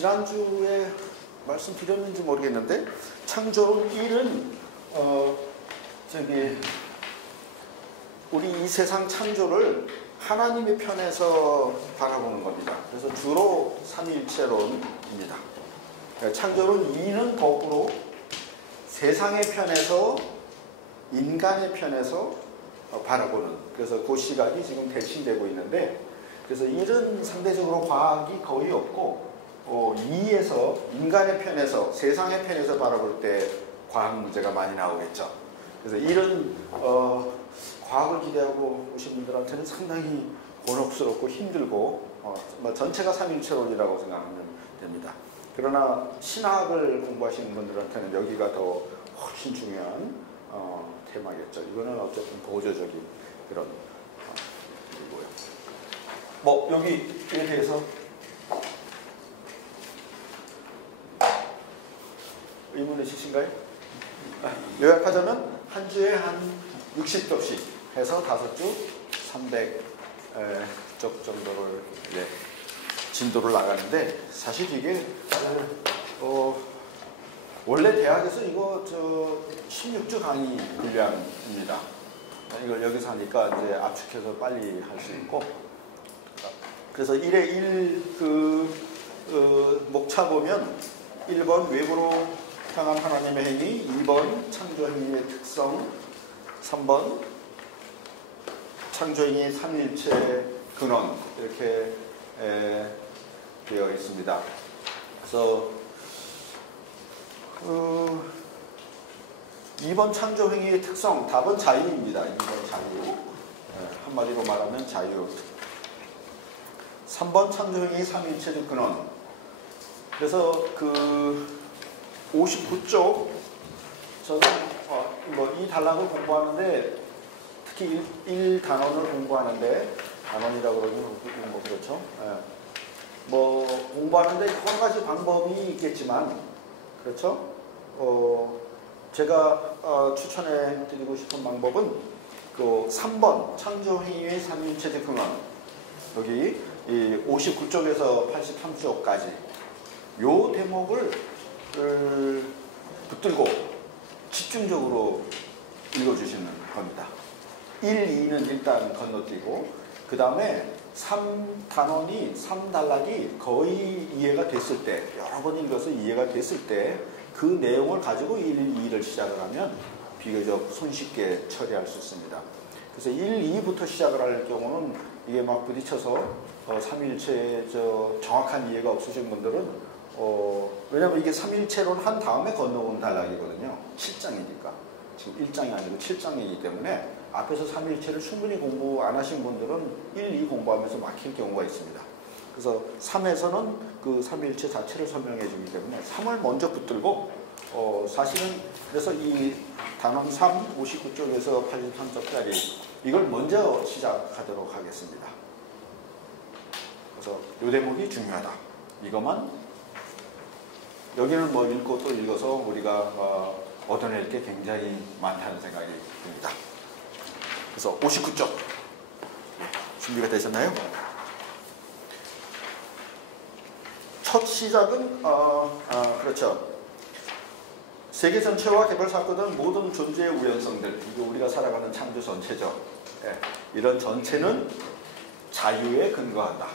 지난주에 말씀드렸는지 모르겠는데 창조론 1은 우리 이 세상 창조를 하나님의 편에서 바라보는 겁니다. 그래서 주로 삼위일체론입니다. 창조론 2는 거꾸로 세상의 편에서 인간의 편에서 바라보는, 그래서 그 시각이 지금 대칭되고 있는데, 그래서 1은 상대적으로 과학이 거의 없고 2에서 인간의 편에서 세상의 편에서 바라볼 때 과학 문제가 많이 나오겠죠. 그래서 1은 과학을 기대하고 오신 분들한테는 상당히 곤혹스럽고 힘들고 전체가 삼위일체론이라고 생각하면 됩니다. 그러나 신학을 공부하시는 분들한테는 여기가 더 훨씬 중요한 테마겠죠. 이거는 어쨌든 보조적인 그런 이고요. 뭐 여기에 대해서 의문 있으신가요? 요약하자면 한 주에 한 60쪽씩 해서 5주 300쪽 정도를 진도를 나가는데, 사실 이게 원래 대학에서 이거 16주 강의 분량입니다. 이걸 여기서 하니까 이제 압축해서 빨리 할 수 있고, 그래서 1의 1 목차 보면 1번 외부로 향한 하나님의 행위, 2번 창조 행위의 특성, 3번 창조 행위의 삼위일체 근원, 이렇게 되어 있습니다. 그래서 2번 창조 행위의 특성, 답은 자유입니다. 2번 자유. 한마디로 말하면 자유. 3번 창조 행위의 삼위일체적 근원. 그래서 59쪽 저는 이 단락을 공부하는데, 특히 1단원을 공부하는데, 단원이라고 그러면 뭐 그렇죠. 공부하는데 여러 가지 방법이 있겠지만, 그렇죠. 제가 추천해 드리고 싶은 방법은 3번 창조행위의 삼위일체적 근원, 여기 이 59쪽에서 83쪽까지 요 대목을 붙들고 집중적으로 읽어주시는 겁니다. 1, 2는 일단 건너뛰고, 그 다음에 3단원이 3단락이 거의 이해가 됐을 때, 여러 번 읽어서 이해가 됐을 때 그 내용을 가지고 1, 2를 시작을 하면 비교적 손쉽게 처리할 수 있습니다. 그래서 1, 2부터 시작을 할 경우는 이게 막 부딪혀서 삼위일체의 정확한 이해가 없으신 분들은 왜냐면 이게 삼위일체론 한 다음에 건너온 단락이거든요. 7장이니까. 지금 1장이 아니고 7장이기 때문에 앞에서 삼위일체를 충분히 공부 안 하신 분들은 1, 2 공부하면서 막힐 경우가 있습니다. 그래서 3에서는 그 삼위일체 자체를 설명해 주기 때문에 3을 먼저 붙들고, 사실은 그래서 이 단원 3, 59쪽에서 83쪽까지 이걸 먼저 시작하도록 하겠습니다. 그래서 이 대목이 중요하다. 이것만 여기는 뭐 읽고 또 읽어서 우리가 얻어낼 게 굉장히 많다는 생각이 듭니다. 그래서 59쪽 준비가 되셨나요? 첫 시작은 그렇죠. 세계 전체와 개별 사건은 모든 존재의 우연성들, 이거 우리가 살아가는 창조 전체죠. 이런 전체는 자유에 근거한다.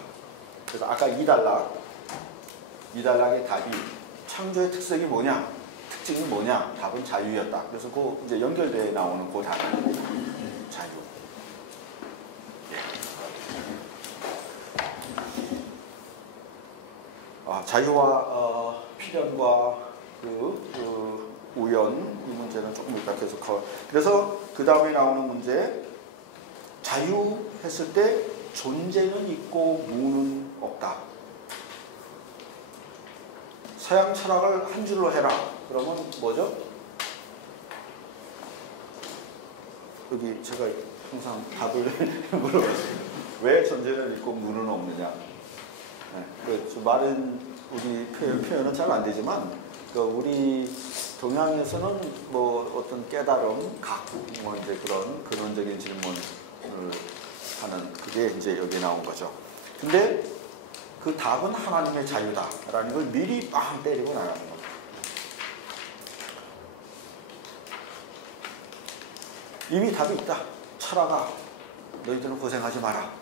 그래서 아까 2단락의 답이 창조의 특성이 뭐냐, 특징이 뭐냐, 답은 자유였다. 그래서 그 이제 연결되어 나오는 그 단어, 자유. 자유와 필연과 우연, 이 문제는 조금 이따 계속 그래서 그 다음에 나오는 문제, 자유 했을 때 존재는 있고 무는 없다. 서양 철학을 한 줄로 해라. 그러면 뭐죠? 여기 제가 항상 답을 물어봤습니다. 왜 존재는 있고 무는 없느냐? 말은 우리 표현은 잘 안 되지만, 우리 동양에서는 뭐 어떤 깨달음, 뭐 이제 그런 근원적인 질문을 하는, 그게 이제 여기 나온 거죠. 근데 그 답은 하나님의 자유다라는 걸 미리 빵 때리고 나가는 겁니다. 이미 답이 있다. 철학아, 너희들은 고생하지 마라.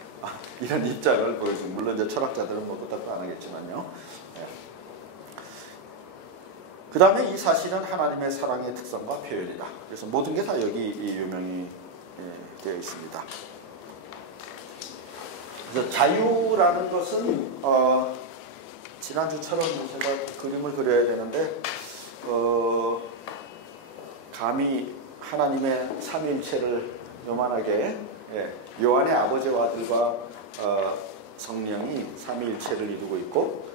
이런 입장을 보여줍니다. 물론 이제 철학자들은 모두 답도 안 하겠지만요. 네. 그 다음에 이 사실은 하나님의 사랑의 특성과 표현이다. 그래서 모든 게 다 여기 유명히 되어 있습니다. 그래서 자유라는 것은 지난주처럼 제가 그림을 그려야 되는데 감히 하나님의 삼위일체를 요만하게 요한의 아버지와 아들과 성령이 삼위일체를 이루고 있고,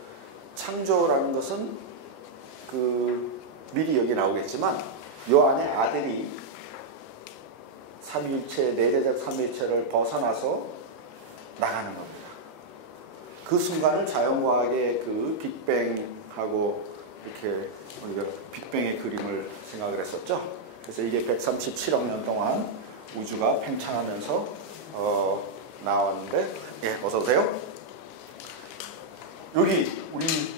창조라는 것은 미리 여기 나오겠지만 요한의 아들이 삼위일체, 내재적 삼위일체를 벗어나서 나가는 겁니다. 그 순간을 자연과학의 그 빅뱅하고 이렇게 우리가 빅뱅의 그림을 생각을 했었죠. 그래서 이게 137억 년 동안 우주가 팽창하면서 나왔는데, 예, 어서 오세요. 여기 우리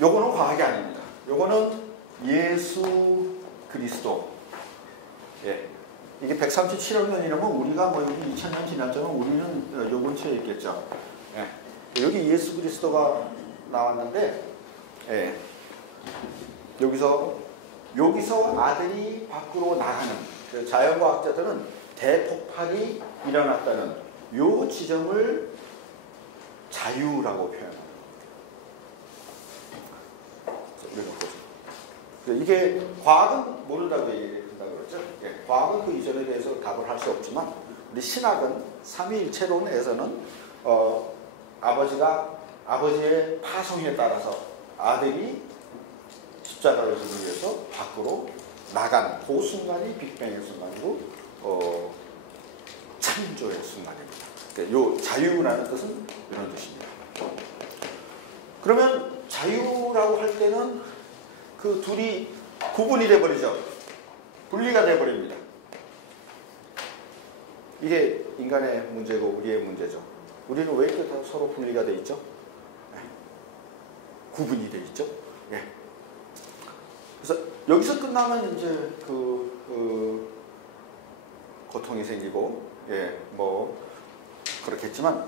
요거는 과학이 아닙니다. 요거는 예수 그리스도. 예. 이게 137억 년이라면 우리가 뭐 여기 2000년 지났지만 우리는 요 근처에 있겠죠. 예. 여기 예수 그리스도가 나왔는데, 예. 여기서 아들이 밖으로 나가는, 자연과학자들은 대폭발이 일어났다는 요 지점을 자유라고 표현합니다. 이게 과학은 모른다고 얘기한다고 그러죠. 예, 과학은 그 이전에 대해서 답을 할 수 없지만 우리 신학은 삼위일체론에서는 아버지의 파송에 따라서 아들이 십자가를 지기 위해서 밖으로 나간 그 순간이 빅뱅의 순간이고 창조의 순간입니다. 그러니까 요 자유라는 뜻은 이런 뜻입니다. 그러면 자유라고 할 때는 그 둘이 구분이 돼버리죠. 분리가 돼버립니다. 이게 인간의 문제고 우리의 문제죠. 우리는 왜 이렇게 다 서로 분리가 돼 있죠? 네. 구분이 돼 있죠. 예. 그래서 여기서 끝나면 이제 고통이 생기고, 예, 뭐 그렇겠지만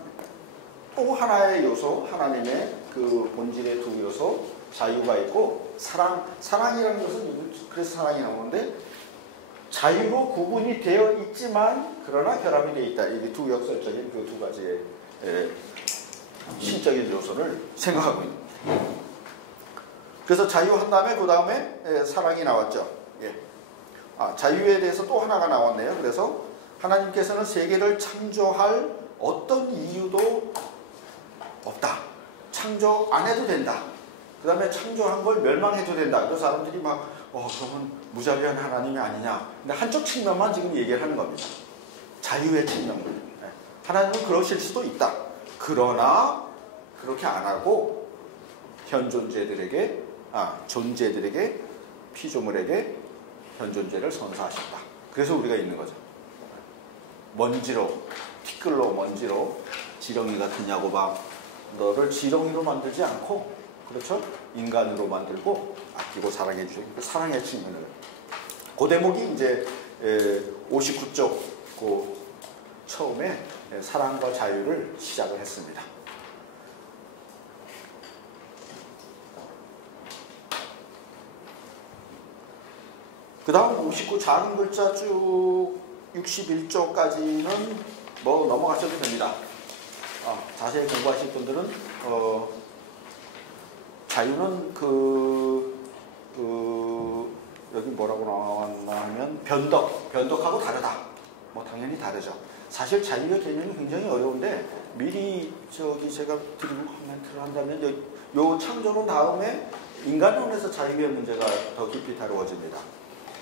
또 하나의 요소, 하나님의 그 본질의 두 요소, 자유가 있고 사랑이라는 것은 그래서 사랑이 나오는데 자유로 구분이 되어 있지만 그러나 결합이 되어 있다. 이게 두 역설적인 그 두 가지의 신적인 요소를 생각하고 있는 겁니다. 그래서 자유한 다음에 그 다음에 사랑이 나왔죠. 예. 자유에 대해서 또 하나가 나왔네요. 그래서 하나님께서는 세계를 창조할 어떤 이유도 없다. 창조 안 해도 된다. 그 다음에 창조한 걸 멸망해도 된다. 그래서 사람들이 막 그러면 무자비한 하나님이 아니냐. 근데 한쪽 측면만 지금 얘기를 하는 겁니다. 자유의 측면을. 하나님은 그러실 수도 있다. 그러나 그렇게 안 하고 존재들에게 피조물에게 현존재를 선사하셨다. 그래서 우리가 있는 거죠. 티끌로 먼지로 지렁이 같은 야곱아, 너를 지렁이로 만들지 않고, 그렇죠? 인간으로 만들고 아끼고 사랑해 주시고, 사랑의 측면을. 그 대목이 이제 59쪽 처음에 사랑과 자유를 시작을 했습니다. 그 다음 59 작은 글자 쭉 61쪽까지는 뭐 넘어가셔도 됩니다. 자세히 공부하실 분들은 자유는 여기 뭐라고 나왔나 하면 변덕하고 다르다. 뭐 당연히 다르죠. 사실 자유의 개념이 굉장히 어려운데 미리 제가 드리고 코멘트를 한다면 요 창조론 다음에 인간론에서 자유의 문제가 더 깊이 다루어집니다.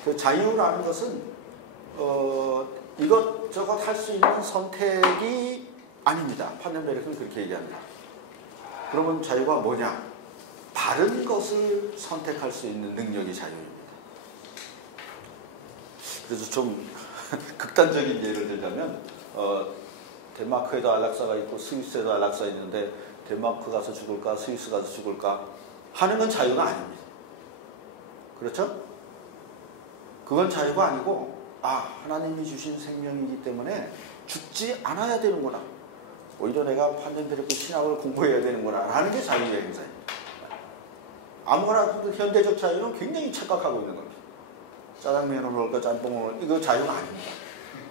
그 자유라는 것은 이것저것 할 수 있는 선택이 아닙니다. 판넬베르크는 그렇게 얘기합니다. 그러면 자유가 뭐냐? 바른 것을 선택할 수 있는 능력이 자유입니다. 그래서 좀 극단적인 예를 들자면 덴마크에도 안락사가 있고 스위스에도 안락사 있는데 덴마크 가서 죽을까 스위스 가서 죽을까 하는 건 자유가 아닙니다. 그렇죠? 그건 자유가 아니고 하나님이 주신 생명이기 때문에 죽지 않아야 되는구나. 오히려 내가 판덴베르크 신학을 공부해야 되는구나 하는 게 자유의 행사입니다. 아무거나 현대적 자유는 굉장히 착각하고 있는 겁니다. 짜장면을 먹을까 짬뽕을 먹을까 이거 자유가 아닙니다.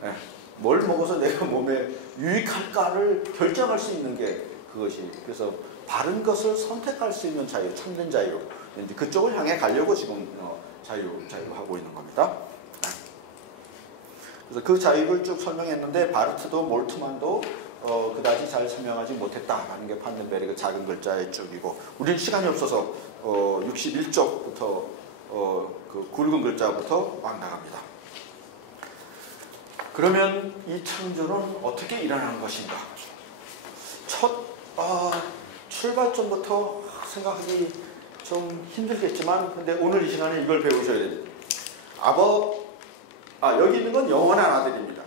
네. 뭘 먹어서 내가 몸에 유익할까를 결정할 수 있는 게 그것이 그래서 바른 것을 선택할 수 있는 자유, 참된 자유 이제 그쪽을 향해 가려고 지금 자유하고 있는 겁니다. 그래서 그 자유를 쭉 설명했는데 바르트도 몰트만도 그다지 잘 설명하지 못했다라는 게 판덴베르크 작은 글자의 쪽이고 우리는 시간이 없어서 61쪽부터 그 굵은 글자부터 막 나갑니다. 그러면 이 창조는 어떻게 일어나는 것인가? 첫 출발점부터 생각하기 좀 힘들겠지만 근데 오늘 이 시간에 이걸 배우셔야 됩니다. 여기 있는 건 영원한 아들입니다.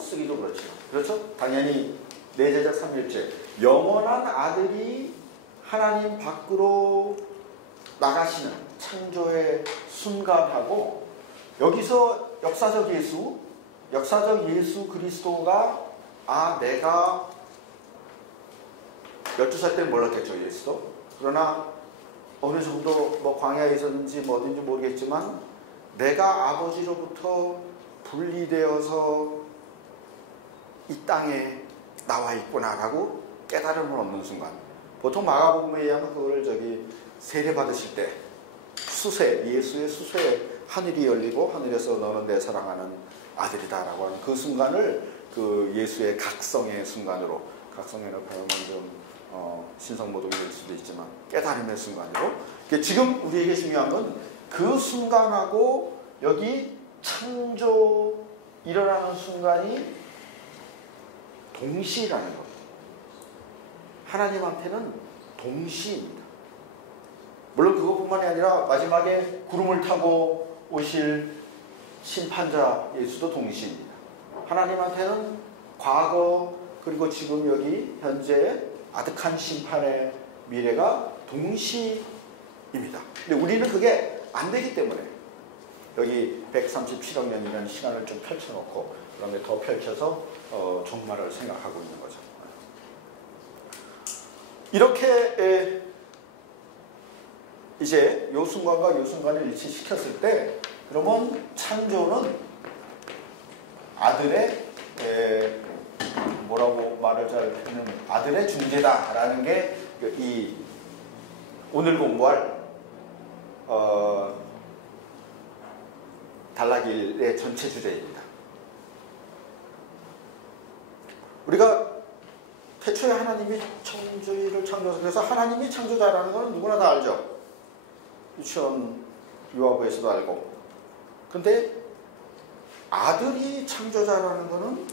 쓰기도 그렇죠. 그렇죠? 당연히 내재적 삼일체 영원한 아들이 하나님 밖으로 나가시는 창조의 순간하고 여기서 역사적 예수 그리스도가 내가 12살 때 몰랐겠죠 예수도. 그러나 어느 정도 광야에 있었는지 어딘지 모르겠지만 내가 아버지로부터 분리되어서 이 땅에 나와 있구나라고 깨달음을 얻는 순간. 보통 마가복음에 의하면 그걸 세례 받으실 때 예수의 수세에 하늘이 열리고 하늘에서 너는 내 사랑하는 아들이다라고 하는 그 순간을 그 예수의 각성의 순간으로 각성이라고 하면 좀 신성모독이 될 수도 있지만 깨달음의 순간으로 지금 우리에게 중요한 건 그 순간하고 여기 창조 일어나는 순간이 동시라는 겁니다. 하나님한테는 동시입니다. 물론 그것뿐만이 아니라 마지막에 구름을 타고 오실 심판자 예수도 동시입니다. 하나님한테는 과거 그리고 지금 여기 현재 아득한 심판의 미래가 동시입니다. 근데 우리는 그게 안 되기 때문에 여기 137억 년이라는 시간을 좀 펼쳐놓고 그다음에 더 펼쳐서 종말을 생각하고 있는 거죠. 이렇게 이제 요 순간과 요 순간을 일치시켰을 때 그러면 창조는 아들의 뭐라고 말을 잘 하는 아들의 중재다라는 게 이 오늘 공부할 단락일의 전체 주제입니다. 우리가 태초에 하나님이 창조를 창조해서 그래서 하나님이 창조자라는 것은 누구나 다 알죠. 유치원 유아부에서도 알고. 근데 아들이 창조자라는 것은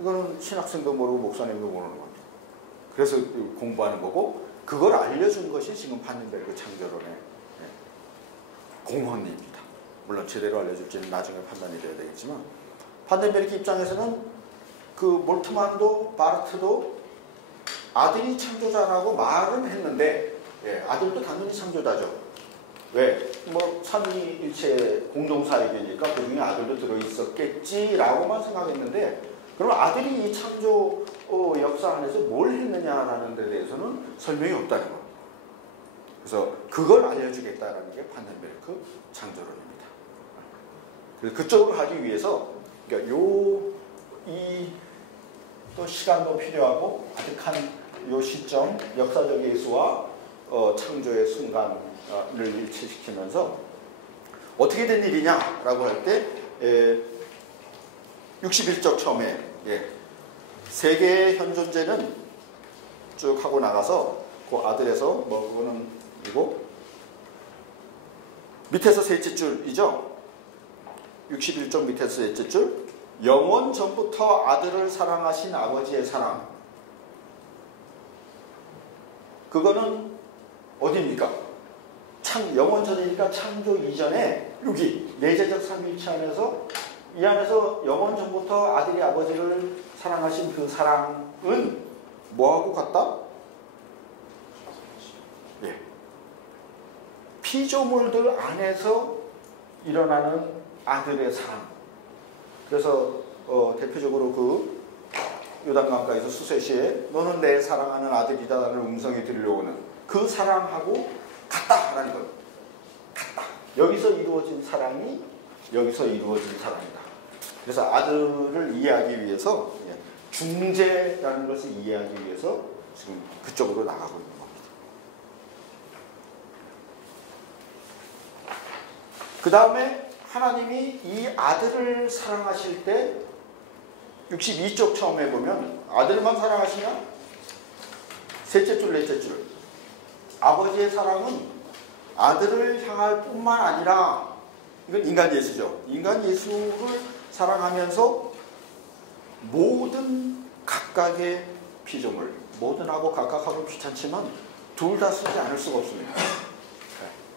이거는 신학생도 모르고 목사님도 모르는 겁니다. 그래서 공부하는 거고 그걸 알려준 것이 지금 판덴베르크 창조론의 공헌입니다. 물론 제대로 알려줄지는 나중에 판단이 돼야 되겠지만 판덴베르크 입장에서는 그 몰트만도 바르트도 아들이 창조자라고 말은 했는데 아들도 당연히 창조자죠. 왜? 삼위일체 공동사역이니까 그 중에 아들도 들어있었겠지라고만 생각했는데 그럼 아들이 이 창조 역사 안에서 뭘 했느냐라는 데 대해서는 설명이 없다는 겁니다. 그래서 그걸 알려주겠다는 게 판덴베르크 창조론입니다. 그래서 그쪽으로 가기 위해서 그러니까 또 시간도 필요하고 아득한 요 시점 역사적 예수와 창조의 순간을 일치시키면서 어떻게 된 일이냐라고 할 때 61쪽 처음에 세계의 현존재는 쭉 하고 나가서 그 아들에서 그거는 이거 밑에서 셋째 줄이죠. 61쪽 밑에서 셋째 줄 영원 전부터 아들을 사랑하신 아버지의 사랑 그거는 어디입니까? 영원 전이니까 창조 이전에 여기 내재적 삼위일체 안에서 이 안에서 영원 전부터 아들이 아버지를 사랑하신 그 사랑은 뭐하고 같다? 예. 피조물들 안에서 일어나는 아들의 사랑. 그래서 대표적으로 그 요단강가에서 수세시에 너는 내 사랑하는 아들이다라는 음성이 들려오는 그 사랑하고 같다라는 것. 같다. 여기서 이루어진 사랑이 여기서 이루어진 사랑이다. 그래서 아들을 이해하기 위해서 중재라는 것을 이해하기 위해서 지금 그쪽으로 나가고 있는 겁니다. 그 다음에 하나님이 이 아들을 사랑하실 때 62쪽 처음에 보면 아들만 사랑하시냐? 셋째 줄, 넷째 줄. 아버지의 사랑은 아들을 향할 뿐만 아니라 이건 인간 예수죠. 인간 예수를 사랑하면서 모든 각각의 피조물, 모든하고 각각하고 귀찮지만 둘 다 쓰지 않을 수가 없습니다.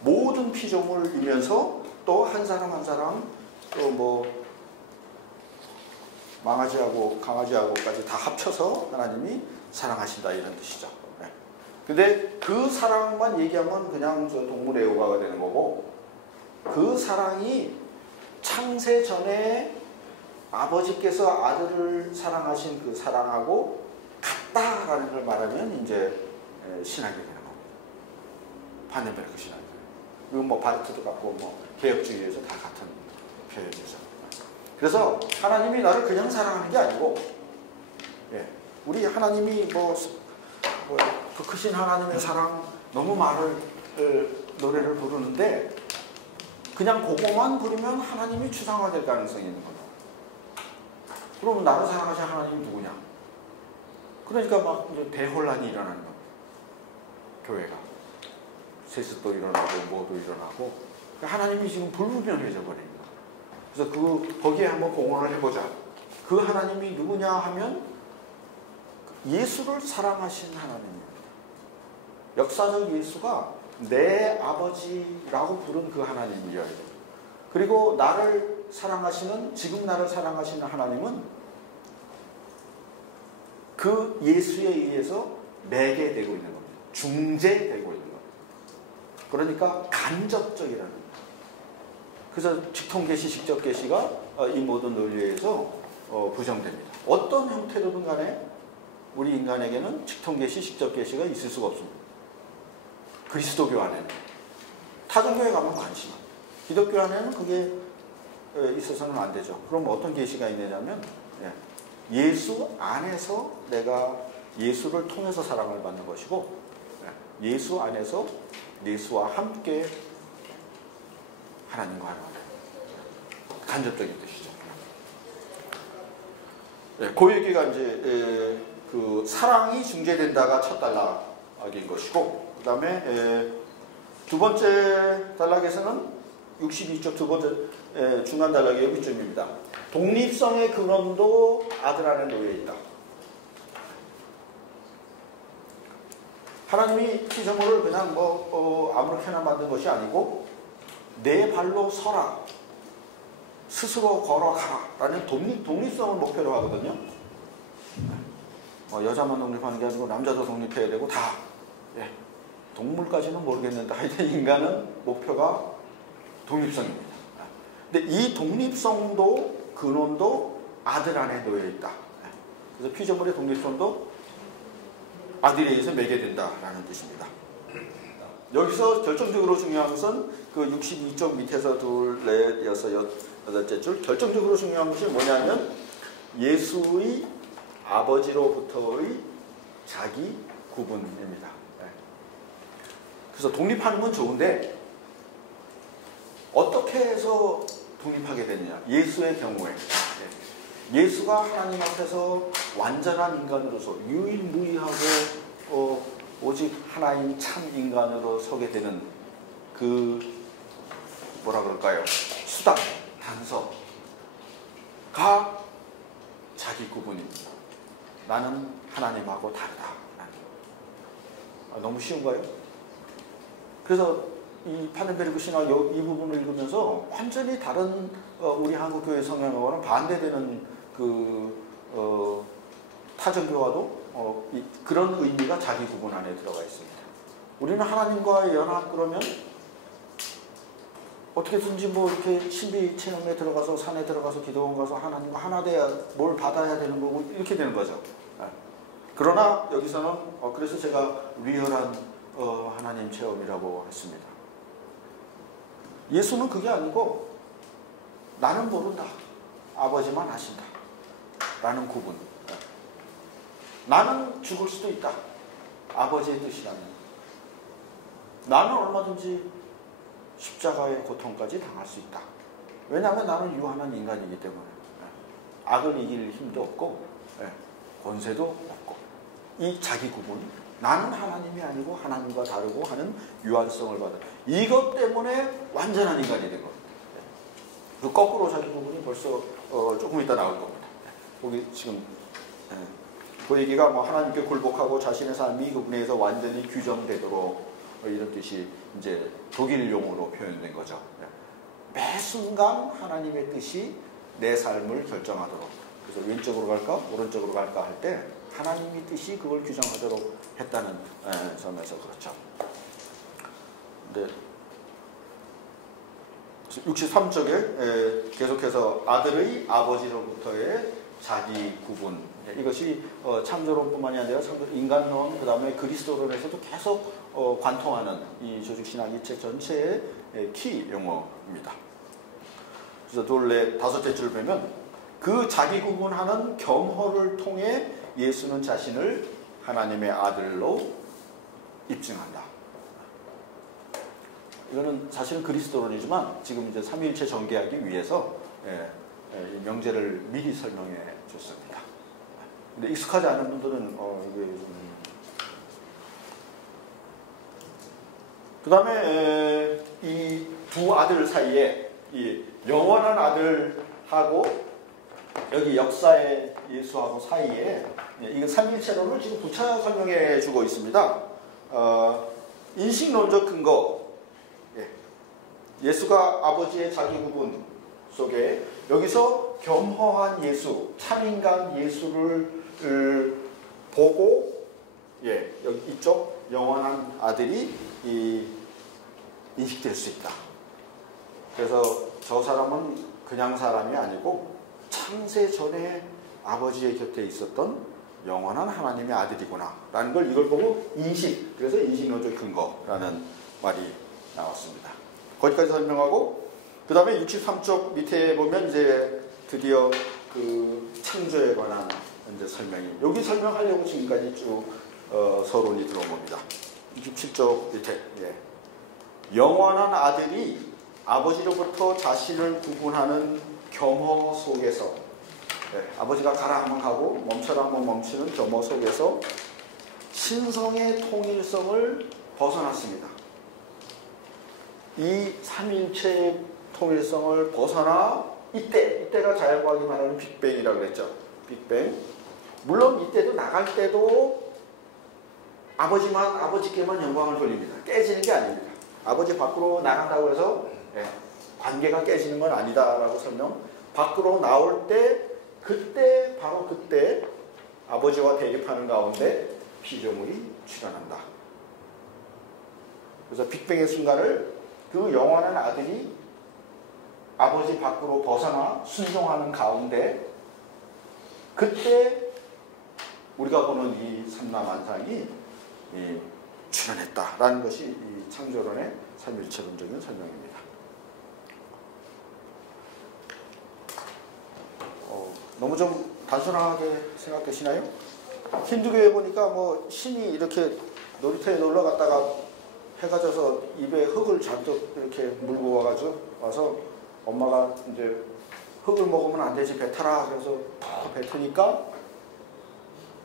모든 피조물이면서 또 한 사람 한 사람 또 뭐 망아지하고 강아지하고까지 다 합쳐서 하나님이 사랑하신다 이런 뜻이죠. 근데 그 사랑만 얘기하면 그냥 저 동물 애호가가 되는 거고 그 사랑이 창세 전에 아버지께서 아들을 사랑하신 그 사랑하고 같다라는 걸 말하면 이제 신학이 되는 겁니다. 반덴베르크 신학이. 그리고 뭐 바르트도 같고 뭐 개혁주의에서 다 같은 표현이죠. 그래서 하나님이 나를 그냥 사랑하는 게 아니고, 우리 하나님이 뭐 그 크신 하나님의 사랑 너무 많은 노래를 부르는데 그냥 그거만 부르면 하나님이 추상화될 가능성이 있는 거예요. 그러면 나를 사랑하신 하나님이 누구냐? 그러니까 막 이제 대혼란이 일어나는 겁니다. 교회가 세습도 일어나고 뭐도 일어나고 하나님이 지금 불분명해져 버립니다. 그래서 거기에 한번 공헌을 해보자. 그 하나님이 누구냐 하면 예수를 사랑하신 하나님입니다. 역사적 예수가 내 아버지라고 부른 그 하나님이에요. 그리고 나를 사랑하시는, 지금 나를 사랑하시는 하나님은 그 예수에 의해서 매개되고 있는 겁니다. 중재되고 있는 겁니다. 그러니까 간접적이라는 겁니다. 그래서 직통계시, 직접계시가 이 모든 논리에서 부정됩니다. 어떤 형태로든 간에 우리 인간에게는 직통계시, 직접계시가 있을 수가 없습니다. 그리스도교 안에는. 타종교에 가면 많지만 기독교 안에는 그게 있어서는 안 되죠. 그럼 어떤 계시가 있느냐면 예수 안에서 내가 예수를 통해서 사랑을 받는 것이고 예수 안에서 예수와 함께 하나님과 하나님. 간접적인 뜻이죠. 그 얘기가 이제 그 사랑이 중재된다가 첫 단락인 것이고, 그 다음에 두 번째 단락에서는 62쪽 두 번째 중간 단락이 여기쯤입니다. 독립성의 근원도 아들 안에 놓여 있다. 하나님이 피조물을 그냥 아무렇게나 만든 것이 아니고 내 발로 서라, 스스로 걸어가라 라는 독립성을 목표로 하거든요. 여자만 독립하는 게 아니고 남자도 독립해야 되고 다. 동물까지는 모르겠는데 하여튼 인간은 목표가 독립성입니다. 근데 이 독립성도 근원도 아들 안에 놓여 있다. 그래서 피조물의 독립성도 아들에 의해서 매개된다라는 뜻입니다. 여기서 결정적으로 중요한 것은 그 62쪽 밑에서 둘, 넷, 여섯, 여덟째 줄 결정적으로 중요한 것이 뭐냐면 예수의 아버지로부터의 자기 구분입니다. 그래서 독립하는 건 좋은데 어떻게 해서 독립하게 되느냐. 예수의 경우에 예수가 하나님 앞에서 완전한 인간으로서 유일무이하고 오직 하나인 참 인간으로 서게 되는 그 뭐라 그럴까요? 수단, 단서가 자기 구분입니다. 나는 하나님하고 다르다. 너무 쉬운가요? 그래서 이 파넨베르크 신학 이 부분을 읽으면서 완전히 다른 우리 한국교회 성향하고는 반대되는 그 사정교화도 그런 의미가 자기 구분 안에 들어가 있습니다. 우리는 하나님과 연합 그러면 어떻게든지 뭐 이렇게 신비 체험에 들어가서 산에 들어가서 기도원 가서 하나님과 하나 돼야 뭘 받아야 되는 거고 이렇게 되는 거죠. 그러나 여기서는 그래서 제가 리얼한 하나님 체험이라고 했습니다. 예수는 그게 아니고 나는 모른다. 아버지만 아신다. 라는 구분. 나는 죽을 수도 있다. 아버지의 뜻이라면. 나는 얼마든지 십자가의 고통까지 당할 수 있다. 왜냐하면 나는 유한한 인간이기 때문에. 악을 이길 힘도 없고 권세도 없고. 이 자기 구분. 나는 하나님이 아니고 하나님과 다르고 하는 유한성을 받아. 이것 때문에 완전한 인간이 된 겁니다. 그 거꾸로 자기 구분이 벌써 조금 이따 나올 겁니다. 거기 지금 그 얘기가 뭐 하나님께 굴복하고 자신의 삶이 그분에서 완전히 규정되도록 이런 뜻이 이제 독일 용어로 표현된 거죠. 매 순간 하나님의 뜻이 내 삶을 결정하도록. 그래서 왼쪽으로 갈까 오른쪽으로 갈까 할 때 하나님의 뜻이 그걸 규정하도록 했다는 점에서 그렇죠. 근데 63쪽에 계속해서 아들의 아버지로부터의 자기 구분. 이것이 창조론뿐만이 아니라 인간론, 그 다음에 그리스도론에서도 계속 관통하는 이 조직신학 이책 전체의 키 용어입니다. 그래서 둘, 다섯째 줄 보면 그 자기 구분하는 겸허를 통해 예수는 자신을 하나님의 아들로 입증한다. 이거는 사실은 그리스도론이지만 지금 이제 삼위일체 전개하기 위해서 명제를 미리 설명해 줬습니다. 근데 익숙하지 않은 분들은 이게 그 다음에 이 두 아들 사이에 이 영원한 아들하고 여기 역사의 예수하고 사이에 이거 삼위일체론을 지금 부차 설명해 주고 있습니다. 인식론적 근거. 예수가 아버지의 자기 구분 속에 여기서 겸허한 예수, 참인간 예수를 보고 여기 이쪽 영원한 아들이 인식될 수 있다. 그래서 저 사람은 그냥 사람이 아니고 창세 전에 아버지의 곁에 있었던 영원한 하나님의 아들이구나 라는 걸 이걸 보고 인식, 그래서 인식론적 근거라는 말이 나왔습니다. 거기까지 설명하고 그 다음에 63쪽 밑에 보면 이제 드디어 그 창조에 관한 이제 설명이 여기 설명하려고 지금까지 쭉 서론이 들어온 겁니다. 67쪽 밑에 영원한 아들이 아버지로부터 자신을 구분하는 겸허 속에서 아버지가 가라 하면 가고 멈춰라 하면 멈추는 겸허 속에서 신성의 통일성을 벗어났습니다. 이 삼위일체의 통일성을 벗어나 이때가 자연과학이 말하는 빅뱅이라고 그랬죠. 빅뱅. 물론 이때도 나갈 때도 아버지께만 영광을 돌립니다. 깨지는 게 아닙니다. 아버지 밖으로 나간다고 해서 관계가 깨지는 건 아니다라고 설명. 밖으로 나올 때 바로 그때 아버지와 대립하는 가운데 피조물이 출현한다. 그래서 빅뱅의 순간을 그 영원한 아들이 아버지 밖으로 벗어나 순종하는 가운데 그때 우리가 보는 이 삼라만상이 출현했다라는 것이 이 창조론의 삼위일체론적인 설명입니다. 너무 좀 단순하게 생각되시나요? 힌두교에 보니까 뭐 신이 이렇게 놀이터에 놀러 갔다가 해가 져서 입에 흙을 잔뜩 이렇게 물고 와서 엄마가 이제 흙을 먹으면 안 되지 뱉어라 그래서 다 뱉으니까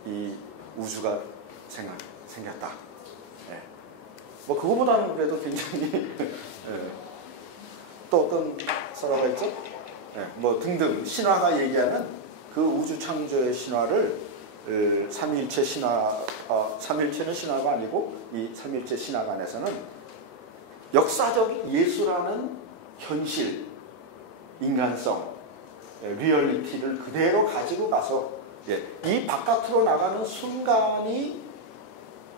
이 우주가 생겼다. 뭐 그거보다는 그래도 굉장히 또 어떤 설화가 있죠? 뭐 등등 신화가 얘기하는 그 우주 창조의 신화를 삼위일체 신화, 삼위일체는 신화가 아니고 이 삼위일체 신화관에서는 역사적 예수라는 현실, 인간성, 리얼리티를 그대로 가지고 가서 예, 이 바깥으로 나가는 순간이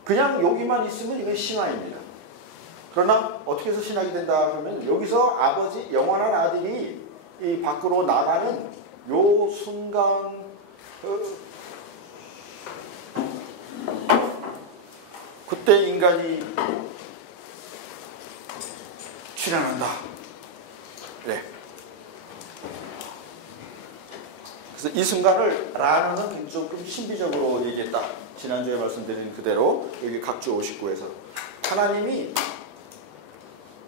그냥 여기만 있으면 이건 신화입니다. 그러나 어떻게 해서 신학이 된다 그러면 여기서 아버지 영원한 아들이 이 밖으로 나가는 요 순간 그때 인간이 출현한다. 네. 그래서 이 순간을 라는은 조금 신비적으로 얘기했다. 지난주에 말씀드린 그대로 여기 각주 59에서 하나님이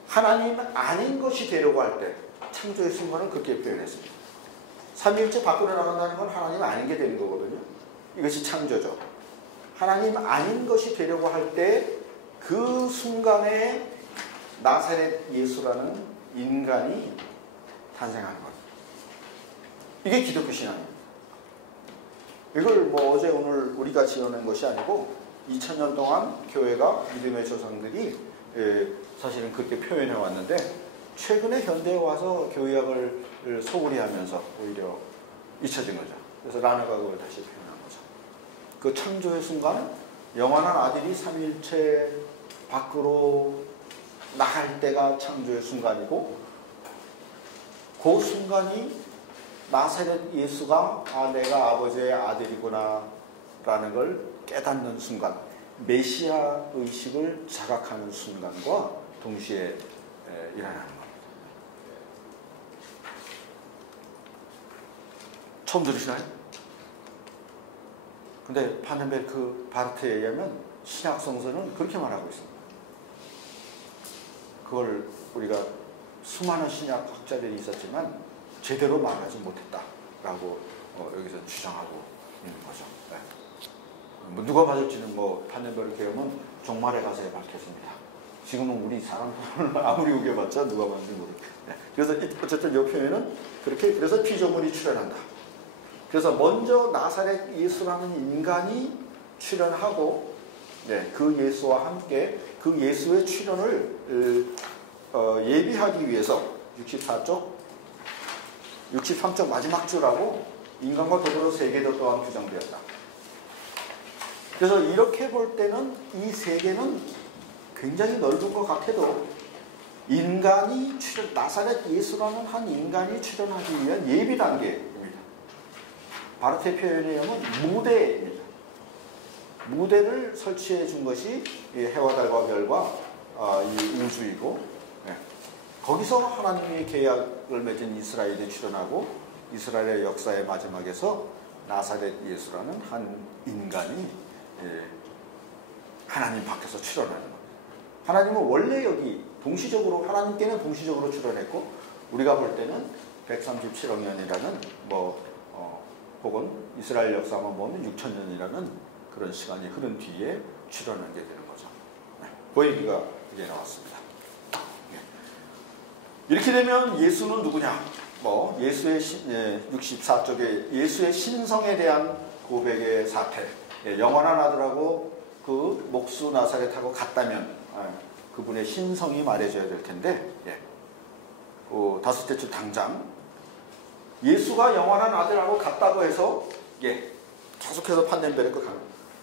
하나님 아닌 것이 되려고 할 때 창조의 순간을 그렇게 표현했습니다. 삼위일체 밖으로 나간다는 건 하나님 아닌 게 되는 거거든요. 이것이 창조죠. 하나님 아닌 것이 되려고 할 때 그 순간에 나사렛 예수라는 인간이 탄생하는 거예요. 이게 기독교 신앙입니다. 이걸 뭐 어제 오늘 우리가 지어낸 것이 아니고 2000년 동안 교회가 믿음의 조상들이 사실은 그렇게 표현해 왔는데 최근에 현대에 와서 교회학을 소홀히 하면서 오히려 잊혀진 거죠. 그래서 라너가 그걸 다시 표현한 거죠. 그 창조의 순간 영원한 아들이 삼위일체 밖으로 나갈 때가 창조의 순간이고 그 순간이 나사렛 예수가 내가 아버지의 아들이구나 라는 걸 깨닫는 순간, 메시아 의식을 자각하는 순간과 동시에 일어나는 겁니다. 처음 들으시나요? 근데 파넨베르크 바르트에 의하면 신약 성서는 그렇게 말하고 있습니다. 그걸 우리가 수많은 신약 학자들이 있었지만 제대로 말하지 못했다라고 여기서 주장하고 있는 거죠. 네. 뭐 누가 받을지는 뭐 파넨베르크 교회는 종말의 가서에 밝혔습니다. 지금은 우리 사람들을 아무리 우겨봤자 누가 받는지 모르겠어요. 네. 그래서 어쨌든 이 표현은 그렇게 그래서 피조물이 출현한다. 그래서 먼저 나사렛 예수라는 인간이 출현하고 네, 그 예수와 함께 그 예수의 출현을 예비하기 위해서 63쪽 마지막 주라고 인간과 더불어 세계도 또한 규정되었다. 그래서 이렇게 볼 때는 이 세계는 굉장히 넓은 것 같아도 인간이 나사렛 예수라는 한 인간이 출현하기 위한 예비 단계입니다. 바르트의 표현에 의하면 무대입니다. 무대를 설치해 준 것이 해와 달과 별과 이 우주이고 네. 거기서 하나님의 계약을 맺은 이스라엘이 출현하고 이스라엘의 역사의 마지막에서 나사렛 예수라는 한 인간이 하나님 밖에서 출현하는 겁니다. 하나님은 원래 여기 동시적으로 하나님께는 동시적으로 출현했고 우리가 볼 때는 137억 년이라는 혹은 이스라엘 역사만 보면 6천년이라는 그런 시간이 흐른 뒤에 출현하게 되는 거죠. 네, 그 얘기가 이제 나왔습니다. 네. 이렇게 되면 예수는 누구냐? 예수의 64쪽에 예수의 신성에 대한 고백의 사태, 영원한 아들하고 그 목수 나사렛하고 같다면 그분의 신성이 말해줘야 될 텐데 다섯째 주 당장 예수가 영원한 아들하고 같다고 해서 계속해서 판덴베르크 가는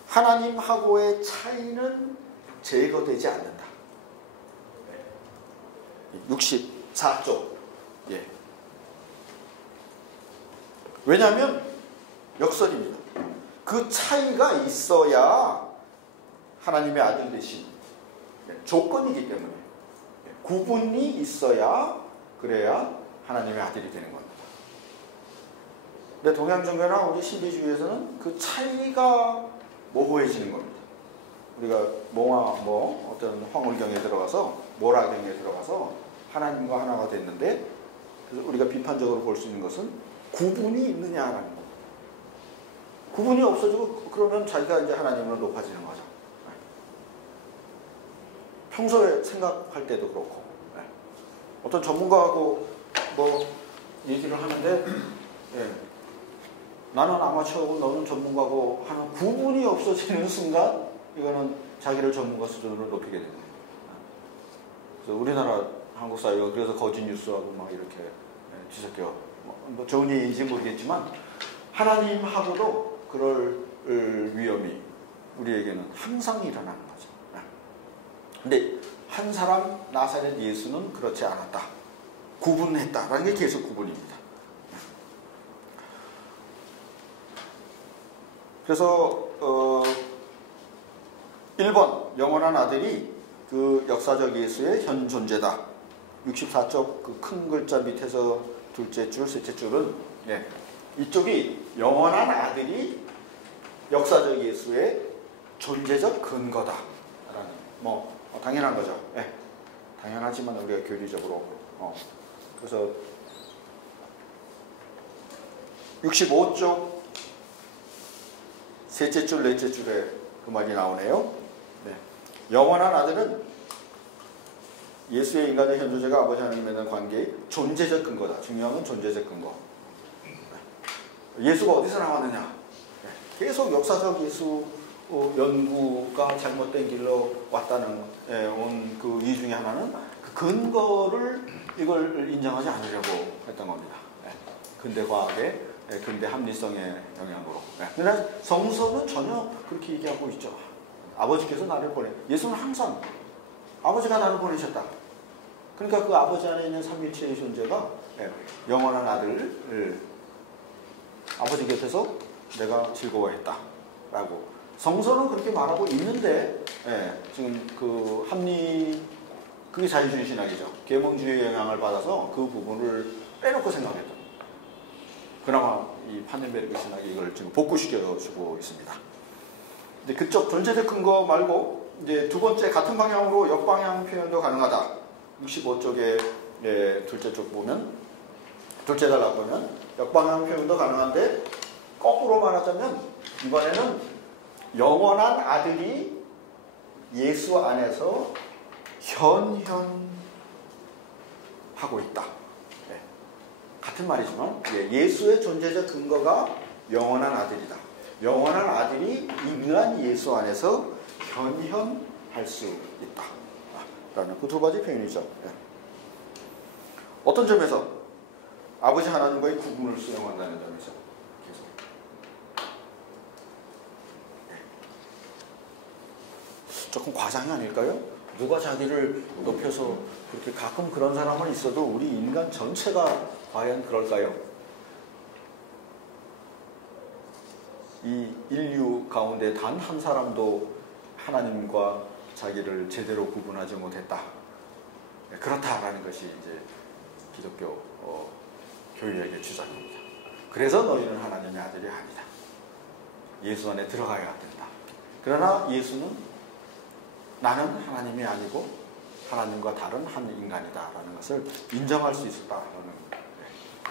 하나님하고의 차이는 제거되지 않는다. 64쪽. 왜냐하면 역설입니다. 그 차이가 있어야 하나님의 아들 되신 조건이기 때문에 구분이 있어야 그래야 하나님의 아들이 되는 겁니다. 근데 동양종교나 우리 신비주의에서는 그 차이가 모호해지는 겁니다. 우리가 어떤 황홀경에 들어가서 모라경에 들어가서 하나님과 하나가 됐는데 그래서 우리가 비판적으로 볼 수 있는 것은 구분이 있느냐라는 겁니다. 구분이 없어지고 그러면 자기가 이제 하나님으로 높아지는 거죠. 평소에 생각할 때도 그렇고 어떤 전문가하고 얘기를 하는데 나는 아마추어고 너는 전문가고 하는 구분이 없어지는 순간 이거는 자기를 전문가 수준으로 높이게 됩니다. 그래서 우리나라 한국 사회가 그래서 거짓 뉴스하고 막 이렇게 뒤섞여 좋은 얘기인지 모르겠지만 하나님하고도 그럴 위험이 우리에게는 항상 일어나는 거죠. 근데 한 사람 나사렛 예수는 그렇지 않았다. 구분했다라는 게 계속 구분입니다. 그래서 1번 영원한 아들이 그 역사적 예수의 현 존재다. 64쪽 그 큰 글자 밑에서 둘째 줄, 셋째 줄은 이쪽이 영원한 아들이 역사적 예수의 존재적 근거다. 라는 당연한 거죠. 당연하지만 우리가 교리적으로 그래서 65쪽 셋째 줄, 넷째 줄에 그 말이 나오네요. 영원한 아들은 예수의 인간적 현존자가 아버지 하나님에 대한 관계의 존재적 근거다. 중요한 건 존재적 근거. 예수가 어디서 나왔느냐? 계속 역사적 예수 연구가 잘못된 길로 왔다는 온 그 이유 중에 하나는 그 근거를 이걸 인정하지 않으려고 했던 겁니다. 근대 과학의 근대 합리성의 영향으로. 그러나 성서는 전혀 그렇게 얘기하고 있죠. 아버지께서 나를 예수는 항상 아버지가 나를 보내셨다. 그러니까 그 아버지 안에 있는 삼위일체의 존재가 영원한 아들을 아버지 곁에서 내가 즐거워했다. 라고. 성서는 그렇게 말하고 있는데, 지금 그 그게 자유주의 신학이죠. 계몽주의의 영향을 받아서 그 부분을 빼놓고 생각했다. 그나마 이 판넨베르그 신학이 이걸 지금 복구시켜주고 있습니다. 이제 그쪽 존재적 근거 말고, 이제 두 번째 같은 방향으로 역방향 표현도 가능하다. 65쪽에 둘째 쪽 보면, 둘째 단락 보면 역방향 표현도 가능한데, 거꾸로 말하자면 이번에는 영원한 아들이 예수 안에서 현현하고 있다. 같은 말이지만 예수의 존재적 근거가 영원한 아들이다. 영원한 아들이 임의한 예수 안에서 현현할 수 있다. 라는 그 두 가지 표현이죠. 어떤 점에서? 아버지 하나님과의 구분을 수용한다는 점에서 계속. 조금 과장이 아닐까요? 누가 자기를 높여서 그렇게 가끔 그런 사람은 있어도 우리 인간 전체가 과연 그럴까요? 이 인류 가운데 단 한 사람도 하나님과 자기를 제대로 구분하지 못했다. 그렇다라는 것이 이제 기독교 교회의 주장입니다. 그래서 너희는 하나님의 아들이 아니다. 예수 안에 들어가야 된다. 그러나 예수는 나는 하나님이 아니고 하나님과 다른 한 인간이다라는 것을 인정할 수 있었다라는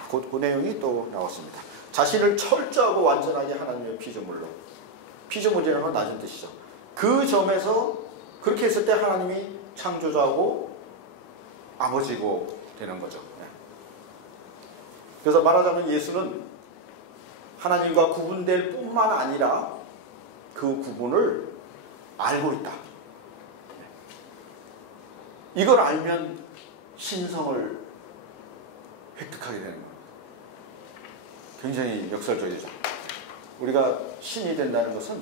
그 내용이 또 나왔습니다. 자신을 철저하고 완전하게 하나님의 피조물로, 피조물이라는 건 낮은 뜻이죠. 그 점에서 그렇게 했을 때 하나님이 창조자고 아버지고 되는 거죠. 그래서 말하자면 예수는 하나님과 구분될 뿐만 아니라 그 구분을 알고 있다. 이걸 알면 신성을 획득하게 되는 거예요. 굉장히 역설적이죠. 우리가 신이 된다는 것은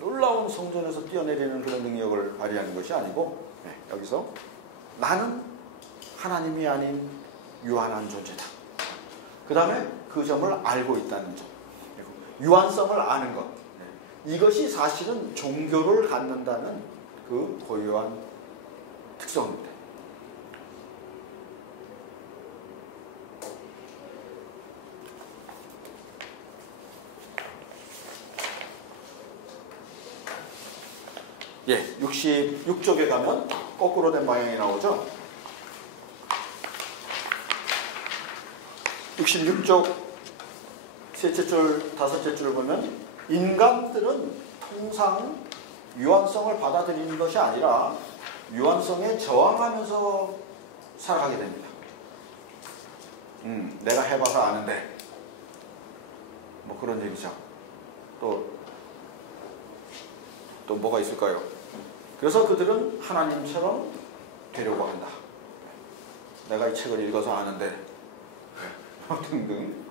놀라운 성전에서 뛰어내리는 그런 능력을 발휘하는 것이 아니고 여기서 나는 하나님이 아닌 유한한 존재다. 그 다음에 그 점을 알고 있다는 점. 유한성을 아는 것. 이것이 사실은 종교를 갖는다는 그 고유한 특성입니다. 예, 66쪽에 가면 거꾸로 된 방향이 나오죠. 66쪽 셋째 줄, 다섯째 줄을 보면 인간들은 통상 유한성을 받아들이는 것이 아니라 유한성에 저항하면서 살아가게 됩니다. 내가 해봐서 아는데 뭐 그런 얘기죠. 또 뭐가 있을까요? 그래서 그들은 하나님처럼 되려고 한다. 내가 이 책을 읽어서 아는데 등등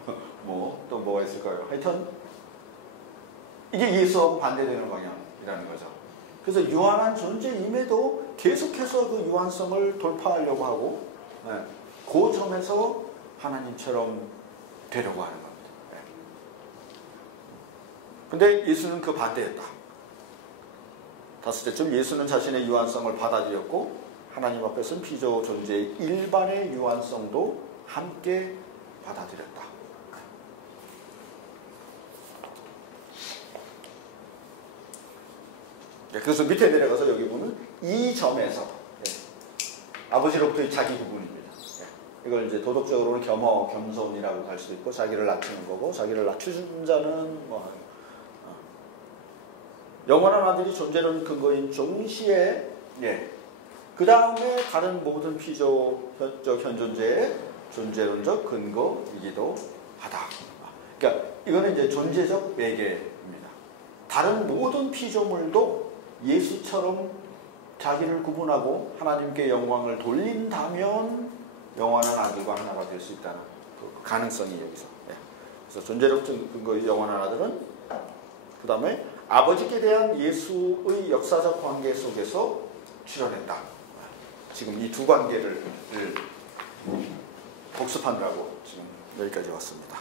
또 뭐가 있을까요? 하여튼 이게 예수하고 반대되는 방향이라는 거죠. 그래서 유한한 존재임에도 계속해서 그 유한성을 돌파하려고 하고, 그 점에서 하나님처럼 되려고 하는 겁니다. 근데 예수는 그 반대였다. 다섯째쯤, 예수는 자신의 유한성을 받아들였고 하나님 앞에서는 피조 존재의 일반의 유한성도 함께 받아들였다. 그래서 밑에 내려가서 여기 보면 이 점에서 아버지로부터의 자기 구분입니다. 이걸 이제 도덕적으로는 겸허, 겸손이라고 할 수도 있고, 자기를 낮추는 거고, 자기를 낮추는 자는 뭐 영원한 아들이 존재론 근거인 동시에, 그 다음에 다른 모든 피조적 현존재의 존재론적 근거이기도 하다. 그러니까 이거는 이제 존재적 매개입니다. 다른 모든 피조물도 예수처럼 자기를 구분하고 하나님께 영광을 돌린다면 영원한 아들과 하나가 될 수 있다는 그 가능성이 여기서. 그래서 존재적 근거의 영원한 아들은 그 다음에 아버지께 대한 예수의 역사적 관계 속에서 출현했다. 지금 이 두 관계를 복습하느라고 지금 여기까지 왔습니다.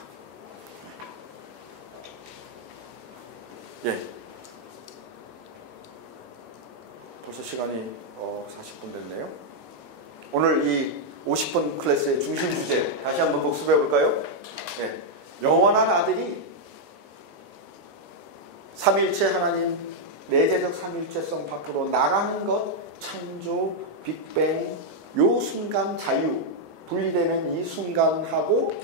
벌써 시간이 40분 됐네요. 오늘 이 50분 클래스의 중심 주제 다시 한번 복습해 볼까요? 영원한 아들이 삼위일체 하나님 내재적 삼위일체성 밖으로 나가는 것, 창조, 빅뱅, 요 순간 자유, 분리되는 이 순간하고,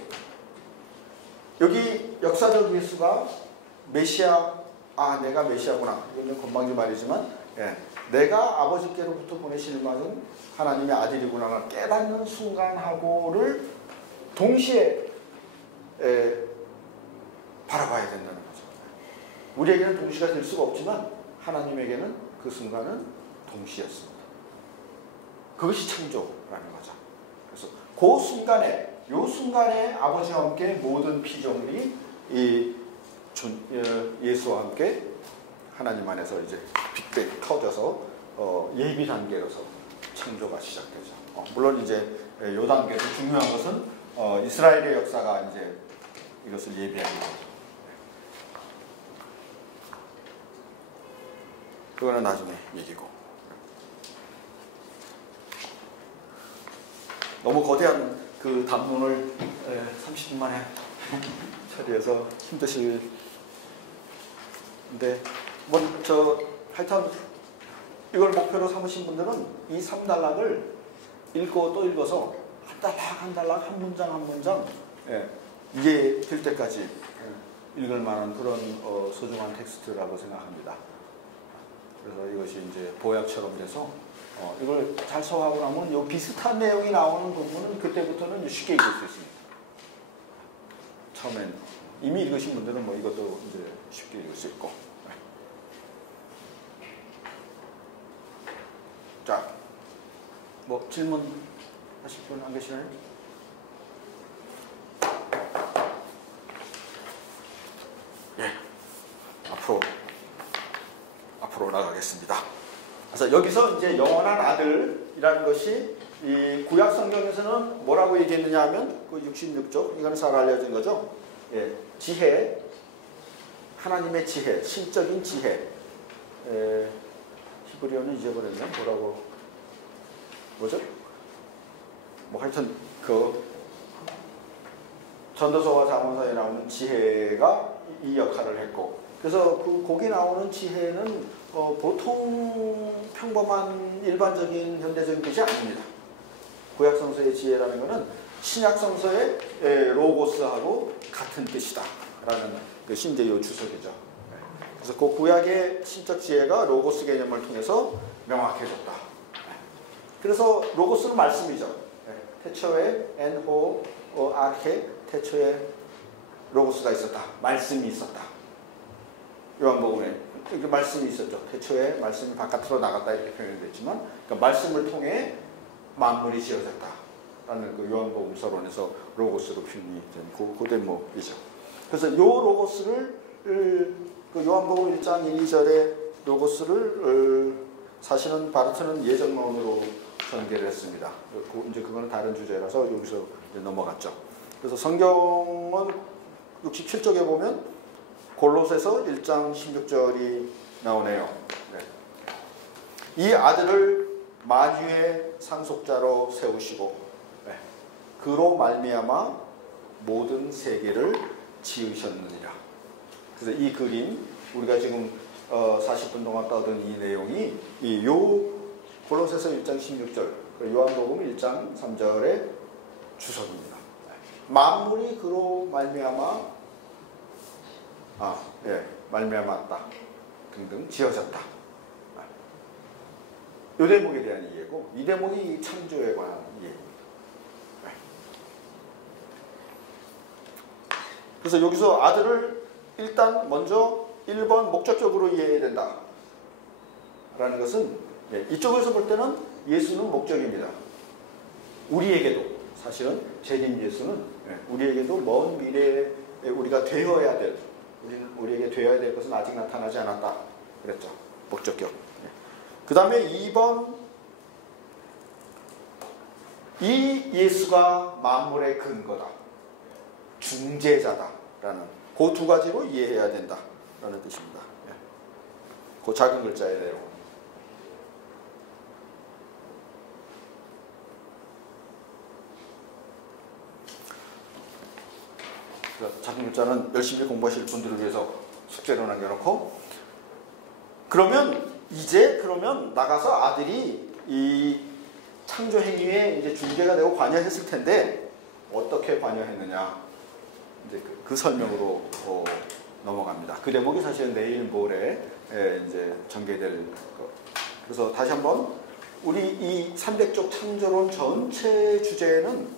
여기 역사적 예수가 메시아, 내가 메시아구나, 이건 좀 건방진 말이지만, 내가 아버지께로부터 보내시는 것은 하나님의 아들이구나를 깨닫는 순간하고를 동시에 바라봐야 된다는 거죠. 우리에게는 동시가 될 수가 없지만 하나님에게는 그 순간은 동시였습니다. 그것이 창조라는 거죠. 그래서 그 순간에, 요 순간에 아버지와 함께 모든 피조물이 예수와 함께 하나님 안에서 이제 빅뱅 터져서 예비 단계로서 창조가 시작되죠. 물론 이제 요 단계에서 중요한 것은 이스라엘의 역사가 이제 이것을 예비하는 거죠. 그거는 나중에 얘기고. 너무 거대한 그 담론을 30분 만에 처리해서 힘드실. 근데 하여튼 이걸 목표로 삼으신 분들은 이 3단락을 읽고 또 읽어서 한 단락 한 단락, 한 문장 한 문장 이해될 때까지 읽을 만한 그런 소중한 텍스트라고 생각합니다. 그래서 이것이 이제 보약처럼 돼서 이걸 잘 소화하고 나면 요 비슷한 내용이 나오는 부분은 그때부터는 쉽게 읽을 수 있습니다. 처음엔 이미 읽으신 분들은 뭐 이것도 이제 쉽게 읽을 수 있고. 자, 뭐 질문 하실 분 안 계시나요? 앞으로 나가겠습니다. 그래서 여기서 이제 영원한 아들이라는 것이 이 구약 성경에서는 뭐라고 얘기했느냐 하면 그 66쪽, 이거는 잘 알려진 거죠. 지혜, 하나님의 지혜, 신적인 지혜. 히브리어는 잊어버렸네. 뭐죠? 뭐 하여튼 그 전도서와 잠언서에 나오는 지혜가 이 역할을 했고, 그래서 거기 나오는 지혜는 보통 평범한 일반적인 현대적인 뜻이 아닙니다. 구약 성서의 지혜라는 것은 신약 성서의 로고스하고 같은 뜻이다 라는 것이 이제 요 주석이죠. 그래서 그 구약의 신적 지혜가 로고스 개념을 통해서 명확해졌다. 그래서 로고스는 말씀이죠. 태초에 엔호 아케, 태초에 로고스가 있었다. 말씀이 있었다. 요한복음에 이렇게 말씀이 있었죠. 태초에 말씀이 바깥으로 나갔다 이렇게 표현됐지만, 그러니까 말씀을 통해 만물이 지어졌다라는 그 요한복음서론에서 로고스로 표현이 된 그 대목이죠. 그래서 요 로고스를 그 요한복음 1장 1, 2절의 로고스를 사실은 바르트는 예정론으로 전개를 했습니다. 이제 그거는 다른 주제라서 여기서 이제 넘어갔죠. 그래서 성경은 67쪽에 보면 골로새서 1장 16절이 나오네요. 네. 이 아들을 만유의 상속자로 세우시고 네. 그로 말미암아 모든 세계를 지으셨느니라. 그래서 이 그림 우리가 지금 40분 동안 떠든 이 내용이 골로새서 1장 16절 요한복음 1장 3절의 주석입니다. 만물이 그로 말미암아 말미암았다 등등 지어졌다. 이 대목에 대한 이해고 이 대목이 창조에 관한 이해입니다. 그래서 여기서 아들을 일단 먼저 1번 목적적으로 이해해야 된다 라는 것은 이쪽에서 볼 때는 예수는 목적입니다. 우리에게도 사실은 재림 예수는 우리에게도 먼 미래에 우리가 되어야 될 우리에게 되어야 될 것은 아직 나타나지 않았다 그랬죠. 목적격. 그 다음에 2번 이 예수가 만물의 근거다 중재자다라는 그 두 가지로 이해해야 된다라는 뜻입니다. 그 작은 글자의 내용. 작은 글자는 열심히 공부하실 분들을 위해서 숙제로 남겨놓고 그러면 나가서 아들이 이 창조 행위에 이제 중재가 되고 관여했을 텐데 어떻게 관여했느냐 이제 그 설명으로 넘어갑니다. 그 대목이 사실 내일 모레 이제 전개될 것. 그래서 다시 한번 우리 이 300쪽 창조론 전체 주제는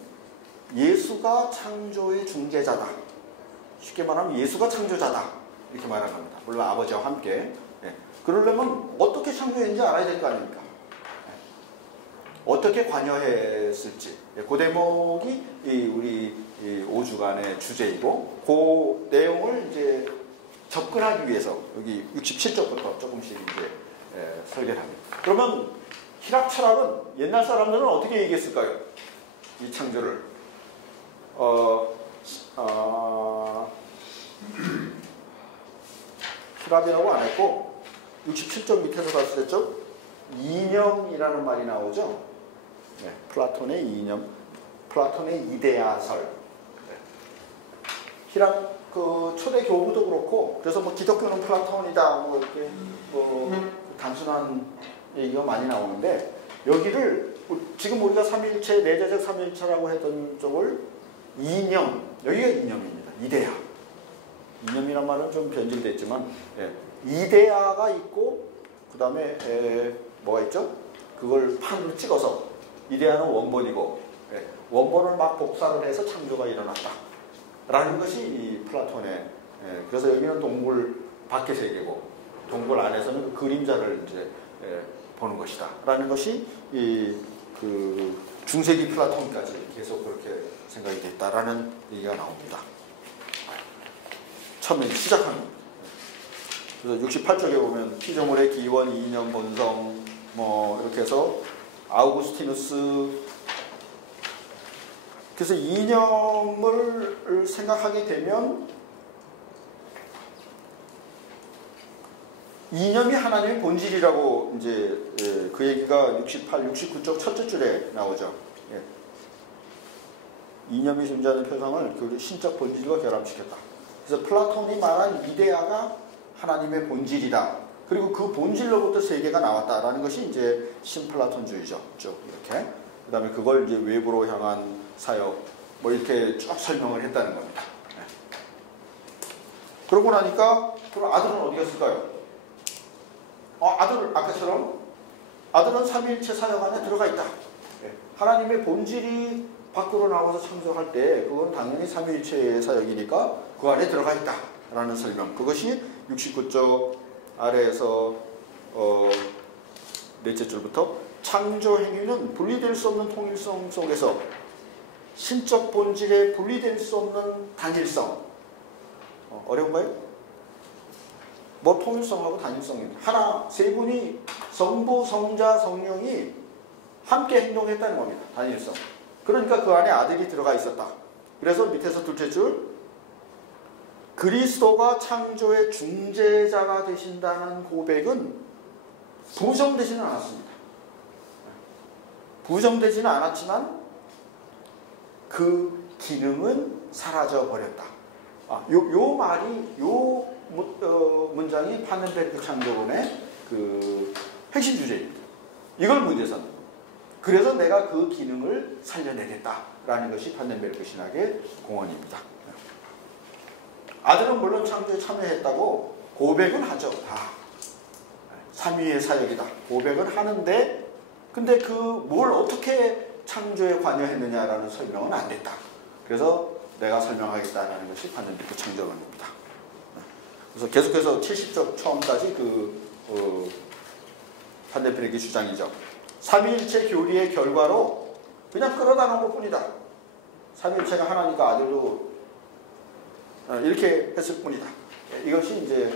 예수가 창조의 중재자다. 쉽게 말하면 예수가 창조자다 이렇게 말하는 겁니다. 물론 아버지와 함께. 그러려면 어떻게 창조했는지 알아야 될 거 아닙니까? 어떻게 관여했을지 그 대목이 우리 5주간의 주제이고 그 내용을 이제 접근하기 위해서 여기 67쪽부터 조금씩 이제 설계를 합니다. 그러면 히랍 철학은 옛날 사람들은 어떻게 얘기했을까요? 이 창조를 히랍이라고 안 했고 67쪽 밑에서 봤을 때죠 이념이라는 말이 나오죠. 플라톤의 이념, 플라톤의 이데아설. 히랍 그 초대 교부도 그렇고 그래서 뭐 기독교는 플라톤이다 뭐 이렇게 단순한 얘기가 많이 나오는데 여기를 지금 우리가 삼위일체 내재적 삼위일체라고 했던 쪽을 이념, 여기가 이념입니다. 이데아. 이념이란 말은 좀 변질됐지만 이데아가 있고 그 다음에 뭐가 있죠? 그걸 판으로 찍어서 이데아는 원본이고 원본을 막 복사를 해서 창조가 일어났다 라는 것이 이 플라톤의 그래서 여기는 동굴 밖의 세계고 동굴 안에서는 그 그림자를 이제 보는 것이다 라는 것이 그 중세기 플라톤까지 계속 그렇게 생각이 됐다라는 얘기가 나옵니다. 처음에 시작합니다. 그래서 68쪽에 보면 피조물의 기원, 이념, 본성 뭐 이렇게 해서 아우구스티누스 그래서 이념을 생각하게 되면 이념이 하나님의 본질이라고 이제 그 얘기가 68, 69쪽 첫째 줄에 나오죠. 이념이 존재하는 표상을 그 신적 본질과 결합시켰다. 그래서 플라톤이 말한 이데아가 하나님의 본질이다. 그리고 그 본질로부터 세계가 나왔다라는 것이 이제 신플라톤주의죠. 쭉 이렇게. 그 다음에 그걸 이제 외부로 향한 사역, 뭐 이렇게 쭉 설명을 했다는 겁니다. 그러고 나니까, 그럼 아들은 어디 갔을까요? 아까처럼 아들은 삼위일체 사역 안에 들어가 있다. 하나님의 본질이 밖으로 나와서 창조할 때, 그건 당연히 삼위일체의 사역이니까 그 안에 들어가 있다. 라는 설명. 그것이 69쪽 아래에서 넷째 줄부터 창조 행위는 분리될 수 없는 통일성 속에서 신적 본질에 분리될 수 없는 단일성. 어려운가요? 뭐 통일성하고 단일성입니다. 하나, 세 분이 성부, 성자, 성령이 함께 행동했다는 겁니다. 단일성. 그러니까 그 안에 아들이 들어가 있었다. 그래서 밑에서 둘째 줄, 그리스도가 창조의 중재자가 되신다는 고백은 부정되지는 않았습니다. 부정되지는 않았지만 그 기능은 사라져 버렸다. 요 말이, 요 문장이 판넨베르크 창조론의 그 핵심 주제입니다. 이걸 문제 삼는 겁니다. 그래서 내가 그 기능을 살려내겠다라는 것이 판넨베르크 신학의 공언입니다. 아들은 물론 창조에 참여했다고 고백은 하죠. 다 삼위의 사역이다. 고백은 하는데, 근데 그 뭘 어떻게 창조에 관여했느냐라는 설명은 안 됐다. 그래서 내가 설명하겠다라는 것이 판넨베르크 창조론입니다. 그래서 계속해서 70쪽 처음까지 판넨베르크의 주장이죠. 삼위일체 교리의 결과로 그냥 끌어다 놓은 것뿐이다. 삼위일체가 하나님과 아들로 이렇게 했을 뿐이다. 이것이 이제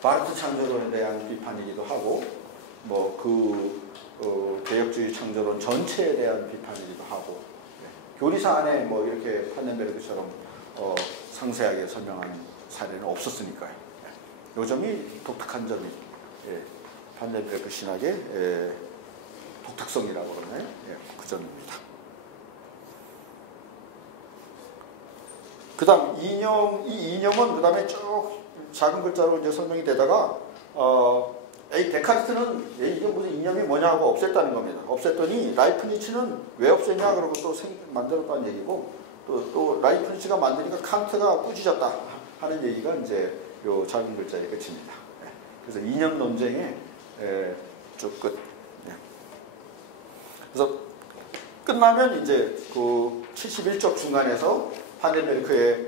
바르트 창조론에 대한 비판이기도 하고, 뭐 개혁주의 창조론 전체에 대한 비판이기도 하고, 교리사 안에 뭐 이렇게 판넨베르크처럼 상세하게 설명하는 사례는 없었으니까요. 이 점이 독특한 점이 판넨베르크 신학의 독특성이라고 그러나요? 그 점입니다. 그 다음 이 이념은 그 다음에 쭉 작은 글자로 이제 설명이 되다가 데카르트는 이게 무슨 이념이 뭐냐고 없앴다는 겁니다. 없앴더니 라이프니츠는 왜 없앴냐 그러고 또 만들었다는 얘기고, 또 라이프니츠가 만드니까 칸트가 꾸짖었다 하는 얘기가 이제 요 작은 글자의 끝입니다. 그래서 이념 논쟁의 쭉 끝. 그래서 끝나면 이제 그 71쪽 중간에서 판넨베르크의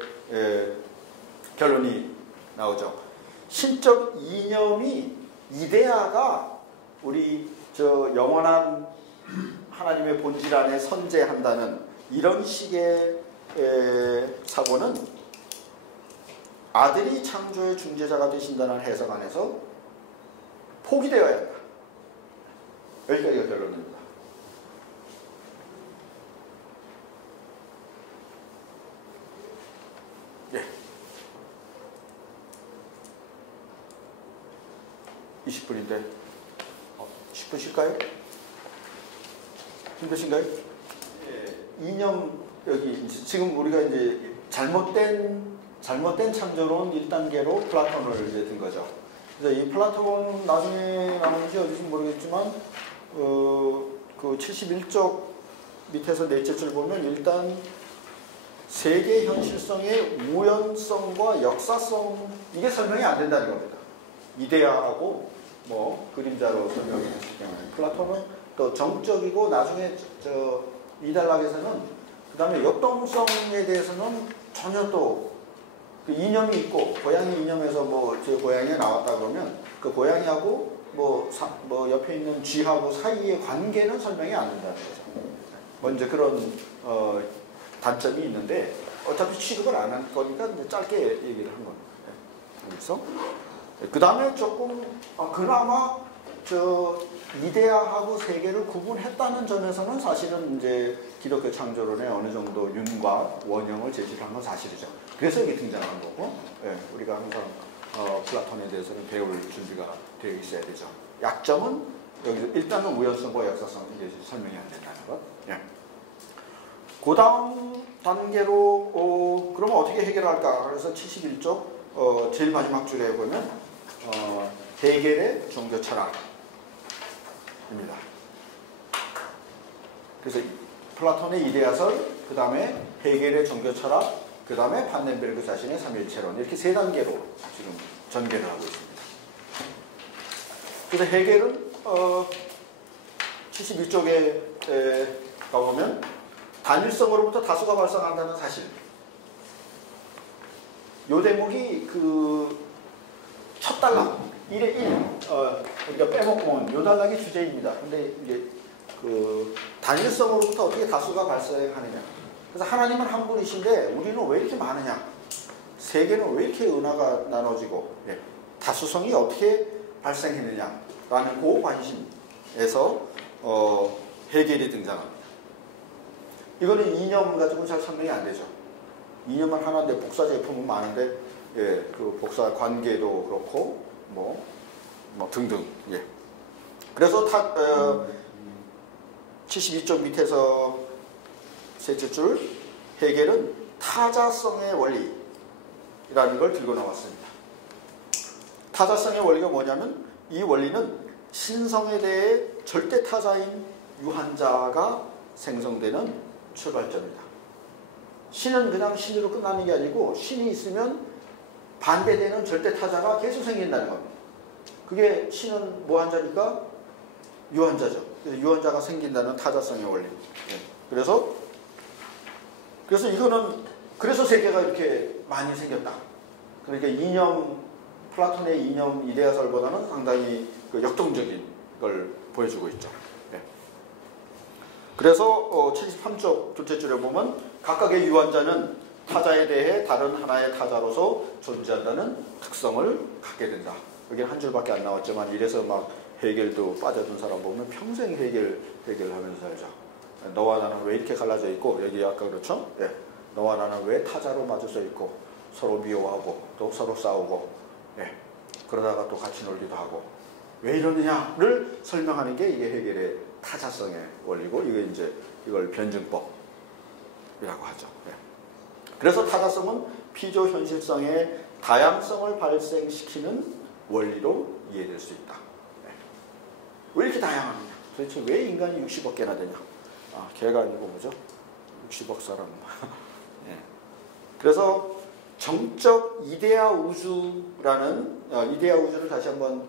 결론이 나오죠. 신적 이념이, 이데아가 우리 영원한 하나님의 본질 안에 선재한다는 이런 식의 사고는 아들이 창조의 중재자가 되신다는 해석 안에서 포기되어야 한다. 여기까지가 결론입니다. 예. 20분인데 10분 쉴까요? 힘드신가요? 예. 이념, 여기 지금 우리가 이제 잘못된 창조론 1단계로 플라톤을 이제 든 거죠. 그래서 이 플라톤 나중에 나오는지 어디서 모르겠지만 그 71쪽 밑에서 넷째 줄 보면 일단 세계 현실성의 우연성과 역사성, 이게 설명이 안 된다는 겁니다. 이데아하고 뭐 그림자로 설명했을 경우에 플라톤은 또 정적이고, 나중에 이달락에서는 그 다음에 역동성에 대해서는 전혀 또 그 이념이 있고, 고양이 이념에서 저 고양이가 나왔다 그러면 그 고양이하고 뭐 옆에 있는 쥐하고 사이의 관계는 설명이 안 된다는 거죠. 먼저 그런 단점이 있는데 어차피 취급을 안 할 거니까 짧게 얘기를 한 겁니다. 그래서 그 다음에 조금 그나마 이데아하고 세계를 구분했다는 점에서는 사실은 이제 기독교 창조론에 어느 정도 윤곽, 원형을 제시한 건 사실이죠. 그래서 이게 등장한 거고, 우리가 항상 플라톤에 대해서는 배울 준비가 되어 있어야 되죠. 약점은 여기서 일단은 우연성과 역사성, 이게 설명이 안 된다는 것. 그 다음 단계로 그러면 어떻게 해결할까? 그래서 71쪽 제일 마지막 줄에 보면 헤겔의 종교 철학입니다. 그래서 플라톤의 이데아설, 그 다음에 헤겔의 종교 철학, 그 다음에 판넨베르크 자신의 삼위일체론, 이렇게 세 단계로 지금 전개를 하고 있습니다. 그래서 헤겔은 71쪽에 가보면 단일성으로부터 다수가 발생한다는 사실, 요 대목이 첫 단락 1의 1 우리가 빼먹으면 요 단락이 주제입니다. 근데 이제 단일성으로부터 어떻게 다수가 발생하느냐. 그래서 하나님은 한 분이신데 우리는 왜 이렇게 많으냐. 세계는 왜 이렇게 은하가 나눠지고, 다수성이 어떻게 발생했느냐라는 그 관심에서 해겔이 등장합니다. 이거는 이념 가지고 잘 설명이 안 되죠. 이념은 하나인데 복사 제품은 많은데, 예, 그 복사 관계도 그렇고 뭐 등등. 예. 그래서 72쪽 밑에서 셋째 줄, 해겔은 타자성의 원리라는 걸 들고 나왔습니다. 타자성의 원리가 뭐냐면, 이 원리는 신성에 대해 절대 타자인 유한자가 생성되는 출발점이다. 신은 그냥 신으로 끝나는 게 아니고, 신이 있으면 반대되는 절대 타자가 계속 생긴다는 겁니다. 그게 신은 무한자니까 유한자죠. 유한자가 생긴다는 타자성의 원리. 그래서 이거는, 그래서 세계가 이렇게 많이 생겼다. 그러니까 이념, 플라톤의 이념 이데아설보다는 상당히 그 역동적인 걸 보여주고 있죠. 네. 그래서 73쪽 둘째 줄에 보면, 각각의 유한자는 타자에 대해 다른 하나의 타자로서 존재한다는 특성을 갖게 된다. 여기는 한 줄밖에 안 나왔지만, 이래서 막 해겔도 빠져든 사람 보면 평생 해겔하면서 살죠. 너와 나는 왜 이렇게 갈라져 있고, 여기 아까 그렇죠? 예. 너와 나는 왜 타자로 맞춰져 있고, 서로 미워하고 또 서로 싸우고, 예. 그러다가 또 같이 놀기도 하고, 왜 이러느냐를 설명하는 게 이게 해겔의 타자성의 원리고, 이걸 변증법이라고 하죠. 예. 그래서 타자성은 피조 현실성의 다양성을 발생시키는 원리로 이해될 수 있다. 예. 왜 이렇게 다양하느냐? 도대체 왜 인간이 60억 개나 되냐? 개가 아니고 뭐죠? 60억 사람. 예. 그래서 정적 이데아 우주라는, 이데아 우주를 다시 한번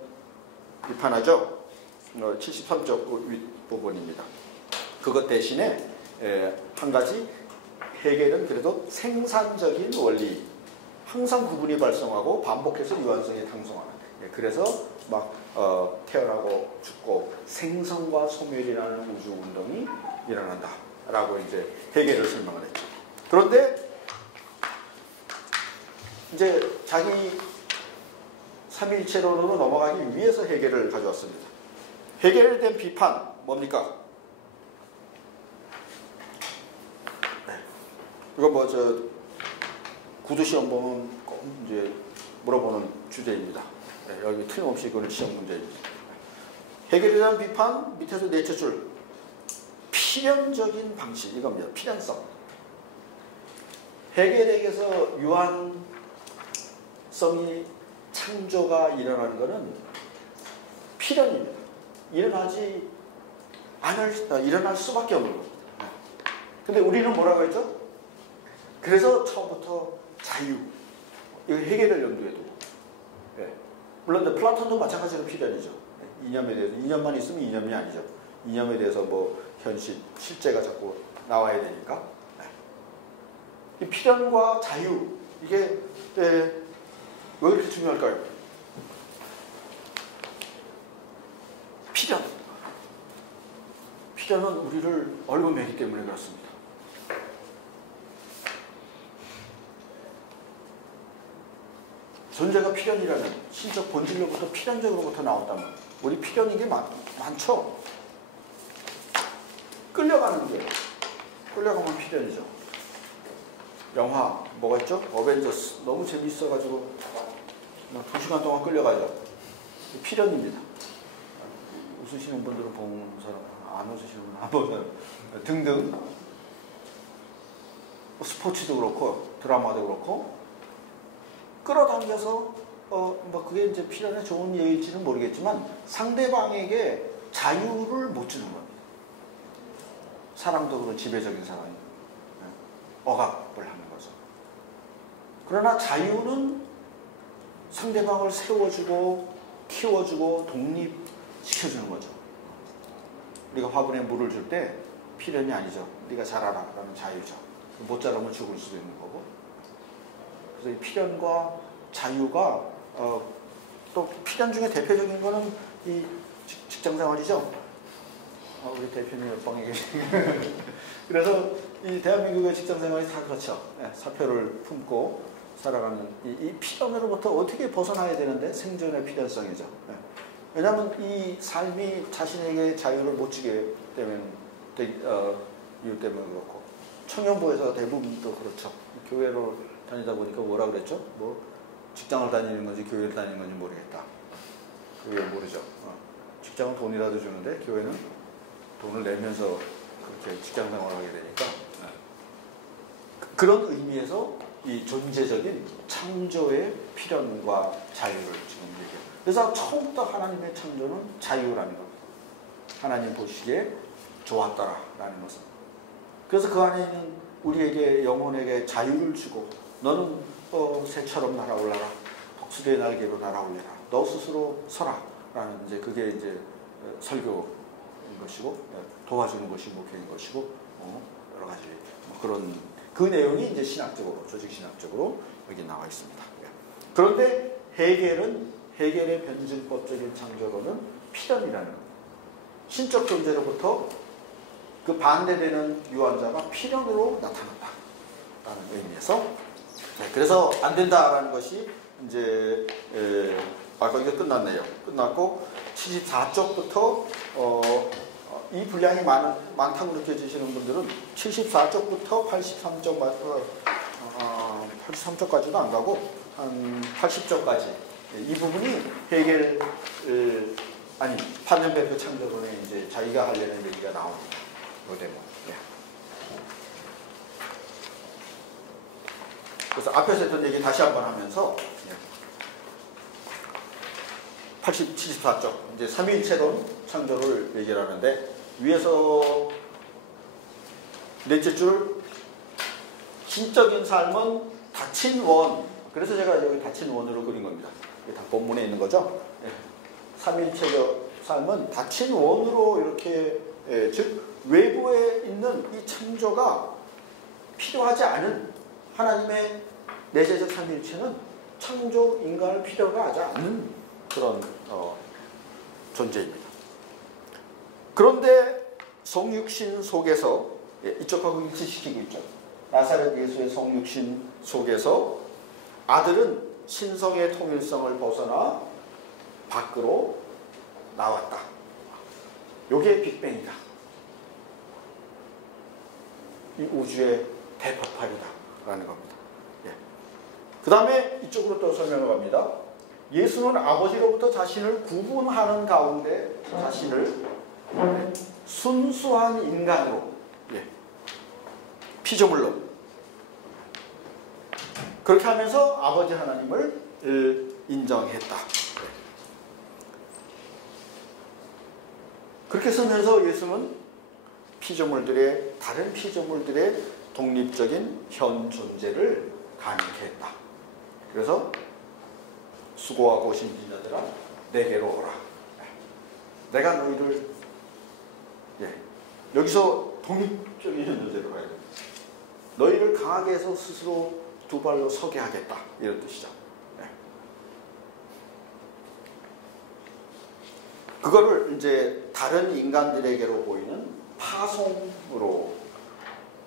비판하죠. 73쪽 윗부분입니다. 그것 대신에 한 가지, 해겔은 그래도 생산적인 원리, 항상 구분이 발생하고 반복해서 유한성이 상승하는. 그래서 막 태어나고 죽고 생성과 소멸이라는 우주 운동이 일어난다라고 이제 해겔을 설명을 했죠. 그런데 이제 자기 삼위일체론으로 넘어가기 위해서 해겔을 가져왔습니다. 해겔에 대한 비판 뭡니까? 이거 구두 시험 보면 꼭 이제 물어보는 주제입니다. 여기 틀림없이 그건 시험 문제입니다. 해겔에 대한 비판, 밑에서 넷째 줄, 필연적인 방식, 이겁니다. 필연성. 해겔에게서 유한성이 창조가 일어나는 것은 필연입니다. 일어날 수밖에 없는 겁니다. 근데 우리는 뭐라고 했죠? 그래서 처음부터 자유, 이거 해겔을 염두에 두고, 예. 물론 플라톤도 마찬가지로 필연이죠. 이념에 대해서, 이념만 있으면 이념이 아니죠. 이념에 대해서 실제가 자꾸 나와야 되니까. 이 필연과 자유, 이게 왜 이렇게 중요할까요? 필연은 우리를 얽어매기 때문에 그렇습니다. 존재가 필연이라는 신적 본질로부터 필연적으로부터 나온다면, 우리 필연인 게 많죠. 끌려가면 필연이죠. 영화 뭐가 있죠? 어벤져스 너무 재밌어가지고 2시간 동안 끌려가죠. 필연입니다. 웃으시는 분들은 본 사람, 안 웃으시는 분은 안 본 사람 등등. 스포츠도 그렇고 드라마도 그렇고 끌어당겨서 그게 이제 필연에 좋은 예일지는 모르겠지만 상대방에게 자유를 못 주는 겁니다. 사랑도 그런 지배적인 사랑이 억압을 하는 거죠. 그러나 자유는 상대방을 세워주고 키워주고 독립시켜주는 거죠. 우리가 화분에 물을 줄 때 필연이 아니죠. 네가 자라라 라는 자유죠. 못 자라면 죽을 수도 있는 거고. 그래서 이 필연과 자유가 또 필연 중에 대표적인 거는 이 직장생활이죠. 우리 대표님 옆방에 계시는 그래서 이 대한민국의 직장생활이 다 그렇죠. 네, 사표를 품고 살아가는 이 필연으로부터 어떻게 벗어나야 되는데 생존의 필연성이죠. 예. 왜냐하면 이 삶이 자신에게 자유를 못 주게 되면 이유 때문에 그렇고 청년부에서 대부분 또 그렇죠. 교회로 다니다 보니까 뭐라 그랬죠? 뭐 직장을 다니는 건지 교회를 다니는 건지 모르겠다. 그게 모르죠. 직장은 돈이라도 주는데 교회는 돈을 내면서 그렇게 직장 생활을 하게 되니까 그런 의미에서 이 존재적인 창조의 필연과 자유를 지금 얘기해요. 그래서 처음부터 하나님의 창조는 자유라는 겁니다. 하나님 보시기에 좋았더라라는 것은. 그래서 그 안에 있는 우리에게 영혼에게 자유를 주고 너는 새처럼 날아올라라. 독수리의 날개로 날아올려라. 너 스스로 서라. 라는 이제 그게 이제 설교인 것이고 도와주는 것이 목회인 것이고 여러 가지 그런 그 내용이 이제 신학적으로 조직 신학적으로 여기 나와 있습니다. 그런데 해겔의 변증법적인 창조론은 필연이라는 겁니다. 신적 존재로부터 그 반대되는 유한자가 필연으로 나타난다라는 의미에서 그래서 안 된다라는 것이 이제 아까 이게 끝났네요. 끝났고 74쪽부터 이 분량이 많다고 느껴지시는 분들은 74쪽부터 83쪽까지도 안 가고 한 80쪽까지 이 부분이 해겔 파면배표 창조론에 이제 자기가 하려는 얘기가 나옵니다. 이 대목. 그래서 앞에서 했던 얘기 다시 한번 하면서 74쪽 이제 삼위일체론 창조를 얘기를 하는데 위에서 넷째 줄 신적인 삶은 닫힌 원. 그래서 제가 여기 닫힌 원으로 그린 겁니다. 이게 다 본문에 있는 거죠. 삼위일체적 삶은 닫힌 원으로 이렇게 즉 외부에 있는 이 창조가 필요하지 않은 하나님의 내재적 삼위일체는 창조 인간을 필요가 하지 않는 그런 존재입니다. 그런데 성육신 속에서 이쪽하고 일치시키고 있죠. 나사렛 예수의 성육신 속에서 아들은 신성의 통일성을 벗어나 밖으로 나왔다. 요게 빅뱅이다. 이 우주의 대폭발이다 라는 겁니다. 그 다음에 이쪽으로 또 설명을 합니다. 예수는 아버지로부터 자신을 구분하는 가운데 자신을 순수한 인간으로 피조물로 그렇게 하면서 아버지 하나님을 인정했다. 그렇게 쓰면서 예수는 다른 피조물들의 독립적인 현 존재를 가능케 했다. 그래서 수고하고 오신 자들아 내게로 오라. 내가 너희를 여기서 독립적인 존재로 가야 돼. 너희를 강하게 해서 스스로 두 발로 서게 하겠다. 이런 뜻이죠. 그거를 이제 다른 인간들에게로 보이는 파송으로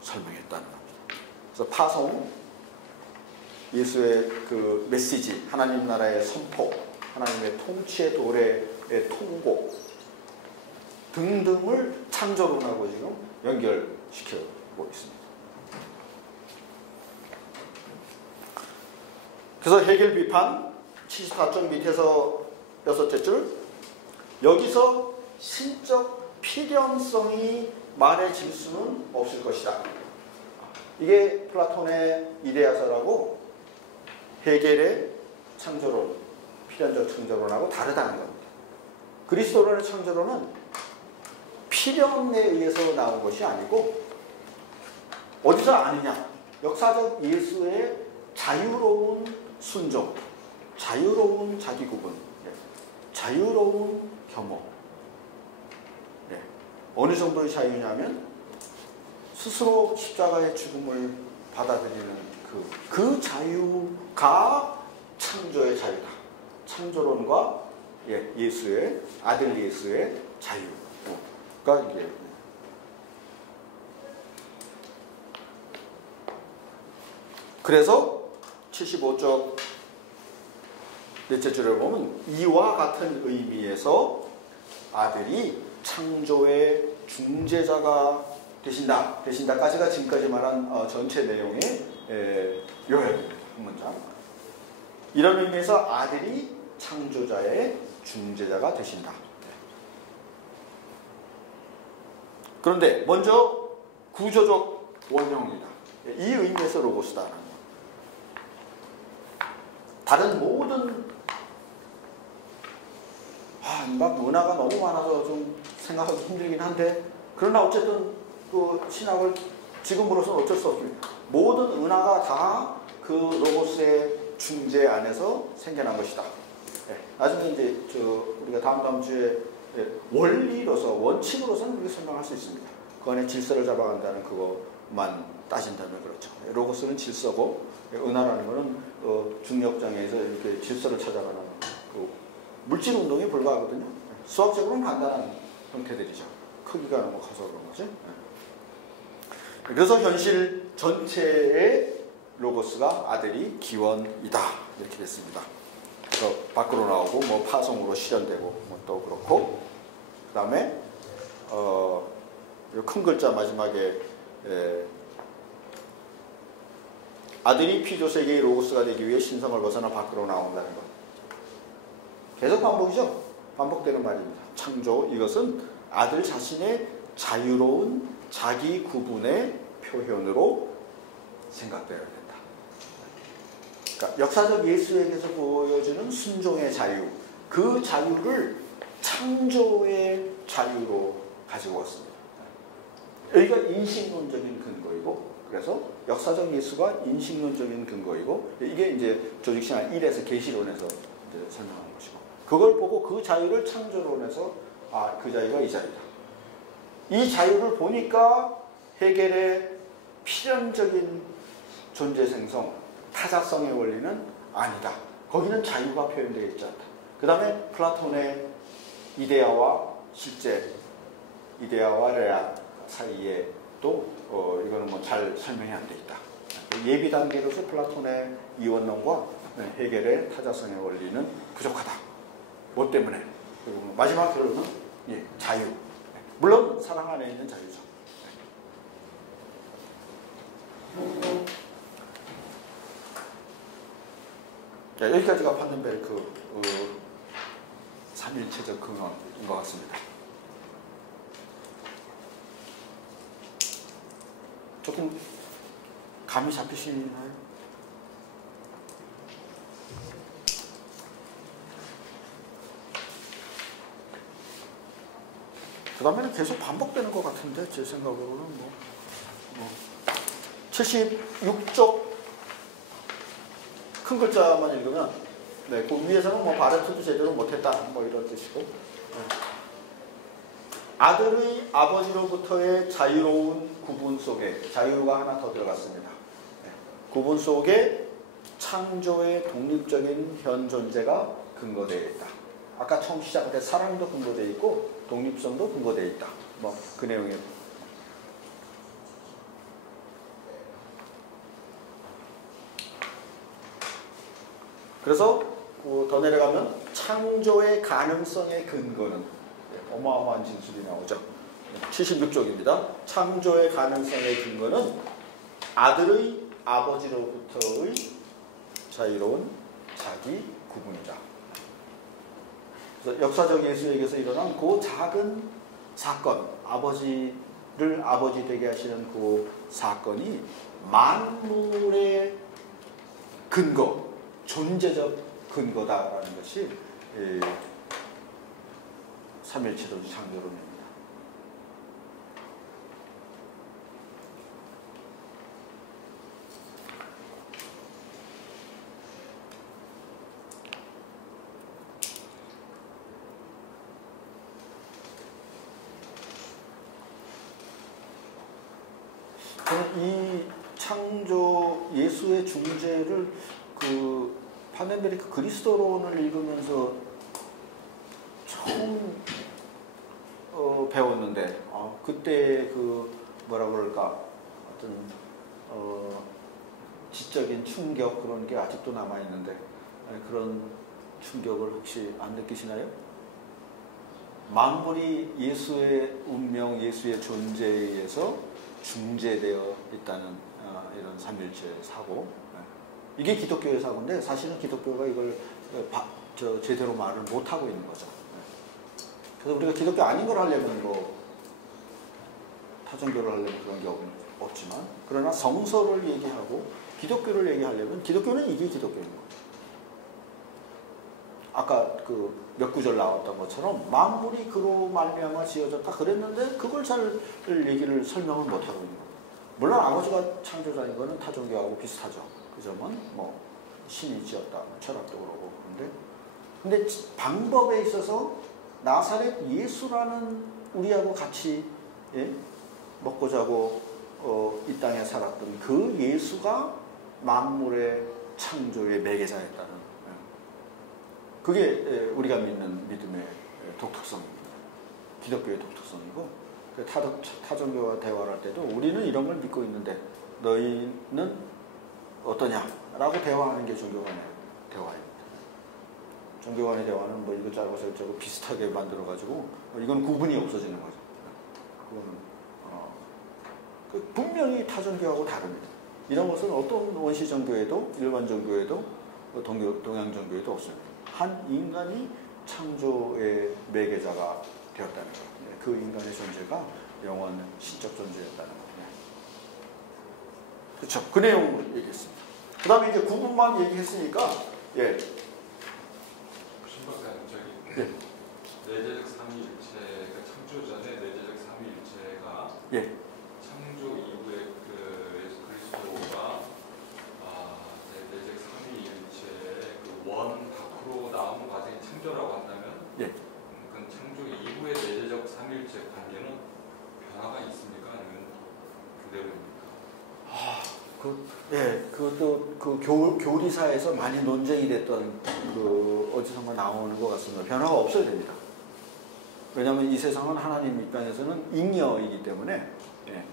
설명했다는 겁니다. 그래서 파송, 예수의 그 메시지, 하나님 나라의 선포, 하나님의 통치의 도래의 통고 등등을 창조론하고 지금 연결시켜보고 있습니다. 그래서 해겔 비판 74쪽 밑에서 6째 줄 여기서 신적 필연성이 말해질 수는 없을 것이다. 이게 플라톤의 이데아서라고 해겔의 창조론, 필연적 창조론하고 다르다는 겁니다. 그리스도론의 창조론은 필연에 의해서 나온 것이 아니고 어디서 아느냐? 역사적 예수의 자유로운 순종, 자유로운 자기구분, 자유로운 겸허. 어느 정도의 자유냐면 스스로 십자가의 죽음을 받아들이는 그 자유가 창조의 자유다. 창조론과 예수의 아들 예수의 자유가 이게 그래서 75쪽 넷째 줄에 보면 이와 같은 의미에서 아들이 창조의 중재자가 되신다까지가 지금까지 말한 전체 내용의 요약입니다. 한 문장. 이런 의미에서 아들이 창조자의 중재자가 되신다. 그런데 먼저 구조적 원형입니다. 이 의미에서 로고스다라는 것. 다른 모든 막 은하가 너무 많아서 좀 생각하기 힘들긴 한데, 그러나 어쨌든 그 신학을 지금으로서는 어쩔 수 없습니다. 모든 은하가 다 그 로고스의 중재 안에서 생겨난 것이다. 나중에 이제 우리가 다음 주에 원리로서 원칙으로서는 그렇게 설명할 수 있습니다. 그 안에 질서를 잡아간다는 그것만 따진다면 그렇죠. 로고스는 질서고 은하라는 것은 중력장에서 이렇게 질서를 찾아가는 그 물질 운동에 불과하거든요. 수학적으로는 간단한 형태들이죠. 크기가 너무 커서 그런 거죠. 그래서 현실 전체의 로고스가 아들이 기원이다 이렇게 됐습니다. 그래서 밖으로 나오고 뭐 파송으로 실현되고 뭐 또 그렇고, 그 다음에 큰 글자 마지막에 아들이 피조세계의 로고스가 되기 위해 신성을 벗어나 밖으로 나온다는 것. 계속 반복이죠. 반복되는 말입니다. 창조, 이것은 아들 자신의 자유로운 자기 구분의 표현으로 생각되어야 된다. 그러니까 역사적 예수에게서 보여주는 순종의 자유, 그 자유를 창조의 자유로 가지고 왔습니다. 여기가 인식론적인 근거이고, 그래서 역사적 예수가 인식론적인 근거이고, 이게 이제 조직신학 1에서 계시론에서 이제 설명한 것이고, 그걸 보고 그 자유를 창조론에서 그 자유가 이 자유다. 이 자유를 보니까 헤겔의 필연적인 존재 생성, 타자성의 원리는 아니다. 거기는 자유가 표현되어 있지 않다. 그 다음에 플라톤의 이데아와 실제, 이데아와 레아 사이에 또 이거는 뭐 잘 설명이 안 돼 있다. 예비 단계로서 플라톤의 이원론과 헤겔의 타자성의 원리는 부족하다. 뭐 때문에? 그리고 마지막 결론은 자유. 물론 사랑 안에 있는 자유죠. 여기까지가 판덴베르크 3일체적 근원인 것 같습니다. 조금 감이 잡히시나요? 그 다음에는 계속 반복되는 것 같은데, 제 생각으로는 76쪽 큰 글자만 읽으면, 그 위에서는 뭐 바레트도 제대로 못했다, 뭐 이런 뜻이고, 아들의 아버지로부터의 자유로운 구분 속에, 자유가 하나 더 들어갔습니다. 구분 속에 창조의 독립적인 현 존재가 근거되어 있다. 아까 처음 시작할 때 사랑도 근거되어 있고 독립성도 근거되어 있다. 뭐 그 내용이에요. 그래서 더 내려가면 창조의 가능성의 근거는 어마어마한 진술이 나오죠. 76쪽입니다. 창조의 가능성의 근거는 아들의 아버지로부터의 자유로운 자기 구분이다. 그래서 역사적 예수에게서 일어난 그 작은 사건, 아버지를 아버지 되게 하시는 그 사건이 만물의 근거, 존재적 근거다라는 것이 3일체적 창조론입니다. 이 창조 예수의 중재를 판덴베르크 그리스도론을 읽으면서 처음 배웠는데 그때 뭐라 그럴까 어떤 지적인 충격 그런 게 아직도 남아 있는데 그런 충격을 혹시 안 느끼시나요? 만물이 예수의 운명, 예수의 존재에 의해서 중재되어 있다는 이런 삼일체 사고. 이게 기독교의 사고인데 사실은 기독교가 이걸 제대로 말을 못하고 있는 거죠. 그래서 우리가 기독교 아닌 걸 하려면 뭐 타종교를 하려면 그런 게 없지만 그러나 성서를 얘기하고 기독교를 얘기하려면 기독교는 이게 기독교인 거예요. 아까 그 몇 구절 나왔던 것처럼 만물이 그로 말미암아 지어졌다 그랬는데 그걸 잘 얘기를 설명을 못하고 있는 거예요. 물론 아버지가 창조자인 거는 타종교하고 비슷하죠. 그 점은 뭐 신이 지었다 철학도 그러고 근데 방법에 있어서 나사렛 예수라는 우리하고 같이 먹고 자고 이 땅에 살았던 그 예수가 만물의 창조의 매개자였다는 그게 우리가 믿는 믿음의 독특성입니다. 기독교의 독특성이고 타종교와 대화를 할 때도 우리는 이런 걸 믿고 있는데 너희는 어떠냐라고 대화하는 게 종교 간의 대화입니다. 종교 간의 대화는 뭐 이것저것 저것저것 비슷하게 만들어가지고 이건 구분이 없어지는 거죠. 그거는 분명히 타종교하고 다릅니다. 이런 것은 어떤 원시 종교에도 일반 종교에도 동양 종교에도 없습니다. 한 인간이 창조의 매개자가 되었다는 것. 그 인간의 존재가 영원 신적 존재였다는 것. 그렇죠. 그 내용을 얘기했습니다. 그 다음에 이제 구분만 얘기했으니까 예. 내재적 삼위일체가 창조 전에 내재적 삼위일체가 예. 창조 이후에 그 예수 그리스도가 내재적 삼위일체의 그 원 밖으로 나오는 과정이 창조라고 한다면 예. 그건 창조 이후의 내재적 삼위일체 관계는 변화가 있습니까? 아니면 그대로입니까? 그것도 그 교리사에서 많이 논쟁이 됐던 그 어디선가 나오는 것 같습니다. 변화가 없어야 됩니다. 왜냐하면 이 세상은 하나님 입장에서는 잉여이기 때문에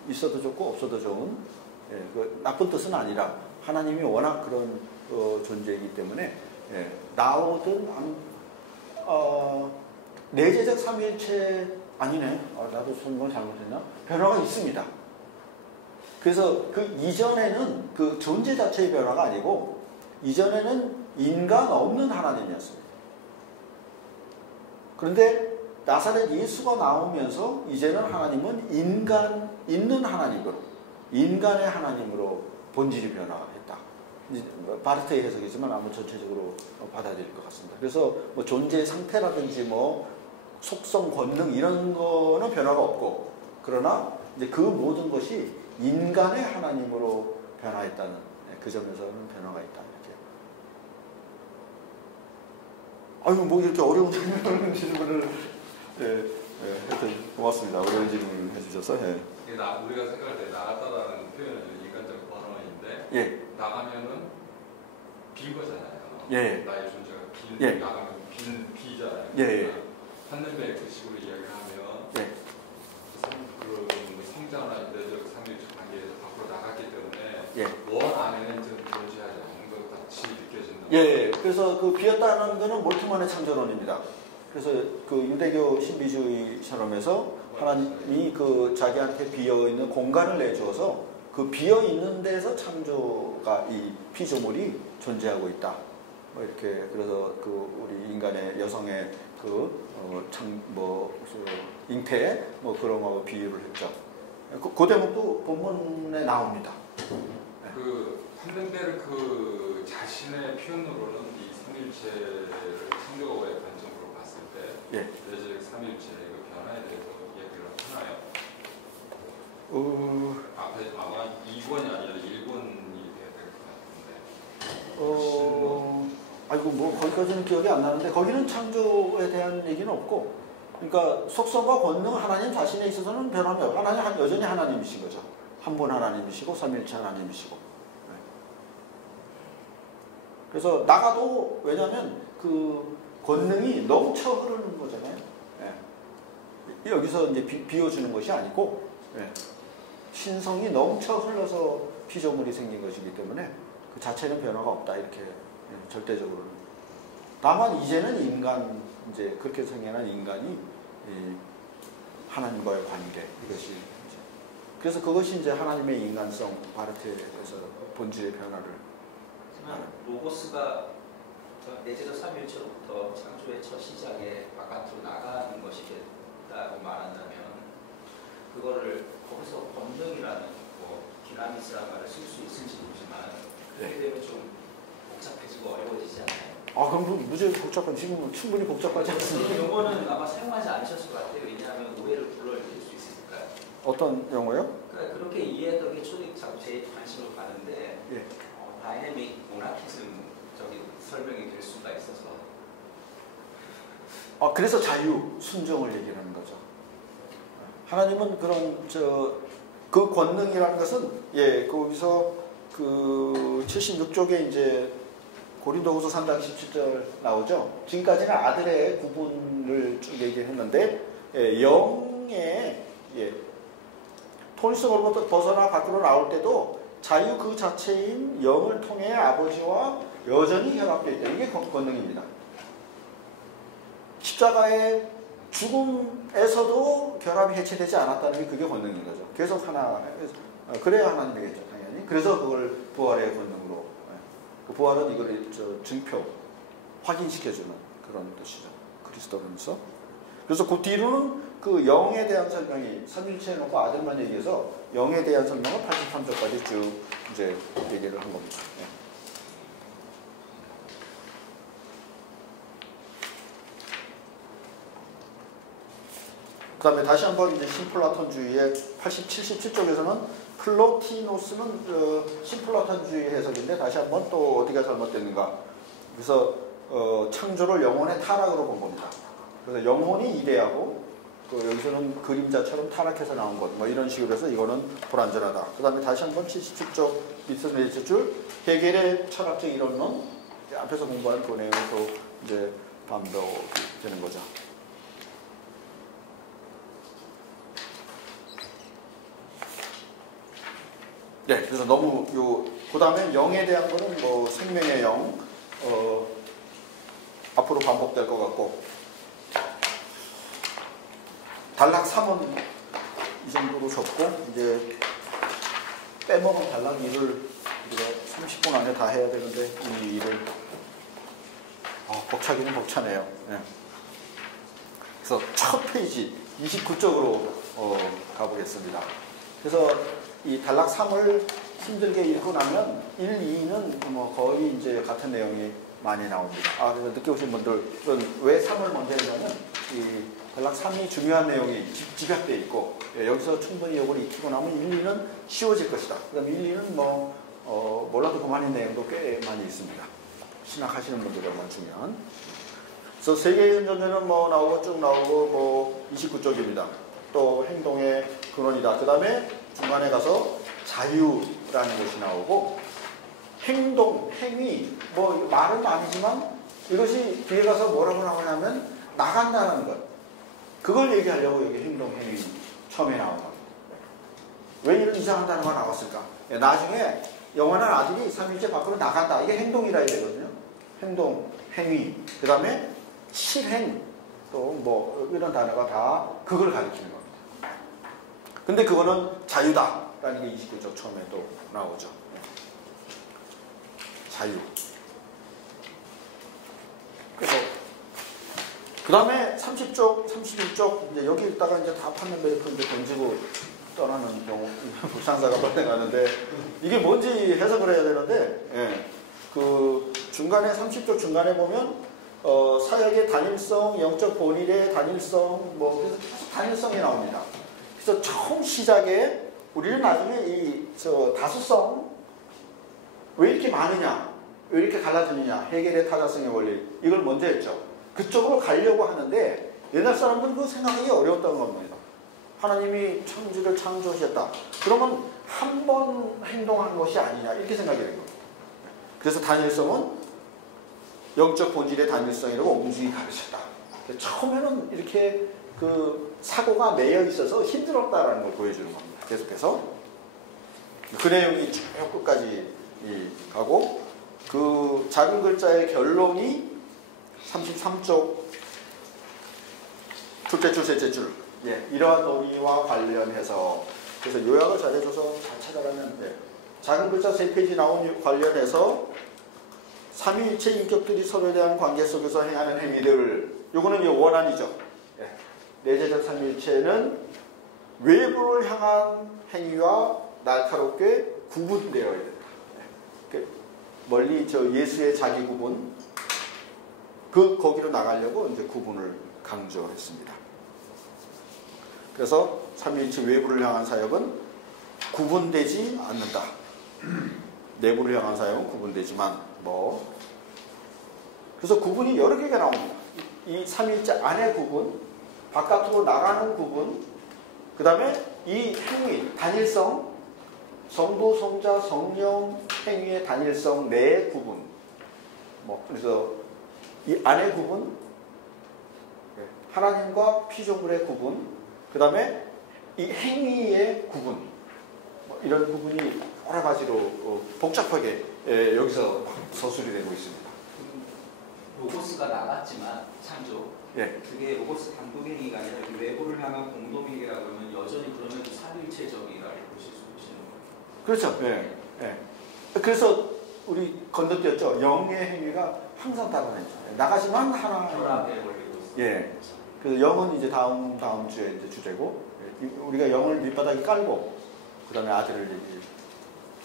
있어도 좋고 없어도 좋은 그 나쁜 뜻은 아니라 하나님이 워낙 그런 존재이기 때문에 나오든 내재적 삼위일체 아니네. 나도 설명을 잘못했나? 변화가 있습니다. 그래서 그 이전에는 그 존재 자체의 변화가 아니고 이전에는 인간 없는 하나님이었습니다. 그런데 나사렛 예수가 나오면서 이제는 하나님은 인간 있는 하나님으로 인간의 하나님으로 본질이 변화했다. 바르트의 해석이지만 아무 전체적으로 받아들일 것 같습니다. 그래서 뭐 존재의 상태라든지 뭐 속성, 권능 이런 거는 변화가 없고 그러나 이제 그 모든 것이 인간의 하나님으로 변화했다는 그 점에서는 변화가 있다. 이렇게. 뭐 이렇게 어려운 질문을 하여튼 고맙습니다. 어려운 질문을 해주셔서. 우리가 생각할 때 나갔다라는 표현은 인간적 번언인데 예. 나가면은 빈 거잖아요. 예. 나의 존재가 빈 예. 나가면 비잖아요. 예. 한는배 그 식으로 이야기를 하면 예. 그런 성장이나 내적 삼위일체 관계에서 밖으로 나갔기 때문에 예. 원 안에는 좀 존재하지 않는 것 같이 느껴진다. 예. 그래서 그 비었다는 것은 몰트만의 창조론입니다. 그래서 그 유대교 신비주의 실험에서 하나님이 그 자기한테 비어 있는 공간을 내주어서 그 비어 있는 데서 창조가 이 피조물이 존재하고 있다. 뭐 이렇게 그래서 그 우리 인간의 여성의 그 잉태 뭐 그런 거하고 비유를 했죠. 그 대목도 본문에 나옵니다. 그 한denberg 그 자신의 표현으로는 이 삼일체를 창조의 관점으로 봤을 때 내재적 삼일체의 그 변화에 대해서 얘기를 하나요? 앞에 아마 2번이 아니라 1번이 돼야 될 것 같은데. 뭐 거기까지는 기억이 안 나는데 거기는 창조에 대한 얘기는 없고, 그러니까 속성과 권능 하나님 자신에 있어서는 변함이 없고 하나님 여전히 하나님이신 거죠. 한 분 하나님이시고 삼일체 하나님이시고. 그래서 나가도 왜냐하면 그 권능이 넘쳐 흐르는 거잖아요. 여기서 이제 비워주는 것이 아니고 신성이 넘쳐 흘러서 피조물이 생긴 것이기 때문에 그 자체는 변화가 없다 이렇게 절대적으로는. 다만 이제는 인간 이제 그렇게 생겨난 인간이 하나님과의 관계 이것이 이제 그래서 그것이 이제 하나님의 인간성 바르테에서 본질의 변화를. 로고스가 내재적 삼위일체로부터 창조의 첫 시작에 바깥으로 나가는 것이겠다고 말한다면 그거를 거기서 본능이라는 디나미스라는 말을 쓸 수 있을지 모르지만 그렇게 되면 좀 복잡해지고 어려워지지 않나요? 아 그럼 무지 복잡한 지금 충분히 복잡하지 않습니까? 저는 용어는 아마 사용하지 않으셨을 것 같아요. 왜냐하면 오해를 불러일으킬 수 있으니까요. 어떤 용어요? 그러니까 그렇게 이해했던 게 초기 자꾸 제 관심을 가는데 예. 다이내믹 모나키즘적인 설명이 될 수가 있어서. 그래서 자유, 순종을 얘기하는 거죠. 하나님은 그런 그 권능이라는 것은 거기서 그 76쪽에 이제 고린도후서 3장 17절 나오죠. 지금까지는 아들의 구분을 쭉 얘기했는데 영의 통일성으로부터 벗어나 밖으로 나올 때도 자유 그 자체인 영을 통해 아버지와 여전히 결합되어 있다. 이게 권능입니다. 십자가의 죽음에서도 결합이 해체되지 않았다는 게 그게 권능인 거죠. 계속 하나, 그래야 하나님이겠죠, 당연히. 그래서 그걸 부활의 권능으로. 그 부활은 이걸 증표, 확인시켜주는 그런 뜻이죠. 그리스도로서. 그래서 그 뒤로는 그 영에 대한 설명이 삼일체에 놓고 아들만 얘기해서 영에 대한 설명은 83절까지 쭉 이제 얘기를 한 겁니다. 그 다음에 다시 한번 이제 신플라톤주의의 77쪽에서는 플로티노스는 신플라톤주의 해석인데 다시 한번 또 어디가 잘못됐는가. 그래서 창조를 영혼의 타락으로 본 겁니다. 그래서 영혼이 이대하고 여기서는 그림자처럼 타락해서 나온 것 뭐 이런 식으로 해서 이거는 불완전하다. 그 다음에 다시 한번 77쪽 밑에서 넷째 줄 해겔의 철학적 이론론 앞에서 공부한 그 내용을 또 이제 반복되는 거죠. 네, 그래서 너무 그 다음에 영에 대한 거는 뭐 생명의 영 앞으로 반복될 것 같고 단락 3은 이 정도로 적고 이제 빼먹은 단락 2를 우리가 30분 안에 다 해야 되는데 이 일을 벅차기는 벅차네요. 네. 그래서 첫 페이지 29쪽으로 가보겠습니다. 그래서 이 단락 3을 힘들게 읽고 나면 1, 2는 뭐 거의 이제 같은 내용이 많이 나옵니다. 그래서 늦게 오신 분들은 왜 3을 먼저 했냐면 이 단락 3이 중요한 내용이 집약되어 있고 여기서 충분히 이걸 익히고 나면 1, 2는 쉬워질 것이다. 그 다음에 1, 2는 몰라도 그만한 내용도 꽤 많이 있습니다. 신학하시는 분들에만 중요한. 그래서 세계의 존재는 뭐 나오고 쭉 나오고 뭐 29쪽입니다. 또 행동의 근원이다. 그 다음에 중간에 가서 자유라는 것이 나오고 행동, 행위, 뭐 말은 아니지만 이것이 뒤에 가서 뭐라고 나오냐면 나간다는 것. 그걸 얘기하려고 여기 행동, 행위 처음에 나온 겁니다. 왜 이런 이상한 단어가 나왔을까? 나중에 영원한 아들이 삼위일체 밖으로 나간다. 이게 행동이라 해야 되거든요. 행동, 행위, 그 다음에 실행, 또 뭐 이런 단어가 다 그걸 가리키는 겁니다. 근데 그거는 자유다라는 게 29쪽 처음에 또 나오죠. 자유. 그래서 그 다음에 30쪽, 31쪽 이제 여기 있다가 이제 다 판면 메이커 이제 던지고 떠나는 경우 불상사가 발생하는데 이게 뭔지 해석을 해야 되는데 그 중간에 30쪽 중간에 보면 사역의 단일성, 영적 본일의 단일성 뭐 그래서 계속 단일성이 나옵니다. 그래서 처음 시작에 우리는 나중에 다수성 왜 이렇게 많으냐, 왜 이렇게 갈라지느냐, 해겔의 타자성의 원리 이걸 먼저 했죠. 그쪽으로 가려고 하는데 옛날 사람들은 그거 생각하기 어려웠던 겁니다. 하나님이 천지를 창조하셨다. 그러면 한 번 행동한 것이 아니냐 이렇게 생각이 된 겁니다. 그래서 단일성은 영적 본질의 단일성이라고 옹중히 가르쳤다. 처음에는 이렇게 그 사고가 매여 있어서 힘들었다라는 걸 보여주는 겁니다. 계속해서 그 내용이 쭉 끝까지 가고 그 작은 글자의 결론이 33쪽 둘째 줄, 셋째 줄. 예, 이러한 논의와 관련해서 그래서 요약을 잘해줘서 잘 찾아가면 작은 글자 3페이지 나온 관련해서 삼위일체 인격들이 서로에 대한 관계 속에서 행하는 행위들 요거는 원안이죠. 예, 내재적 삼위일체는 외부를 향한 행위와 날카롭게 구분되어야 된다. 예, 멀리 예수의 자기 구분 거기로 나가려고 이제 구분을 강조했습니다. 그래서 삼위일체 외부를 향한 사역은 구분되지 않는다. 내부를 향한 사역은 구분되지만 그래서 구분이 여러 개가 나옵니다. 이 삼위일체 안의 구분, 바깥으로 나가는 구분, 그 다음에 이 행위, 단일성, 성부, 성자, 성령 행위의 단일성 내의 구분. 그래서 이 안의 구분, 하나님과 피조물의 구분, 그 다음에 이 행위의 구분, 이런 부분이 여러 가지로 복잡하게 여기서 서술이 되고 있습니다. 로고스가 나갔지만 창조, 그게 로고스 단독행위가 아니라 외부를 향한 공동행위라고 하면 여전히 그러면 삼위일체적이라고 보실 수 있는 거예요. 그렇죠. 그래서 우리 건너뛰었죠. 영의 행위가 항상 다른 행위. 나가지만 하나. 결합에 걸리고 있어요. 그래서 영은 이제 다음 주에 이제 주제고, 우리가 영을 밑바닥에 깔고, 그 다음에 아들을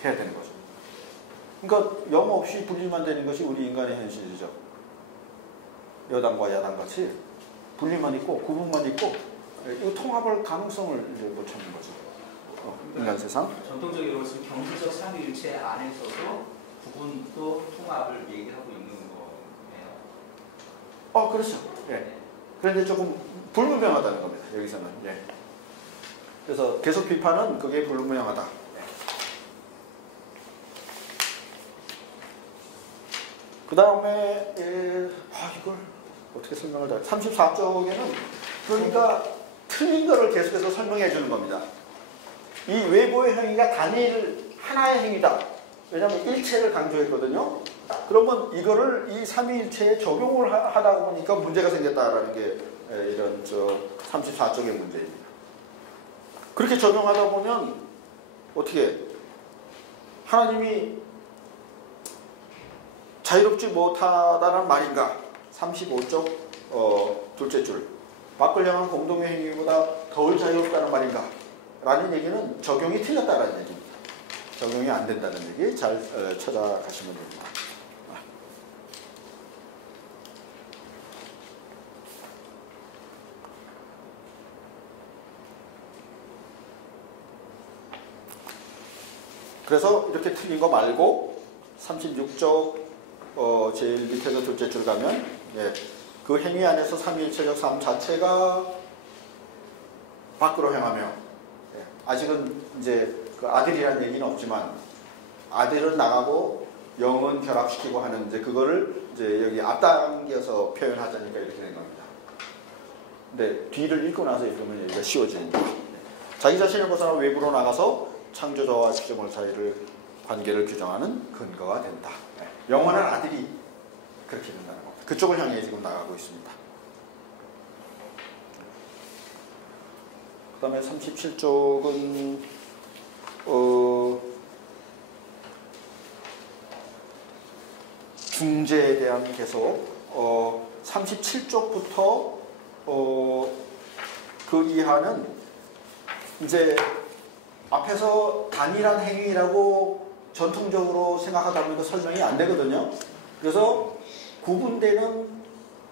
해야 되는 거죠. 그러니까 영 없이 분리만 되는 것이 우리 인간의 현실이죠. 여당과 야당 같이 분리만 있고, 구분만 있고, 이 통합할 가능성을 이제 못 찾는 거죠. 인간 세상. 전통적으로 경제적 삼위일체 안에서도 구분도 통합을 얘기하고 있는 거예요. 그렇죠. 그런데 조금 불분명하다는 겁니다. 여기서는. 그래서 계속 비판은 그게 불분명하다. 그 다음에 이걸 어떻게 설명을 다 34쪽에는 그러니까 틀린 거를 계속해서 설명해 주는 겁니다. 이 외부의 행위가 단일 하나의 행위다. 왜냐하면 일체를 강조했거든요. 그러면 이거를 이 삼위일체에 적용을 하다 보니까 문제가 생겼다라는 게 이런 34쪽의 문제입니다. 그렇게 적용하다 보면 어떻게 하나님이 자유롭지 못하다는 말인가? 35쪽 둘째 줄 밖을 향한 공동의 행위보다 덜 자유롭다는 말인가? 라는 얘기는 적용이 틀렸다라는 얘기입니다. 적용이 안 된다는 얘기 잘 찾아가시면 됩니다. 그래서 이렇게 틀린 거 말고 36쪽 제일 밑에서 둘째 줄 가면 그 행위 안에서 삼위일체적 삶 자체가 밖으로 향하며 아직은 이제 그 아들이라는 얘기는 없지만 아들은 나가고 영은 결합시키고 하는 이제 그거를 이제 여기 앞당겨서 표현하자니까 이렇게 된 겁니다. 근데 뒤를 읽고 나서 읽으면 얘기가 쉬워집니다. 자기 자신을 벗어나 외부로 나가서 창조자와 피조물 사이를 관계를 규정하는 근거가 된다. 영원한 아들이 그렇게 된다는 겁니다. 그쪽을 향해 지금 나가고 있습니다. 그 다음에 37쪽은 중재에 대한 계속 37쪽부터 그 이하는 이제 앞에서 단일한 행위라고 전통적으로 생각하다 보니까 설명이 안 되거든요. 그래서 구분되는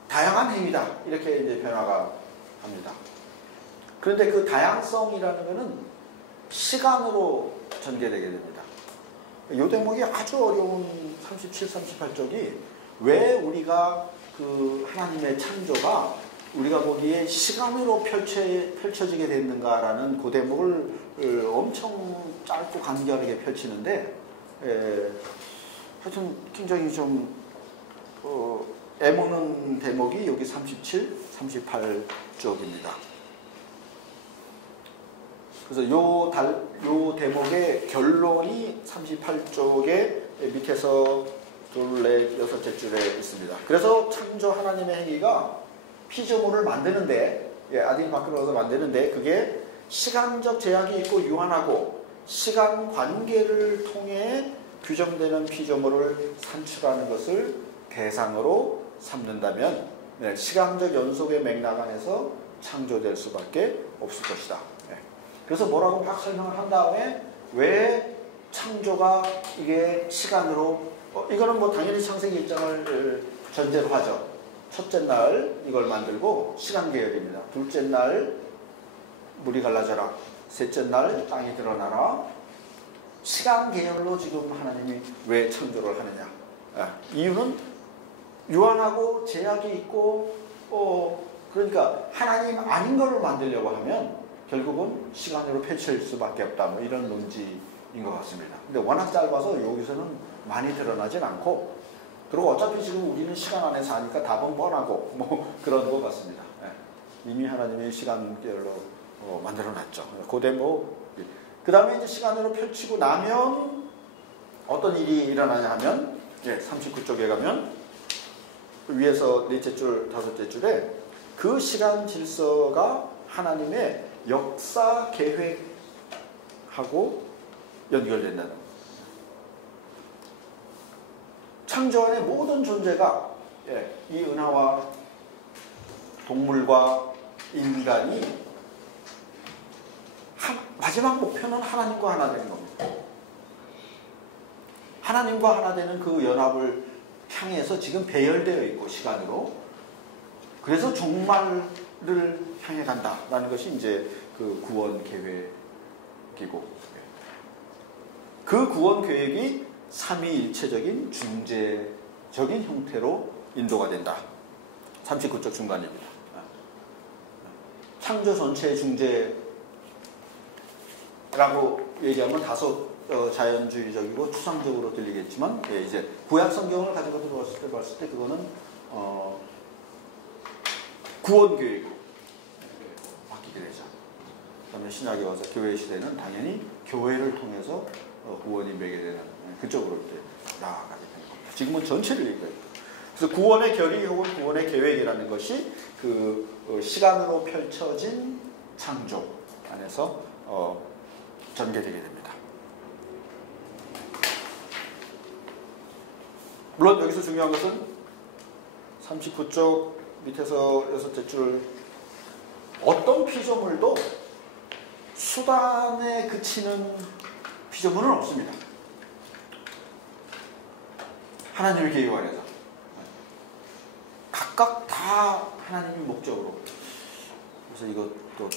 다양한 행위다 이렇게 이제 변화가 합니다. 그런데 그 다양성이라는 것은 시간으로 전개되게 됩니다. 이 대목이 아주 어려운 37, 38쪽이 왜 우리가 그 하나님의 창조가 우리가 보기에 시간으로 펼쳐지게 됐는가라는 그 대목을 엄청 짧고 간결하게 펼치는데 하여튼 굉장히 좀 애무는 대목이 여기 37, 38쪽입니다. 그래서 요 대목의 결론이 38쪽에 밑에서 둘, 넷, 여섯째 줄에 있습니다. 그래서 창조 하나님의 행위가 피조물을 만드는데, 아딘 밖으로서 만드는데, 그게 시간적 제약이 있고 유한하고 시간 관계를 통해 규정되는 피조물을 산출하는 것을 대상으로 삼는다면, 시간적 연속의 맥락 안에서 창조될 수밖에 없을 것이다. 그래서 뭐라고 막 설명을 한 다음에 왜 창조가 이게 시간으로, 이거는 뭐 당연히 창세기 입장을 전제로 하죠. 첫째 날 이걸 만들고 시간 계열입니다. 둘째 날 물이 갈라져라. 셋째 날 땅이 드러나라. 시간 계열로 지금 하나님이 왜 창조를 하느냐. 이유는 유한하고 제약이 있고, 그러니까 하나님 아닌 걸 만들려고 하면 결국은 시간으로 펼칠 수밖에 없다. 뭐 이런 논지인 것 같습니다. 근데 워낙 짧아서 여기서는 많이 드러나진 않고, 그리고 어차피 지금 우리는 시간 안에 사니까 답은 뻔하고 뭐 그런 것 같습니다. 이미 하나님의 시간별로 만들어놨죠. 고대 그 다음에 이제 시간으로 펼치고 나면 어떤 일이 일어나냐 하면, 39쪽에 가면 위에서 넷째 줄, 다섯째 줄에 그 시간 질서가 하나님의 역사 계획하고 연결된다는 거예요. 창조 안의 모든 존재가, 이 은하와 동물과 인간이 마지막 목표는 하나님과 하나 되는 겁니다. 하나님과 하나 되는 그 연합을 향해서 지금 배열되어 있고, 시간으로. 그래서 종말을 향해 간다라는 것이 이제 그 구원 계획이고, 그 구원 계획이 삼위일체적인 중재적인 형태로 인도가 된다. 39쪽 중간입니다. 창조 전체의 중재라고 얘기하면 다소 자연주의적이고 추상적으로 들리겠지만, 이제 구약 성경을 가지고 들어봤을 때 그거는 구원 계획으로 바뀌게 되죠. 그다음에 신약에 와서 교회 시대는 당연히 교회를 통해서 구원이 매게 되는 그쪽으로 이제 나아가게 되는 겁니다. 지금은 전체를 얘기해요. 그래서 구원의 결의 혹은 구원의 계획이라는 것이 그 시간으로 펼쳐진 창조 안에서 전개되게 됩니다. 물론 여기서 중요한 것은 39쪽 밑에서 여섯째 줄, 어떤 피조물도 수단에 그치는 피조물은 없습니다. 하나님의 계획 안에서 각각 다 하나님의 목적으로. 그래서 이것도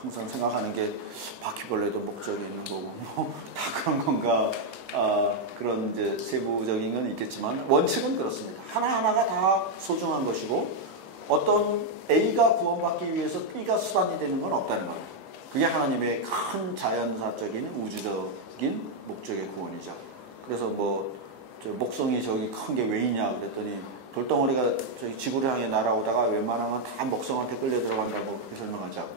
항상 생각하는 게, 바퀴벌레도 목적이 있는 거고 뭐 다 그런 건가, 그런 이제 세부적인 건 있겠지만 원칙은 그렇습니다. 하나하나가 다 소중한 것이고, 어떤 A가 구원받기 위해서 B가 수단이 되는 건 없다는 거예요. 그게 하나님의 큰 자연사적인 우주적인 목적의 구원이죠. 그래서 뭐 목성이 저기 큰 게 왜 있냐 그랬더니, 돌덩어리가 저기 지구를 향해 날아오다가 웬만하면 다 목성한테 끌려 들어간다고 그렇게 설명하죠.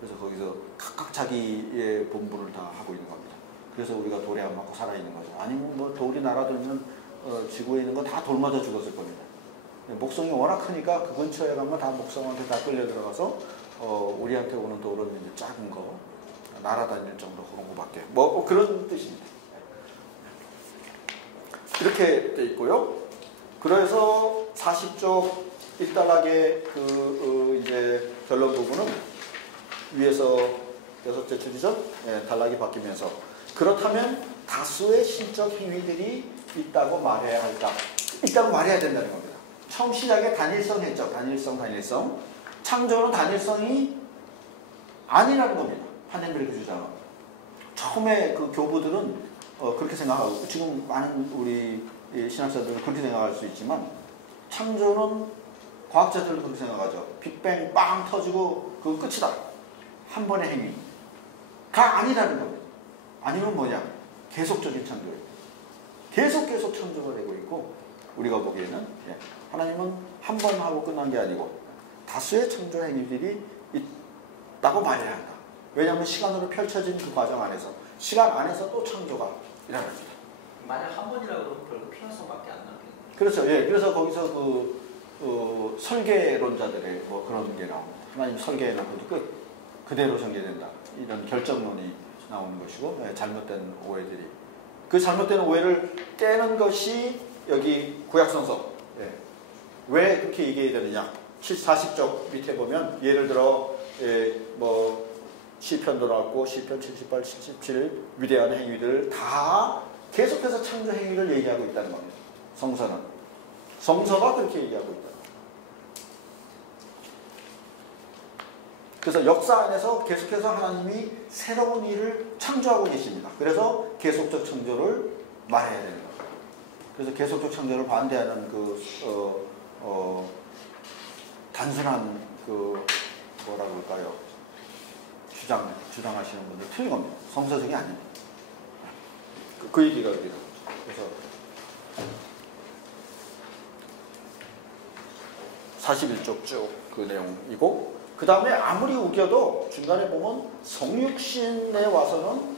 그래서 거기서 각각 자기의 본분을 다 하고 있는 겁니다. 그래서 우리가 돌에 안 맞고 살아있는 거죠. 아니면 뭐 돌이 날아들면 지구에 있는 거 다 돌 맞아 죽었을 겁니다. 목성이 워낙 크니까 그 근처에 가면 다 목성한테 다 끌려 들어가서 우리한테 오는 돌은 이제 작은 거, 날아다닐 정도 그런 거밖에. 뭐 그런 뜻입니다. 이렇게 돼 있고요. 그래서 40쪽 1단락의 이제 결론 부분은 위에서 여섯째 줄이죠. 단락이 바뀌면서, 그렇다면 다수의 신적 행위들이 있다고 말해야 할까? 있다고 말해야 된다는 겁니다. 처음 시작에 단일성 했죠. 단일성. 창조는 단일성이 아니라는 겁니다. 하나님의 그 주장은. 처음에 그 교부들은 그렇게 생각하고, 지금 많은 우리 신학자들은 그렇게 생각할 수 있지만, 창조는 과학자들도 그렇게 생각하죠. 빅뱅 빵 터지고 그거 끝이다. 한 번의 행위가 아니라는 겁니다. 아니면 뭐냐? 계속적인 창조예요. 계속 창조가 되고 있고, 우리가 보기에는 하나님은 한 번 하고 끝난 게 아니고 다수의 창조 행위들이 있다고 말해야 한다. 왜냐하면 시간으로 펼쳐진 그 과정 안에서, 시간 안에서 또 창조가 일어납니다. 만약 한 번이라 그러면 별로 필요성밖에 안 남겠네요. 그렇죠. 예. 그래서 거기서 그 설계론자들의 뭐 그런 게 나옵니다. 하나님 설계에는 그대로 전개된다. 이런 결정론이 나오는 것이고, 예, 잘못된 오해들이. 그 잘못된 오해를 깨는 것이 여기 구약성서. 예. 왜 그렇게 얘기해야 되느냐? 40쪽 밑에 보면 예를 들어 뭐 시편도 나왔고 시편 78, 77 위대한 행위들 다 계속해서 창조 행위를 얘기하고 있다는 겁니다. 성서가 그렇게 얘기하고 있다. 그래서 역사 안에서 계속해서 하나님이 새로운 일을 창조하고 계십니다. 그래서 계속적 창조를 말해야 되는 거예요. 그래서 계속적 창조를 반대하는 단순한 뭐라 그럴까요? 주장하시는 분들 틀린 겁니다. 성서적이 아닙니다. 그 얘기가 여기다. 그래서 41쪽 쭉 그 내용이고, 그 다음에 아무리 우겨도 중간에 보면 성육신에 와서는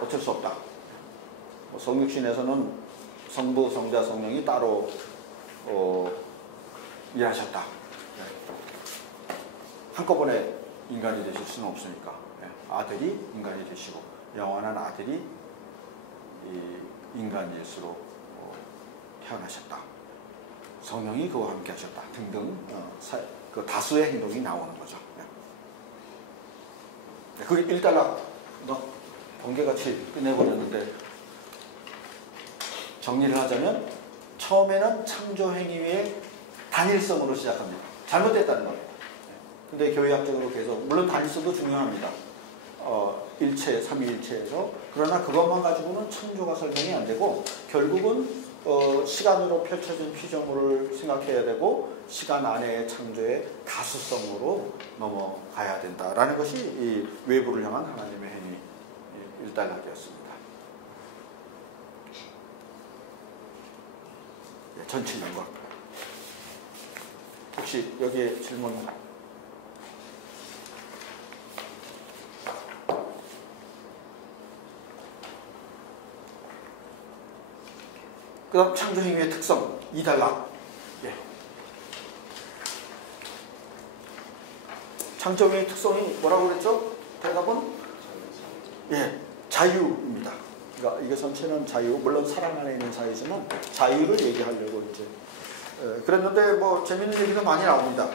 어쩔 수 없다. 성육신에서는 성부, 성자, 성령이 따로 일하셨다. 한꺼번에 인간이 되실 수는 없으니까 아들이 인간이 되시고 영원한 아들이 인간 예수로 태어나셨다. 성령이 그와 함께 하셨다. 등등 그 다수의 행동이 나오는 거죠. 그게 1달러 번개같이 끝내버렸는데, 정리를 하자면 처음에는 창조 행위의 단일성으로 시작합니다. 잘못됐다는 거예요. 근데 교회학적으로 계속, 물론 단일성도 중요합니다. 일체, 삼위일체에서. 그러나 그것만 가지고는 창조가 설명이 안 되고, 결국은 시간으로 펼쳐진 피조물을 생각해야 되고, 시간 안에의 창조의 다수성으로 넘어가야 된다라는 것이 이 외부를 향한 하나님의 행위 일단락이었습니다. 전체 연관. 혹시 여기에 질문? 그 다음 창조행위의 특성 2단락. 예. 창조행위의 특성이 뭐라고 그랬죠? 대답은? 예, 자유입니다. 그러니까 이게 전체는 자유, 물론 사랑 안에 있는 자유지만 자유를 얘기하려고 이제 그랬는데, 뭐 재밌는 얘기도 많이 나옵니다.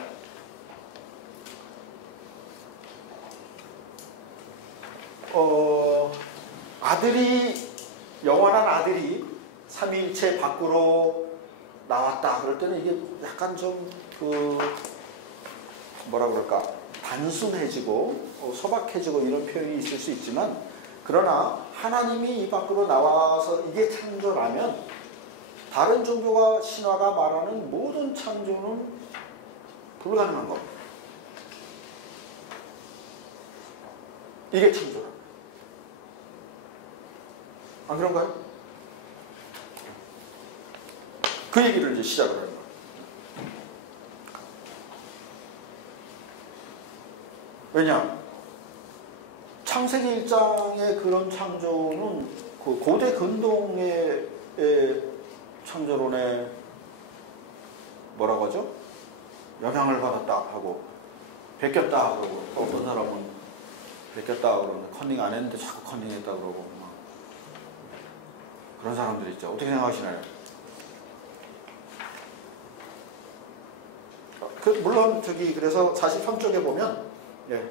영원한 아들이 삼위일체 밖으로 나왔다 그럴 때는 이게 약간 좀 뭐라 그럴까, 단순해지고 소박해지고 이런 표현이 있을 수 있지만, 그러나 하나님이 이 밖으로 나와서 이게 창조라면 다른 종교가 신화가 말하는 모든 창조는 불가능한 겁니다. 이게 창조라. 안 그런가요? 그 얘기를 이제 시작을 하는 거예요. 왜냐? 창세기 1장의 그런 창조는 그 고대 근동의 창조론에 뭐라고 하죠? 영향을 받았다 하고, 베꼈다 그러고, 어떤 사람은 베꼈다 그러고, 컨닝 안 했는데 자꾸 컨닝했다 그러고, 막 그런 사람들이 있죠. 어떻게 생각하시나요? 물론 그래서 43쪽에 보면, 예,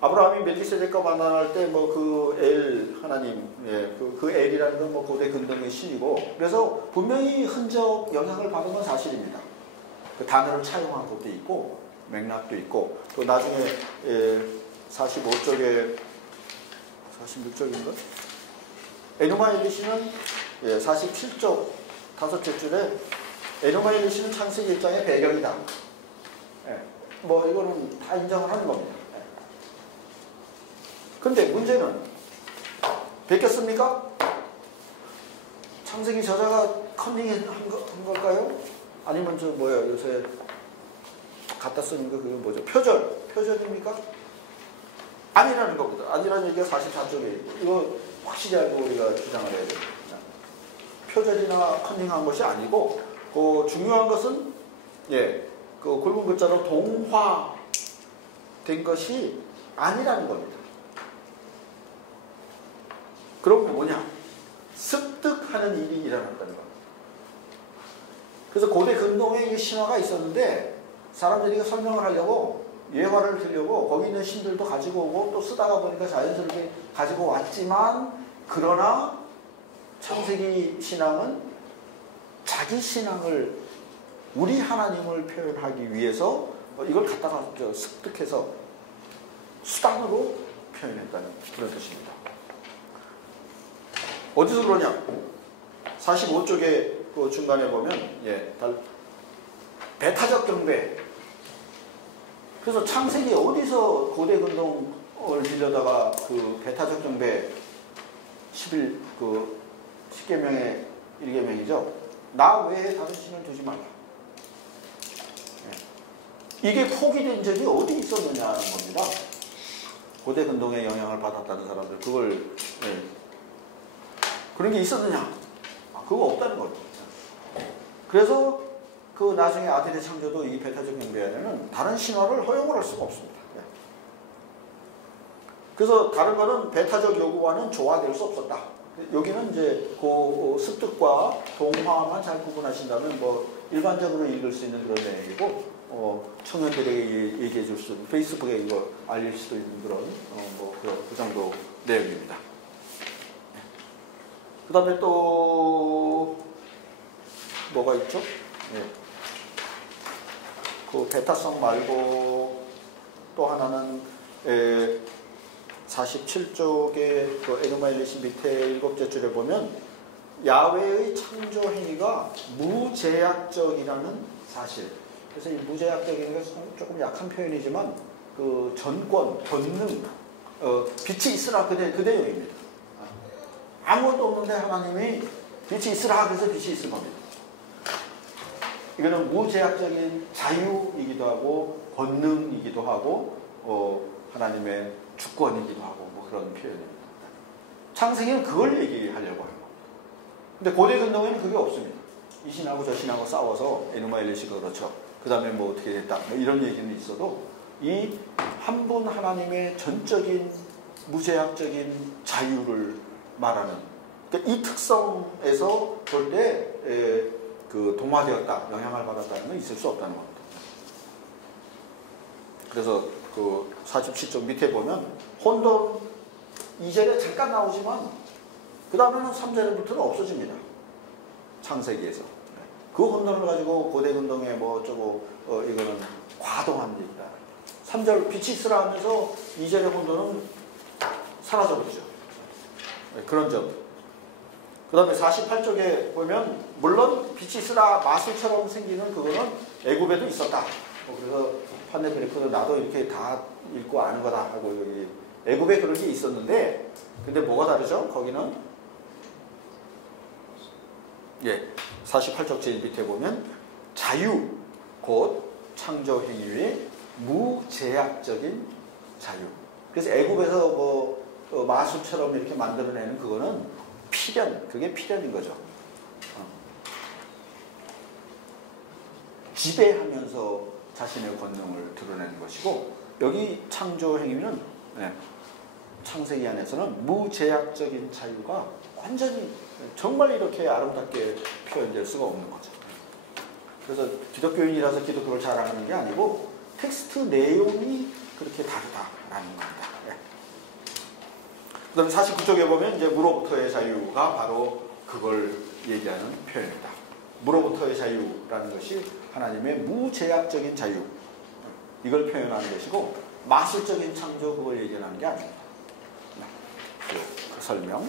아브라함이 멜기세덱과 만날 때 뭐 그 엘 하나님, 예, 그 엘이라는 건 뭐 고대 근동의 신이고, 그래서 분명히 흔적 영향을 받은 건 사실입니다. 그 단어를 차용한 것도 있고 맥락도 있고, 또 나중에 45쪽에 46쪽인가? 에노마 엘리시는 47쪽 5째 줄에 에노마 엘리시는 창세기 1장의 배경이다. 예, 뭐 이거는 다 인정을 하는 겁니다. 근데 문제는 베꼈습니까? 창세기 저자가 컨닝한 걸까요? 아니면 저 뭐야 요새 갖다 쓰는 거 그거 뭐죠? 표절입니까? 아니라는 겁니다. 아니라는 얘기가 44쪽에 있고 이거 확실히 알고 우리가 주장을 해야 됩니다. 표절이나 컨닝한 것이 아니고 그 중요한 것은 예, 그 굵은 글자로 동화된 것이 아니라는 겁니다. 그럼 뭐냐? 습득하는 일이 일어났다는 겁니다. 그래서 고대 근동에 이 신화가 있었는데 사람들이 설명을 하려고 예화를 들려고 거기 있는 신들도 가지고 오고 또 쓰다가 보니까 자연스럽게 가지고 왔지만 그러나 창세기 신앙은 자기 신앙을 우리 하나님을 표현하기 위해서 이걸 갖다가 습득해서 수단으로 표현했다는 그런 뜻입니다. 어디서 그러냐? 45쪽에 그 중간에 보면 예, 배타적 경배. 그래서 창세기 어디서 고대 근동을 빌려다가 그 배타적 경배 10계명의 1계명이죠. 나 외에 다른 신을 두지 말라. 예. 이게 포기된 적이 어디 있었느냐는 겁니다. 고대 근동의 영향을 받았다는 사람들 그걸 예. 그런 게 있었느냐? 그거 없다는 거죠. 그래서 그 나중에 아들의 창조도 이 배타적 경배 안에는 다른 신화를 허용을 할 수가 없습니다. 그래서 다른 거는 배타적 요구와는 조화될 수 없었다. 여기는 이제 그 습득과 동화만 잘 구분하신다면 뭐 일반적으로 읽을 수 있는 그런 내용이고 청년들에게 얘기해 줄 수 있는 페이스북에 이거 알릴 수도 있는 그런 그 정도 내용입니다. 그 다음에 또 뭐가 있죠? 네. 그 배타성 말고 또 하나는 47쪽의 그 에노마일리시 밑에 7째 줄에 보면 야훼의 창조 행위가 무제약적이라는 사실. 그래서 이 무제약적인 게 조금 약한 표현이지만 그 전권, 권능, 빛이 있으라 그 내용입니다. 아무것도 없는데 하나님이 빛이 있으라 그래서 빛이 있을 겁니다. 이거는 무제약적인 자유이기도 하고 권능이기도 하고 하나님의 주권이기도 하고 뭐 그런 표현입니다. 창세기는 그걸 얘기하려고 하는 겁니다. 근데 고대 근동에는 그게 없습니다. 이 신하고 저 신하고 싸워서 에누마엘레시가 그렇죠. 그 다음에 뭐 어떻게 됐다 뭐 이런 얘기는 있어도 이 한 분 하나님의 전적인 무제약적인 자유를 말하는 그러니까 이 특성에서 볼 때 그 동화되었다, 영향을 받았다는 건 있을 수 없다는 겁니다. 그래서 그 47쪽 밑에 보면 혼돈 2절에 잠깐 나오지만 그 다음에는 3절부터는 없어집니다. 창세기에서. 그 혼돈을 가지고 고대 근동에 뭐 어쩌고 이거는 과도한 얘기다. 3절 빛이 있으라 하면서 2절의 혼돈은 사라져버리죠. 그런 점. 그 다음에 48쪽에 보면 물론 빛이 있으라 마술처럼 생기는 그거는 애굽에도 있었다. 그래서 판네브리프도 나도 이렇게 다 읽고 아는 거다 하고 여기 애굽에 그런 게 있었는데 근데 뭐가 다르죠? 거기는 48쪽 제일 밑에 보면 자유 곧 창조 행위의 무제약적인 자유. 그래서 애굽에서 뭐 마술처럼 이렇게 만들어내는 그거는 필연, 그게 필연인 거죠. 지배하면서 자신의 권능을 드러내는 것이고 여기 창조 행위는 창세기 안에서는 무제약적인 자유가 완전히 정말 이렇게 아름답게 표현될 수가 없는 거죠. 그래서 기독교인이라서 기독교를 잘 아는 게 아니고 텍스트 내용이 그렇게 다르다라는 겁니다. 그 다음에 49쪽에 보면 이제 무로부터의 자유가 바로 그걸 얘기하는 표현입니다. 무로부터의 자유라는 것이 하나님의 무제약적인 자유 이걸 표현하는 것이고 마술적인 창조 그걸 얘기하는 게 아닙니다. 그 설명.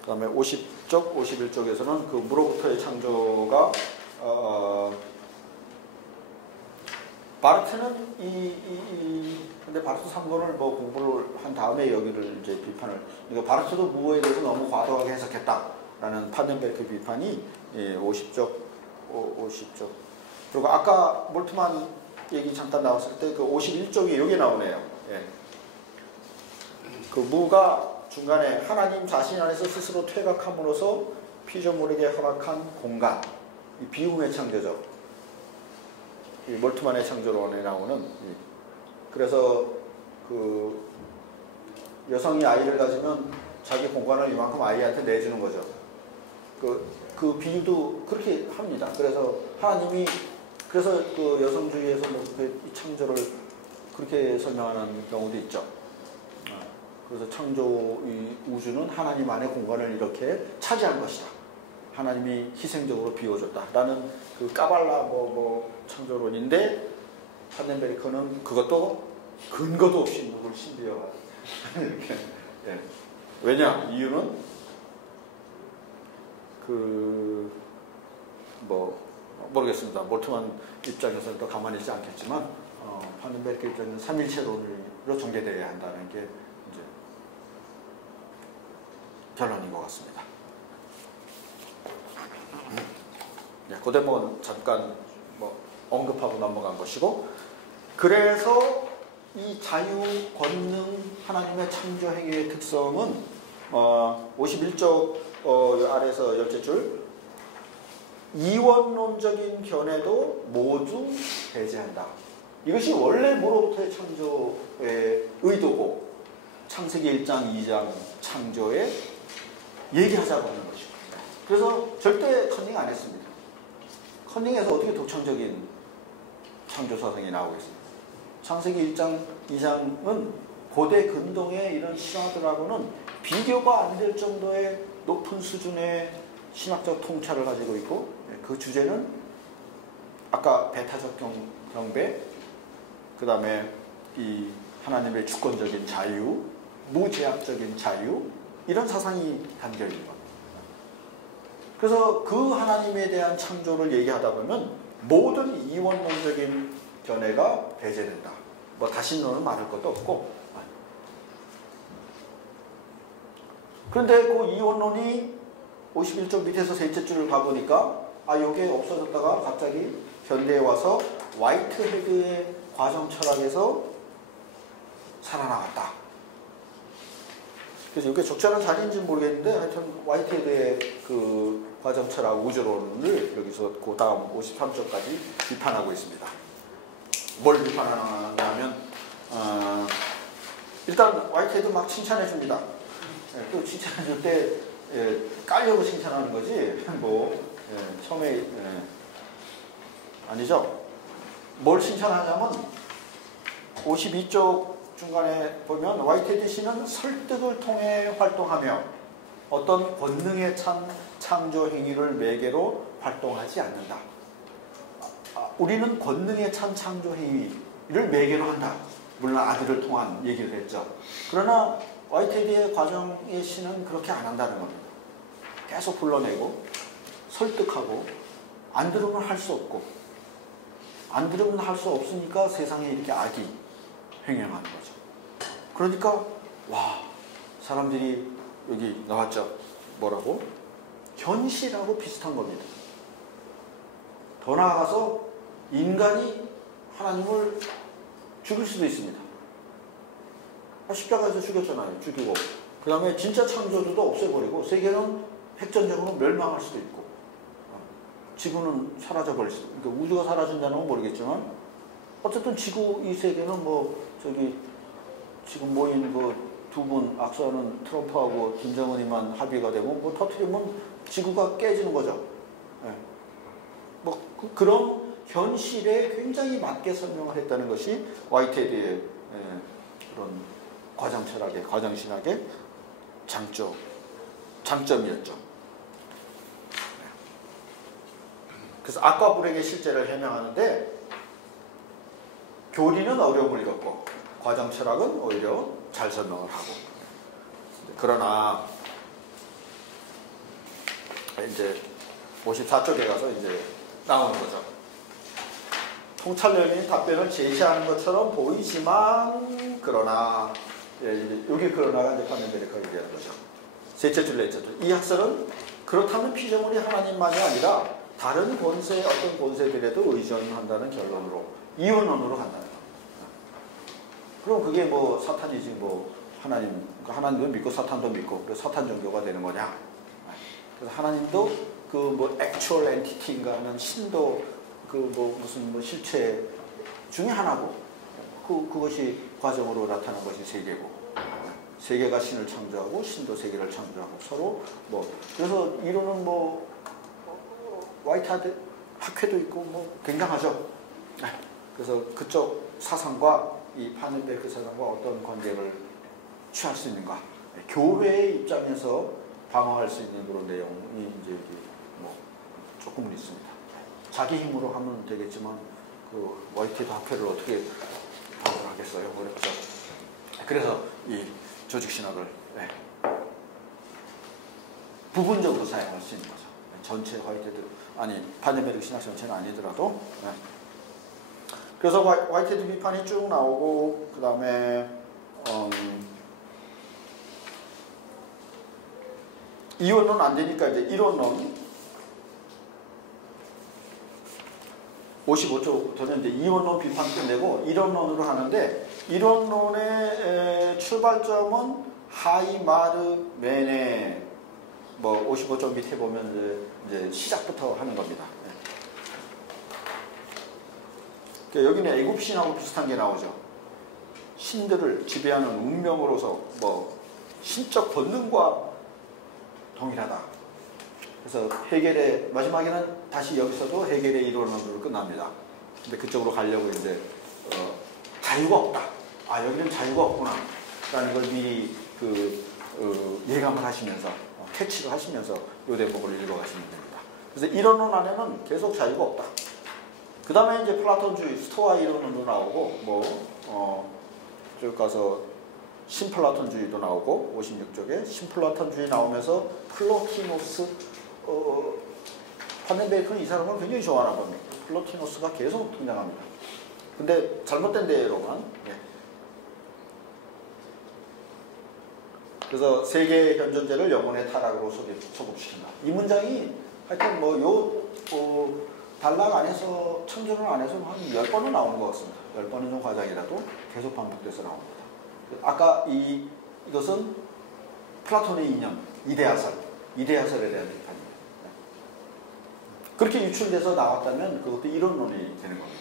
그 다음에 50쪽, 51쪽에서는 그 무로부터의 창조가 바르트는 근데 바르트 3권을 뭐 공부를 한 다음에 여기를 이제 비판을 그러니까 바르트도 무에 대해서 너무 과도하게 해석했다라는 라는 판덴베르크 비판이 50쪽. 그리고 아까 몰트만 얘기 잠깐 나왔을 때 그 51쪽이 여기 나오네요. 예. 그 무가 중간에 하나님 자신 안에서 스스로 퇴각함으로써 피조물에게 허락한 공간, 이 비움의 창조죠. 이 몰트만의 창조론에 나오는. 그래서 그 여성이 아이를 가지면 자기 공간을 이만큼 아이한테 내주는 거죠. 그 비유도 그렇게 합니다. 그래서 하나님이 그래서 그 여성주의에서 뭐 이 창조를 그렇게 설명하는 경우도 있죠. 그래서 창조 이 우주는 하나님 안의 공간을 이렇게 차지한 것이다. 하나님이 희생적으로 비워줬다라는 그 까발라 창조론인데 판덴베르크는 그것도 근거도 없이 누굴 신비화가 이렇게. 예. 왜냐? 이유는 모르겠습니다. 몰트만 입장에서는 또 가만히 있지 않겠지만 판덴베르크 입장에서는 삼일체론으로 전개되어야 한다는 게 이제 결론인 것 같습니다. 그 대목은 잠깐 언급하고 넘어간 것이고, 그래서 이 자유, 권능, 하나님의 창조 행위의 특성은 51쪽 아래에서 열째 줄 이원론적인 견해도 모두 배제한다. 이것이 원래 무로부터의 창조의 의도고 창세기 1장, 2장 창조에 얘기하자고 하는 것이고, 그래서 절대 컨닝 안 했습니다. 컨닝에서 어떻게 독창적인 창조 사상이 나오고 있습니다. 창세기 1장, 2장은 고대 근동의 이런 신화들하고는 비교가 안 될 정도의 높은 수준의 신학적 통찰을 가지고 있고, 그 주제는 아까 배타적 경배, 그 다음에 이 하나님의 주권적인 자유, 무제약적인 자유, 이런 사상이 담겨 있는 겁니다. 그래서 그 하나님에 대한 창조를 얘기하다 보면 모든 이원론적인 견해가 배제된다. 다신론은 말할 것도 없고. 그런데 그 이원론이 51쪽 밑에서 셋째 줄을 가보니까 이게 없어졌다가 갑자기 현대에 와서 화이트헤드의 과정 철학에서 살아나갔다. 그래서 이게 적절한 자리인지는 모르겠는데 하여튼 화이트헤드의 그 과정 철학 우주론을 여기서 그 다음 53쪽까지 비판하고 있습니다. 뭘 비판하냐면 일단 화이트헤드 막 칭찬해 줍니다. 또 칭찬해 줄 때 깔려고 칭찬하는 거지 처음에 아니죠. 뭘 칭찬하냐면 52쪽 중간에 보면 화이트헤드 씨는 설득을 통해 활동하며 어떤 권능에 찬 창조 행위를 매개로 활동하지 않는다. 우리는 권능에 찬 창조 행위를 매개로 한다. 물론 아들을 통한 얘기를 했죠. 그러나 화이트헤드의 과정의 시는 그렇게 안 한다는 겁니다. 계속 불러내고 설득하고 안 들으면 할 수 없고, 안 들으면 할 수 없으니까 세상에 이렇게 악이 횡행하는 거죠. 그러니까 사람들이 여기 나왔죠. 뭐라고? 현실하고 비슷한 겁니다. 더 나아가서 인간이 하나님을 죽일 수도 있습니다. 십자가에서 죽였잖아요. 죽이고 그 다음에 진짜 창조주도 없애버리고 세계는 핵전쟁으로 멸망할 수도 있고 지구는 사라져버릴 수도 있고, 그러니까 우주가 사라진다는 건 모르겠지만 어쨌든 지구 이 세계는 지금 모인 두 분 악수하는 트럼프하고 김정은이만 합의가 되고 터뜨리면 지구가 깨지는 거죠. 그런 현실에 굉장히 맞게 설명을 했다는 것이 화이트헤드의 그런 과장철학의, 과장신학의 장점이었죠. 그래서 악과 불행의 실제를 해명하는데 교리는 어려움을 겪고 과장철학은 오히려 잘 설명을 하고. 그러나 이제 54쪽에 가서 이제 나오는 거죠. 통찰론이 답변을 제시하는 것처럼 보이지만 그러나 여기 그러나가 이제 판덴베르크가 얘기하는 거죠. 셋째 줄, 넷째 줄. 이 학설은 그렇다면 피조물이 하나님만이 아니라 다른 권세, 어떤 권세들에도 의존한다는 결론으로, 이원론으로 간다는 거예요. 그럼 그게 뭐 사탄이지 뭐 하나님도 믿고 사탄도 믿고 그래서 사탄 종교가 되는 거냐? 그래서 하나님도 그 뭐 액츄얼 엔티티인가 하는 신도 그 뭐 무슨 뭐 실체 중에 하나고 그것이 과정으로 나타난 것이 세계고 세계가 신을 창조하고 신도 세계를 창조하고 서로 뭐 그래서 이론은 뭐 화이트하드 학회도 있고 뭐 굉장하죠. 그래서 그쪽 사상과 이 파넨베르크 사상과 어떤 관계를 취할 수 있는가? 교회의 입장에서 방어할 수 있는 그런 내용이 이제 뭐 조금은 있습니다. 자기 힘으로 하면 되겠지만 그 화이트하드 학회를 어떻게 방어하겠어요? 어렵죠. 그래서 이 조직신학을 부분적으로 사용할 수 있는 거죠. 전체 화이트헤드 파넨베르크 신학 전체는 아니더라도 그래서 화이트헤드 비판이 쭉 나오고 그 다음에 이원론 안 되니까 이제 이론론 55쪽부터는 이제 이원론 비판 끝내고 이론론으로 하는데 이론론의 출발점은 하이마르멘의 뭐 55쪽 밑에 보면 이제 시작부터 하는 겁니다. 여기는 애굽신하고 비슷한 게 나오죠. 신들을 지배하는 운명으로서 뭐 신적 본능과 동일하다. 그래서 해겔의 마지막에는 다시 여기서도 해겔의 이론론으로 끝납니다. 근데 그쪽으로 가려고 이제 자유가 없다. 아 여기는 자유가 없구나. 라는 걸 미리 예감을 하시면서 캐치를 하시면서 이 대목을 읽어가시면 됩니다. 그래서 이론론 안에는 계속 자유가 없다. 그 다음에 이제 플라톤주의, 스토아 이론론도 나오고, 쭉 가서 신플라톤주의도 나오고, 56쪽에 신플라톤주의 나오면서 플로티노스, 파넨베르크는 이 사람을 굉장히 좋아하나 봅니다. 플로티노스가 계속 등장합니다. 근데 잘못된 대로만. 그래서 세계 현존제를 영혼의 타락으로 소급시킨다. 이 문장이 하여튼 단락 안에서, 청전을 안에서 한 10번은 나오는 것 같습니다. 10번은 좀 과장이라도 계속 반복돼서 나옵니다. 아까 이것은 플라톤의 이념, 이데아설에 대한 비판입니다. 그렇게 유출돼서 나왔다면 그것도 이론론이 되는 겁니다.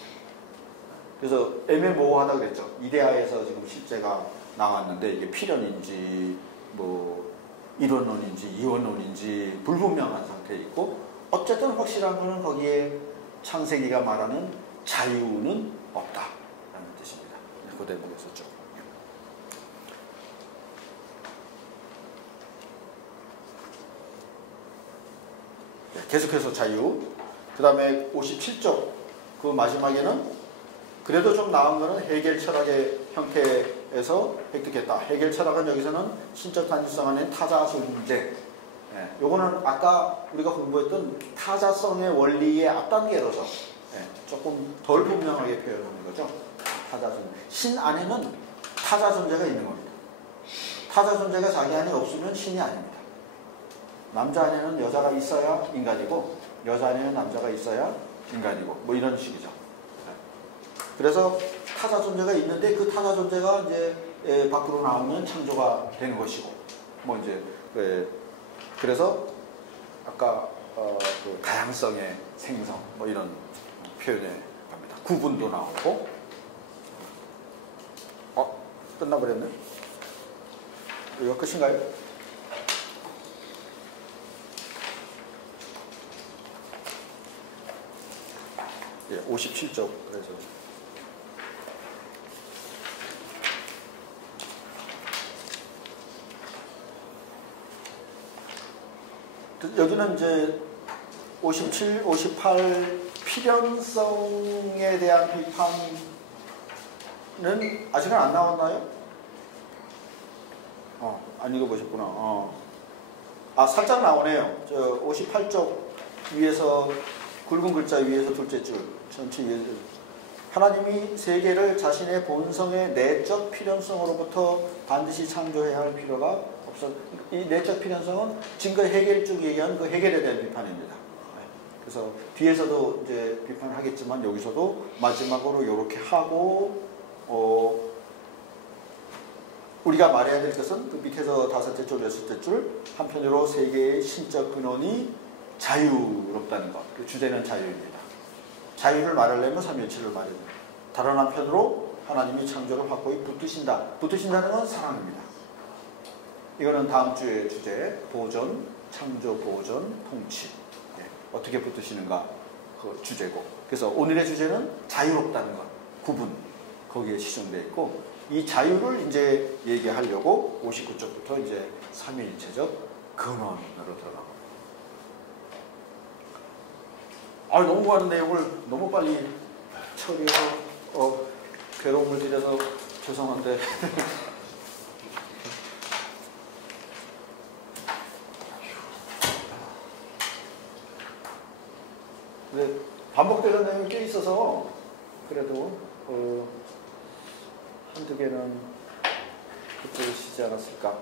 그래서 애매모호하다 그랬죠. 이데아에서 지금 실제가 나왔는데 이게 필연인지 뭐 이론론인지 이원론인지 불분명한 상태에 있고 어쨌든 확실한 거는 거기에 창세기가 말하는 자유는 없다라는 뜻입니다. 그 대목에서 쭉. 계속해서 자유. 그 다음에 57쪽 그 마지막에는 그래도 좀 나은 거는 해겔 철학의 형태에서 획득했다. 해겔 철학은 여기서는 신적 단일성 안에 타자 존재. 요거는 아까 우리가 공부했던 타자성의 원리의 앞단계로서 조금 덜 분명하게 표현하는 거죠. 타자 존재. 신 안에는 타자 존재가 있는 겁니다. 타자 존재가 자기 안에 없으면 신이 아닙니다. 남자 안에는 여자가 있어야 인간이고 여자 안에는 남자가 있어야 인간이고 뭐 이런 식이죠. 그래서 타자 존재가 있는데 그 타자 존재가 이제 밖으로 나오면 창조가 되는 것이고 뭐 이제 그래서 아까 그 다양성의 생성 뭐 이런 표현에 갑니다. 구분도 나오고 끝나버렸네. 이거 끝인가요? 예, 57쪽 그래서 여기는 이제 57, 58 필연성에 대한 비판은 아직은 안 나왔나요? 안 읽어보셨구나. 살짝 나오네요. 저 58쪽 위에서 굵은 글자 위에서 둘째 줄 전체 하나님이 세계를 자신의 본성의 내적 필연성으로부터 반드시 창조해야 할 필요가 없어. 이 내적 필연성은 지금까지 해겔 쭉 얘기한 그 해겔에 대한 비판입니다. 그래서 뒤에서도 이제 비판하겠지만 여기서도 마지막으로 이렇게 하고 우리가 말해야 될 것은 그 밑에서 5째 줄, 6째 줄 한편으로 세계의 신적 근원이 자유롭다는 것. 그 주제는 자유입니다. 자유를 말하려면 삼위일체를 말해야 됩니다. 다른 한편으로 하나님이 창조를 확고히 붙드신다. 붙드신다는 건 사랑입니다. 이거는 다음 주의 주제, 보존, 창조, 보존, 통치. 어떻게 붙드시는가 그 주제고. 그래서 오늘의 주제는 자유롭다는 것, 구분. 거기에 시정되어 있고, 이 자유를 이제 얘기하려고 59쪽부터 이제 삼위일체적 근원으로 들어갑니다. 너무 많은 내용을 너무 빨리 처리해서 괴로움을 드려서 죄송한데 근데 반복되는 내용이 꽤 있어서 그래도 한두 개는 붙들으시지 않았을까.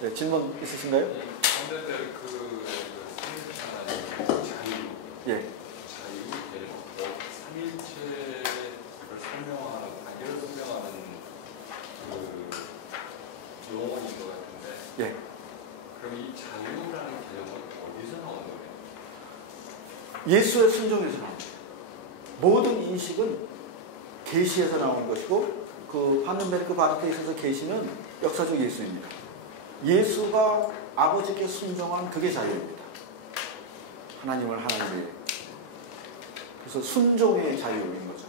네, 질문 있으신가요? 한대들 그 자유. 예. 삼일체를 설명하는, 관계를 설명하는 그 용어인 것 같은데. 예. 그럼 이 자유라는 개념은 어디서 나온 거예요? 예수의 순종에서 나옵니다. 모든 인식은 계시에서 나오는 것이고, 그 판넨베르크 바르트에 있어서 계시는 역사적 예수입니다. 예수가 아버지께 순종한 그게 자유입니다. 하나님을 하나님의. 그래서 순종의 자유인 거죠.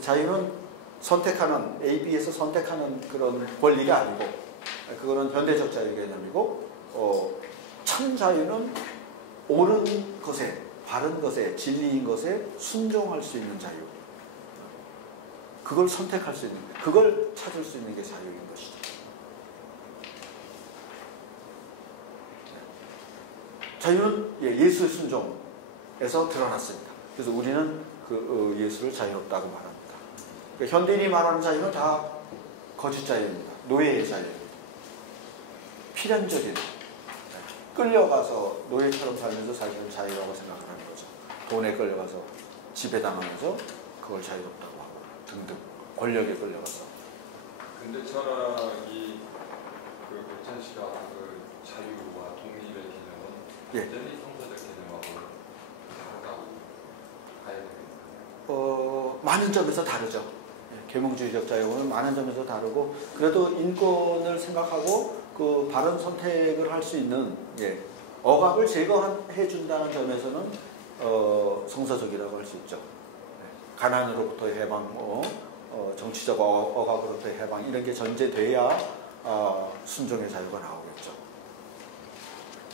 자유는 선택하는, A, B에서 선택하는 그런 권리가 아니고, 그거는 현대적 자유 개념이고, 참 자유는 옳은 것에, 바른 것에, 진리인 것에 순종할 수 있는 자유. 그걸 선택할 수 있는, 그걸 찾을 수 있는 게 자유인 것이죠. 자유는 예수의 순종에서 드러났습니다. 그래서 우리는 그 예수를 자유롭다고 말합니다. 그러니까 현대인이 말하는 자유는 다 거짓 자유입니다. 노예의 자유입니다. 필연적인, 끌려가서 노예처럼 살면서 자기는 자유라고 생각을 하는 거죠. 돈에 끌려가서 지배당하면서 그걸 자유롭다고 하고 등등. 권력에 끌려가서. 근데 철학이 그 백찬 씨가 그 자유와 독립의 개념은 완전히 성서적 개념하고 다르다고 봐야 되겠네요. 많은 점에서 다르죠. 계몽주의적 자유는 많은 점에서 다르고, 그래도 인권을 생각하고 그 바른 선택을 할 수 있는 억압을 제거해 준다는 점에서는 성서적이라고 할 수 있죠. 가난으로부터의 해방, 정치적 억압으로부터의 해방, 이런 게 전제돼야 순종의 자유가 나오겠죠.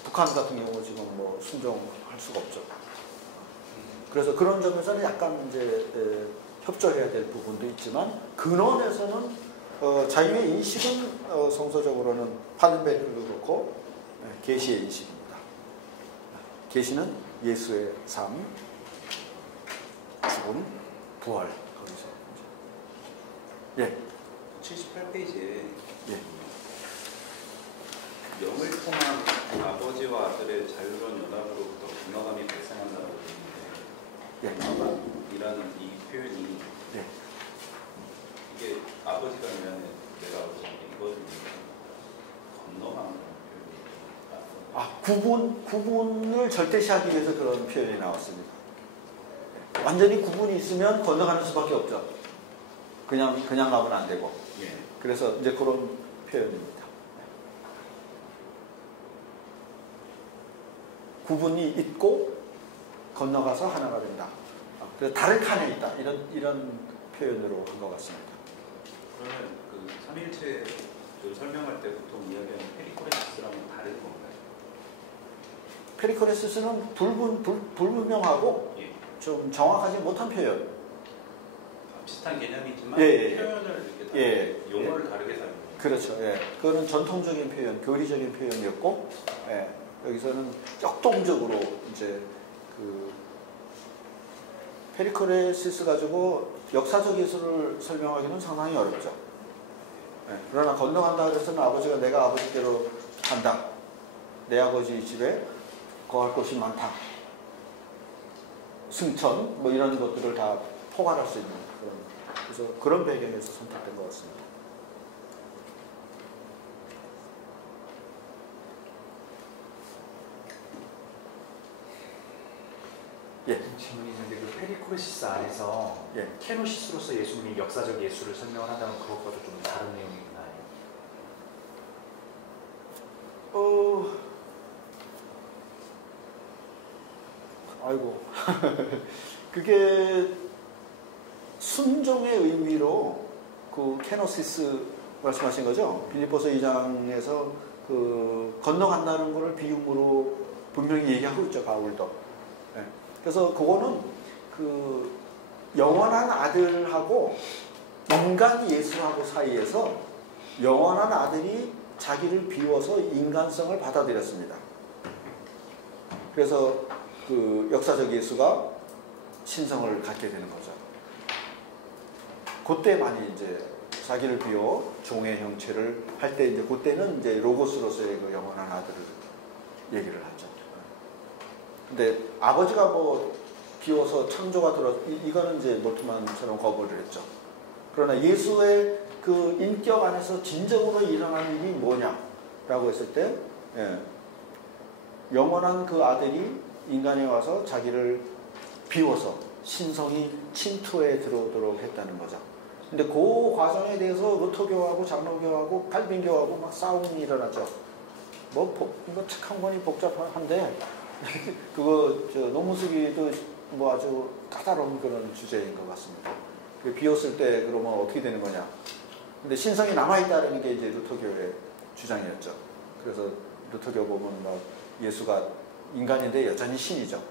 북한 같은 경우 지금 뭐 순종할 수가 없죠. 그래서 그런 점에서는 약간 이제 협조해야 될 부분도 있지만, 근원에서는 자유의 인식은 성서적으로는 판넨베르크도 그렇고 계시의 인식입니다. 계시는 예수의 삶, 죽음, 부활. 거기서 예. 78페이지에 예. 영을 통한 아버지와 아들의 자유로운 연합으로부터 분화감이 발생한다고 되어 있는데, 분화감이라는 이 표현이 이게 아버지가 아니면 내가 아버지인데 이거는 건너가는 표현이 구분을 절대시하기 위해서 그런 표현이 나왔습니다. 완전히 구분이 있으면 건너가는 수밖에 없죠. 그냥 가면 안 되고. 그래서 이제 그런 표현입니다. 구분이 있고 건너가서 하나가 된다. 그래서 다른 칸에 있다. 이런 표현으로 한 것 같습니다. 그러면 그 삼일체를 설명할 때 보통 이야기하는 페리코레시스랑은 다른 건가요? 페리코레시스는 불분명하고 좀 정확하지 못한 표현. 비슷한 개념이지만 예. 표현을 이렇게 용어를 다르게 사용해요. 그렇죠. 그거는 전통적인 표현, 교리적인 표현이었고, 여기서는 역동적으로 이제 그 페리코레시스 가지고 역사적 예술을 설명하기는 상당히 어렵죠. 그러나 건너간다 그래서는 아버지가 내가 아버지께로 한다. 내 아버지 집에 거할 곳이 많다. 승천 뭐 이런 것들을 다 포괄할 수 있는 그래서 그런 배경에서 선택된 것 같습니다. 예. 질문이 있는데 그 페리코레시스 안에서 예. 케노시스로서 예수님이 역사적 예수를 설명을 한다면 그것과도 좀 다른 내용이구나. 아이고 그게 순종의 의미로 그 케노시스 말씀하신 거죠? 빌립보서 2장에서 그 건너간다는 것을 비유물로 분명히 얘기하고 있죠, 바울도. 네. 그래서 그거는 그 영원한 아들하고 인간 예수하고 사이에서 영원한 아들이 자기를 비워서 인간성을 받아들였습니다. 그래서 그 역사적 예수가 신성을 갖게 되는 거죠. 그때 많이 이제 자기를 비워 종의 형체를 할 때 이제 그때는 이제 로고스로서의 그 영원한 아들을 얘기를 하죠. 근데 아버지가 뭐 비워서 창조가 들어 이거는 이제 몰트만처럼 거부를 했죠. 그러나 예수의 그 인격 안에서 진정으로 일어난 일이 뭐냐라고 했을 때 영원한 그 아들이 인간에 와서 자기를 비워서 신성이 침투해 들어오도록 했다는 거죠. 근데 그 과정에 대해서 루터교하고 장로교하고 칼빈교하고 막 싸움이 일어나죠. 뭐 책 한 권이 복잡한데 그거 논문 쓰기도 뭐 아주 까다로운 그런 주제인 것 같습니다. 비웠을 때 그러면 어떻게 되는 거냐. 근데 신성이 남아있다는 게 이제 루터교의 주장이었죠. 그래서 루터교 보면 막 예수가 인간인데 여전히 신이죠.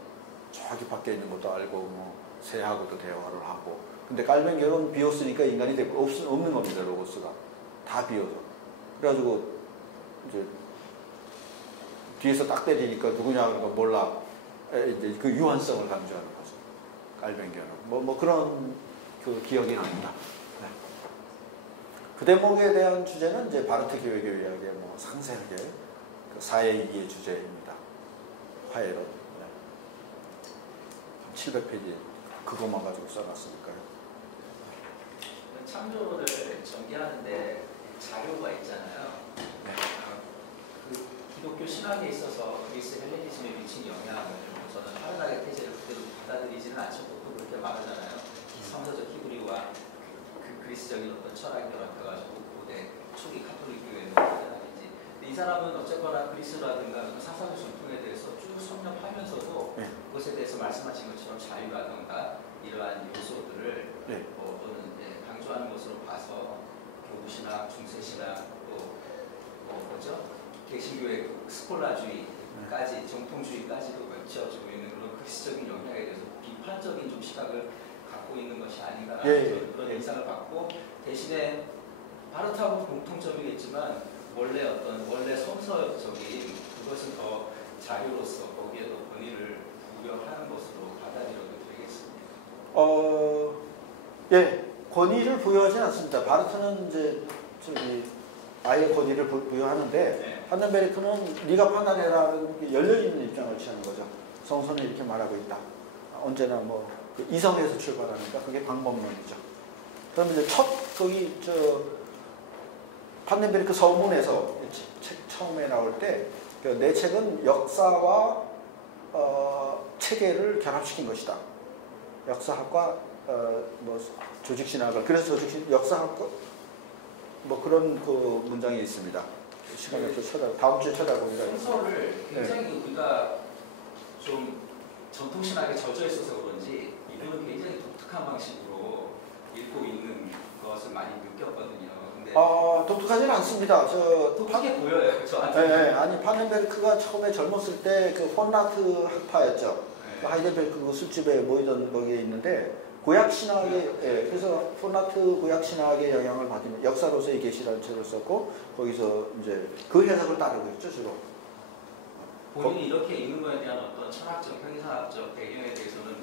저기 밖에 있는 것도 알고 뭐 새하고도 대화를 하고. 근데 칼빈교는 비웠으니까 인간이 없는 겁니다. 로고스가 다 비워서. 그래가지고 이제 뒤에서 딱 때리니까 누구냐 그러니까 몰라. 이제 그 유한성을 강조하는 거죠. 칼빈교는 뭐 그런 그 기억이 납니다. 네. 그 대목에 대한 주제는 이제 바르트 교회교 이야기에 뭐 상세하게 그 사회이기의 주제입니다. 화해론. 네. 700페이지 그것만 가지고 써놨으니까요. 창조론을 전개하는데 자료가 있잖아요. 네. 그 기독교 신학에 있어서 그리스 헬레니즘에 미친 영향을 저는 하르나게 태제를 그대로 받아들이지는 않죠. 보통 그렇게 말하잖아요. 성서적 히브리와 그 그리스적인 어떤 철학이 결합해가지고 고대 초기 카톨릭 교회는 하든지. 이 사람은 어쨌거나 그리스라든가 사상의 전통에 대해서 쭉 섭렵하면서도 네. 그것에 대해서 말씀하신 것처럼 자유라든가 이러한 요소들을 네. 또는 강조하는 것으로 봐서 교부신학, 중세신학 또 뭐죠? 개신교의 스콜라주의까지 정통주의까지도 걸쳐지고 있는 그런 그리스적인 영향에 대해서 비판적인 좀 시각을 갖고 있는 것이 아닌가라는 그런 인상을 받고 대신에 바르트하고 공통점이겠지만 원래 성서적인 그것은 더 자유로서 거기에도 권위를 부여하는 것으로 받아들여도 되겠습니다. 예, 권위를 부여하진 않습니다. 바르트는 이제 아예 권위를 부여하는데 판덴베르크는 네가 판단해라는 열려있는 입장을 취하는 거죠. 성서는 이렇게 말하고 있다. 언제나 뭐 그 이성에서 출발하니까 그게 방법론이죠. 그럼 이제 판덴베르크 서문에서 책 처음에 나올 때 내 책은 역사와 체계를 결합시킨 것이다. 역사학과 뭐 조직신학을 그래서 역사학과 뭐 그런 그 문장이 있습니다. 시간을 또 다음 주에 찾아보니까 성서를 굉장히 우리가 좀 전통신학에 젖어 있어서 그런지 이분은 굉장히 독특한 방식으로 읽고 있는 것을 많이 느꼈거든요. 근데 독특하지는 않습니다. 독특하게 보여요, 저한테. 네, 아니 판덴베르크가 처음에 젊었을 때 그 폰라트 학파였죠. 그 하이델베르크 그 술집에 모이던 거기에 있는데 고약신학의 그래서 폰라트 고약신학의 영향을 받으면 역사로서의 계시라는 책을 썼고 거기서 이제 그 해석을 따르고 있죠 주로. 본인이 이렇게 읽는 거에 대한 어떤 철학적, 형이상학적 배경에 대해서는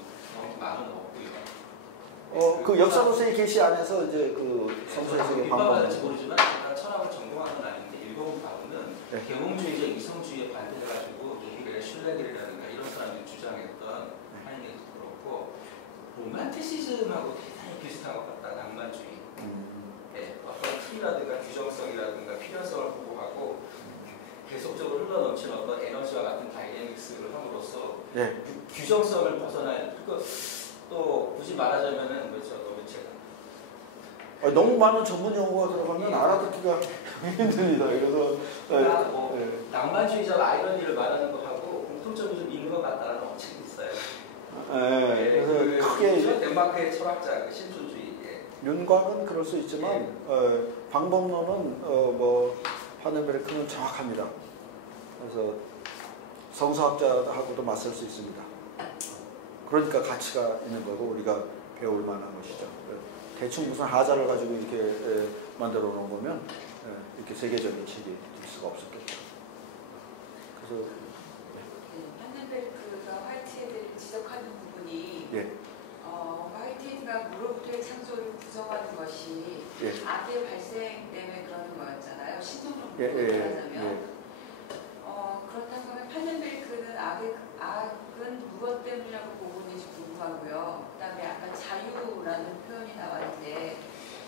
말은 없고요. 그 역사로서의 계시 안에서 이제 그 성서 해석의 방법을 모르지만 제가 철학을 전공한 건 아닌데 읽어본 바로는 네. 계몽주의적 이성주의에 반대해가지고 우리가 슐레겔이라든가 이런 사람들이 주장했던 하는 것도 그렇고 로맨티시즘하고 대단히 비슷한 것 같다. 낭만주의. 네, 어떤 틀이라든가 규정성이라든가 필연성을 보고하고 계속적으로 흘러넘치는 어떤 에너지와 같은 다이내믹스를 함으로써 예. 규정성을 벗어난 또 굳이 말하자면은 뭐죠? 너무 제가 너무 많은 전문 용어가 들어가면 알아듣기가 힘듭니다. 그래서 낭만주의적 아이러니를 말하는 것하고 공통점이 좀 있는 것 같다는 억측이 있어요. 그래서 크게 덴마크의 철학자 신조주의. 윤곽은 그럴 수 있지만 방법론은 뭐 파넨베르크는 정확합니다. 그래서 성서학자하고도 맞설 수 있습니다. 그러니까 가치가 있는 거고 우리가 배울 만한 것이죠. 대충 무슨 하자를 가지고 이렇게 만들어 놓은 거면 이렇게 세계적인 책이 될 수가 없었겠죠. 그래서 파넨베르크가 화이트헤드를 지적하는 부분이 예. 화이트헤드가 무로부터의 창조를 부정하는 것이 예. 악의 발생 때문에 그러는 거였잖아요. 신성론으로 예. 말하자면. 그렇다고 하면 파넨베르크는 악은 무엇 때문이라고 보고 있는지 궁금하고요. 그다음에 아까 자유라는 표현이 나왔는데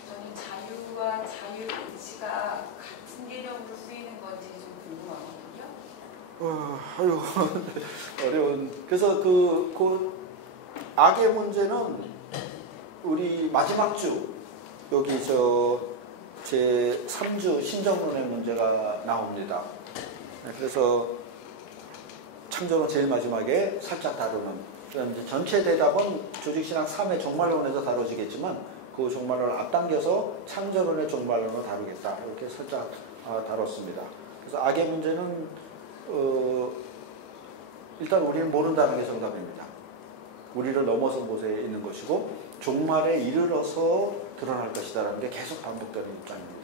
저는 자유와 자유의지가 같은 개념으로 쓰이는 건지 좀 궁금하거든요. 어려운. 그래서 그 악의 문제는 우리 마지막 주 여기 제 3주 신정론의 문제가 나옵니다. 그래서 창조는 제일 마지막에 살짝 다루는. 이제 전체 대답은 조직신학 3의 종말론에서 다뤄지겠지만 그 종말론을 앞당겨서 창조론의 종말론을 다루겠다. 이렇게 살짝 다뤘습니다. 그래서 악의 문제는 일단 우리는 모른다는 게 정답입니다. 우리를 넘어선 곳에 있는 것이고 종말에 이르러서 드러날 것이다라는 게 계속 반복되는 입장입니다.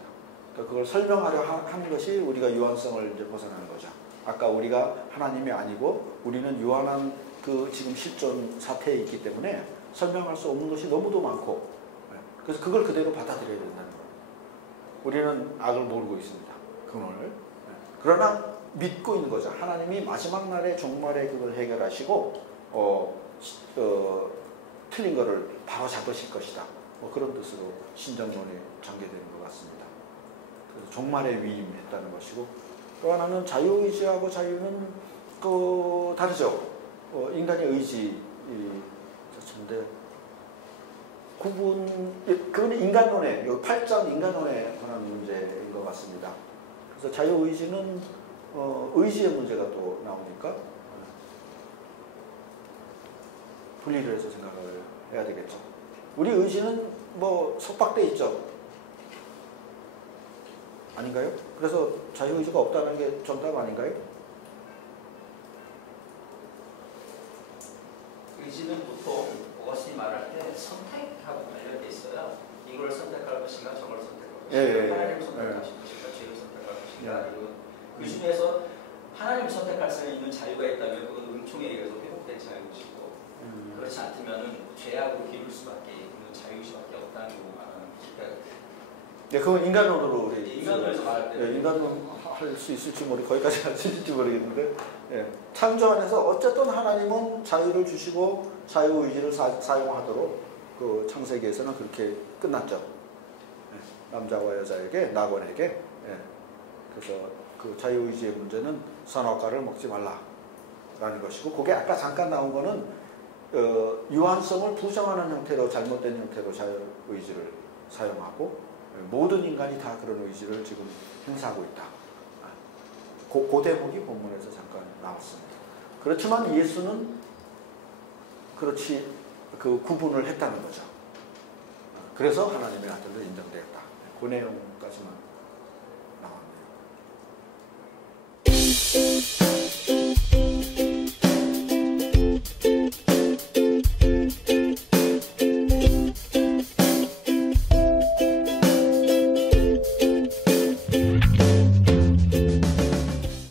그러니까 그걸 설명하려 하는 것이 우리가 유한성을 이제 벗어나는 거죠. 아까 우리가 하나님이 아니고 우리는 유한한 그 지금 실존 사태에 있기 때문에 설명할 수 없는 것이 너무도 많고 그래서 그걸 그대로 받아들여야 된다는 거예요. 우리는 악을 모르고 있습니다. 그걸. 그러나 믿고 있는 거죠. 하나님이 마지막 날에 종말에 그걸 해결하시고 틀린 거를 바로 잡으실 것이다. 뭐 그런 뜻으로 신정론이 전개되는 것 같습니다. 그래서 종말에 위임했다는 것이고 또 하나는 자유의지하고 자유는 다르죠. 인간의 의지 자체인데 그건 인간론의 8장 인간론에 관한 문제인 것 같습니다. 그래서 자유의지는 의지의 문제가 또 나오니까 분리를 해서 생각을 해야 되겠죠. 우리 의지는 뭐 속박돼 있죠. 아닌가요? 그래서 자유의지가 없다는 게 정답 아닌가요? 의지는 보통 무엇이 말할 때 선택하고 관련돼 있어요. 이걸 선택할 것인가 저걸 선택할 것인가 하나님을 선택할 것인가 죄를 선택할 것인가 그리고 그 중에서 하나님을 선택할 수 있는 자유가 있다면 그건 은총에 의해서 회복된 자유이시고 그렇지 않다면 죄악으로 기울 수밖에 있는 자유의식밖에 없다는 거 말하는 거니까 그건 인간론으로 우리 인간론에서 말할 때 인간론 할 수 있을지 거기까지 할 수 있을지 모르겠는데 창조 안에서 어쨌든 하나님은 자유를 주시고 자유의지를 사용하도록 그 창세기에서는 그렇게 끝났죠. 남자와 여자에게 낙원에게 그래서 그 자유의지의 문제는 선악과를 먹지 말라라는 것이고 그게 아까 잠깐 나온 거는 유한성을 부정하는 형태로 잘못된 형태로 자유의지를 사용하고 모든 인간이 다 그런 의지를 지금 행사하고 있다. 그 대목이 본문에서 잠깐 나왔습니다. 그렇지만 예수는 그렇지 그 구분을 했다는 거죠. 그래서 하나님의 아들로 인정되었다. 그 내용까지만 나왔네요.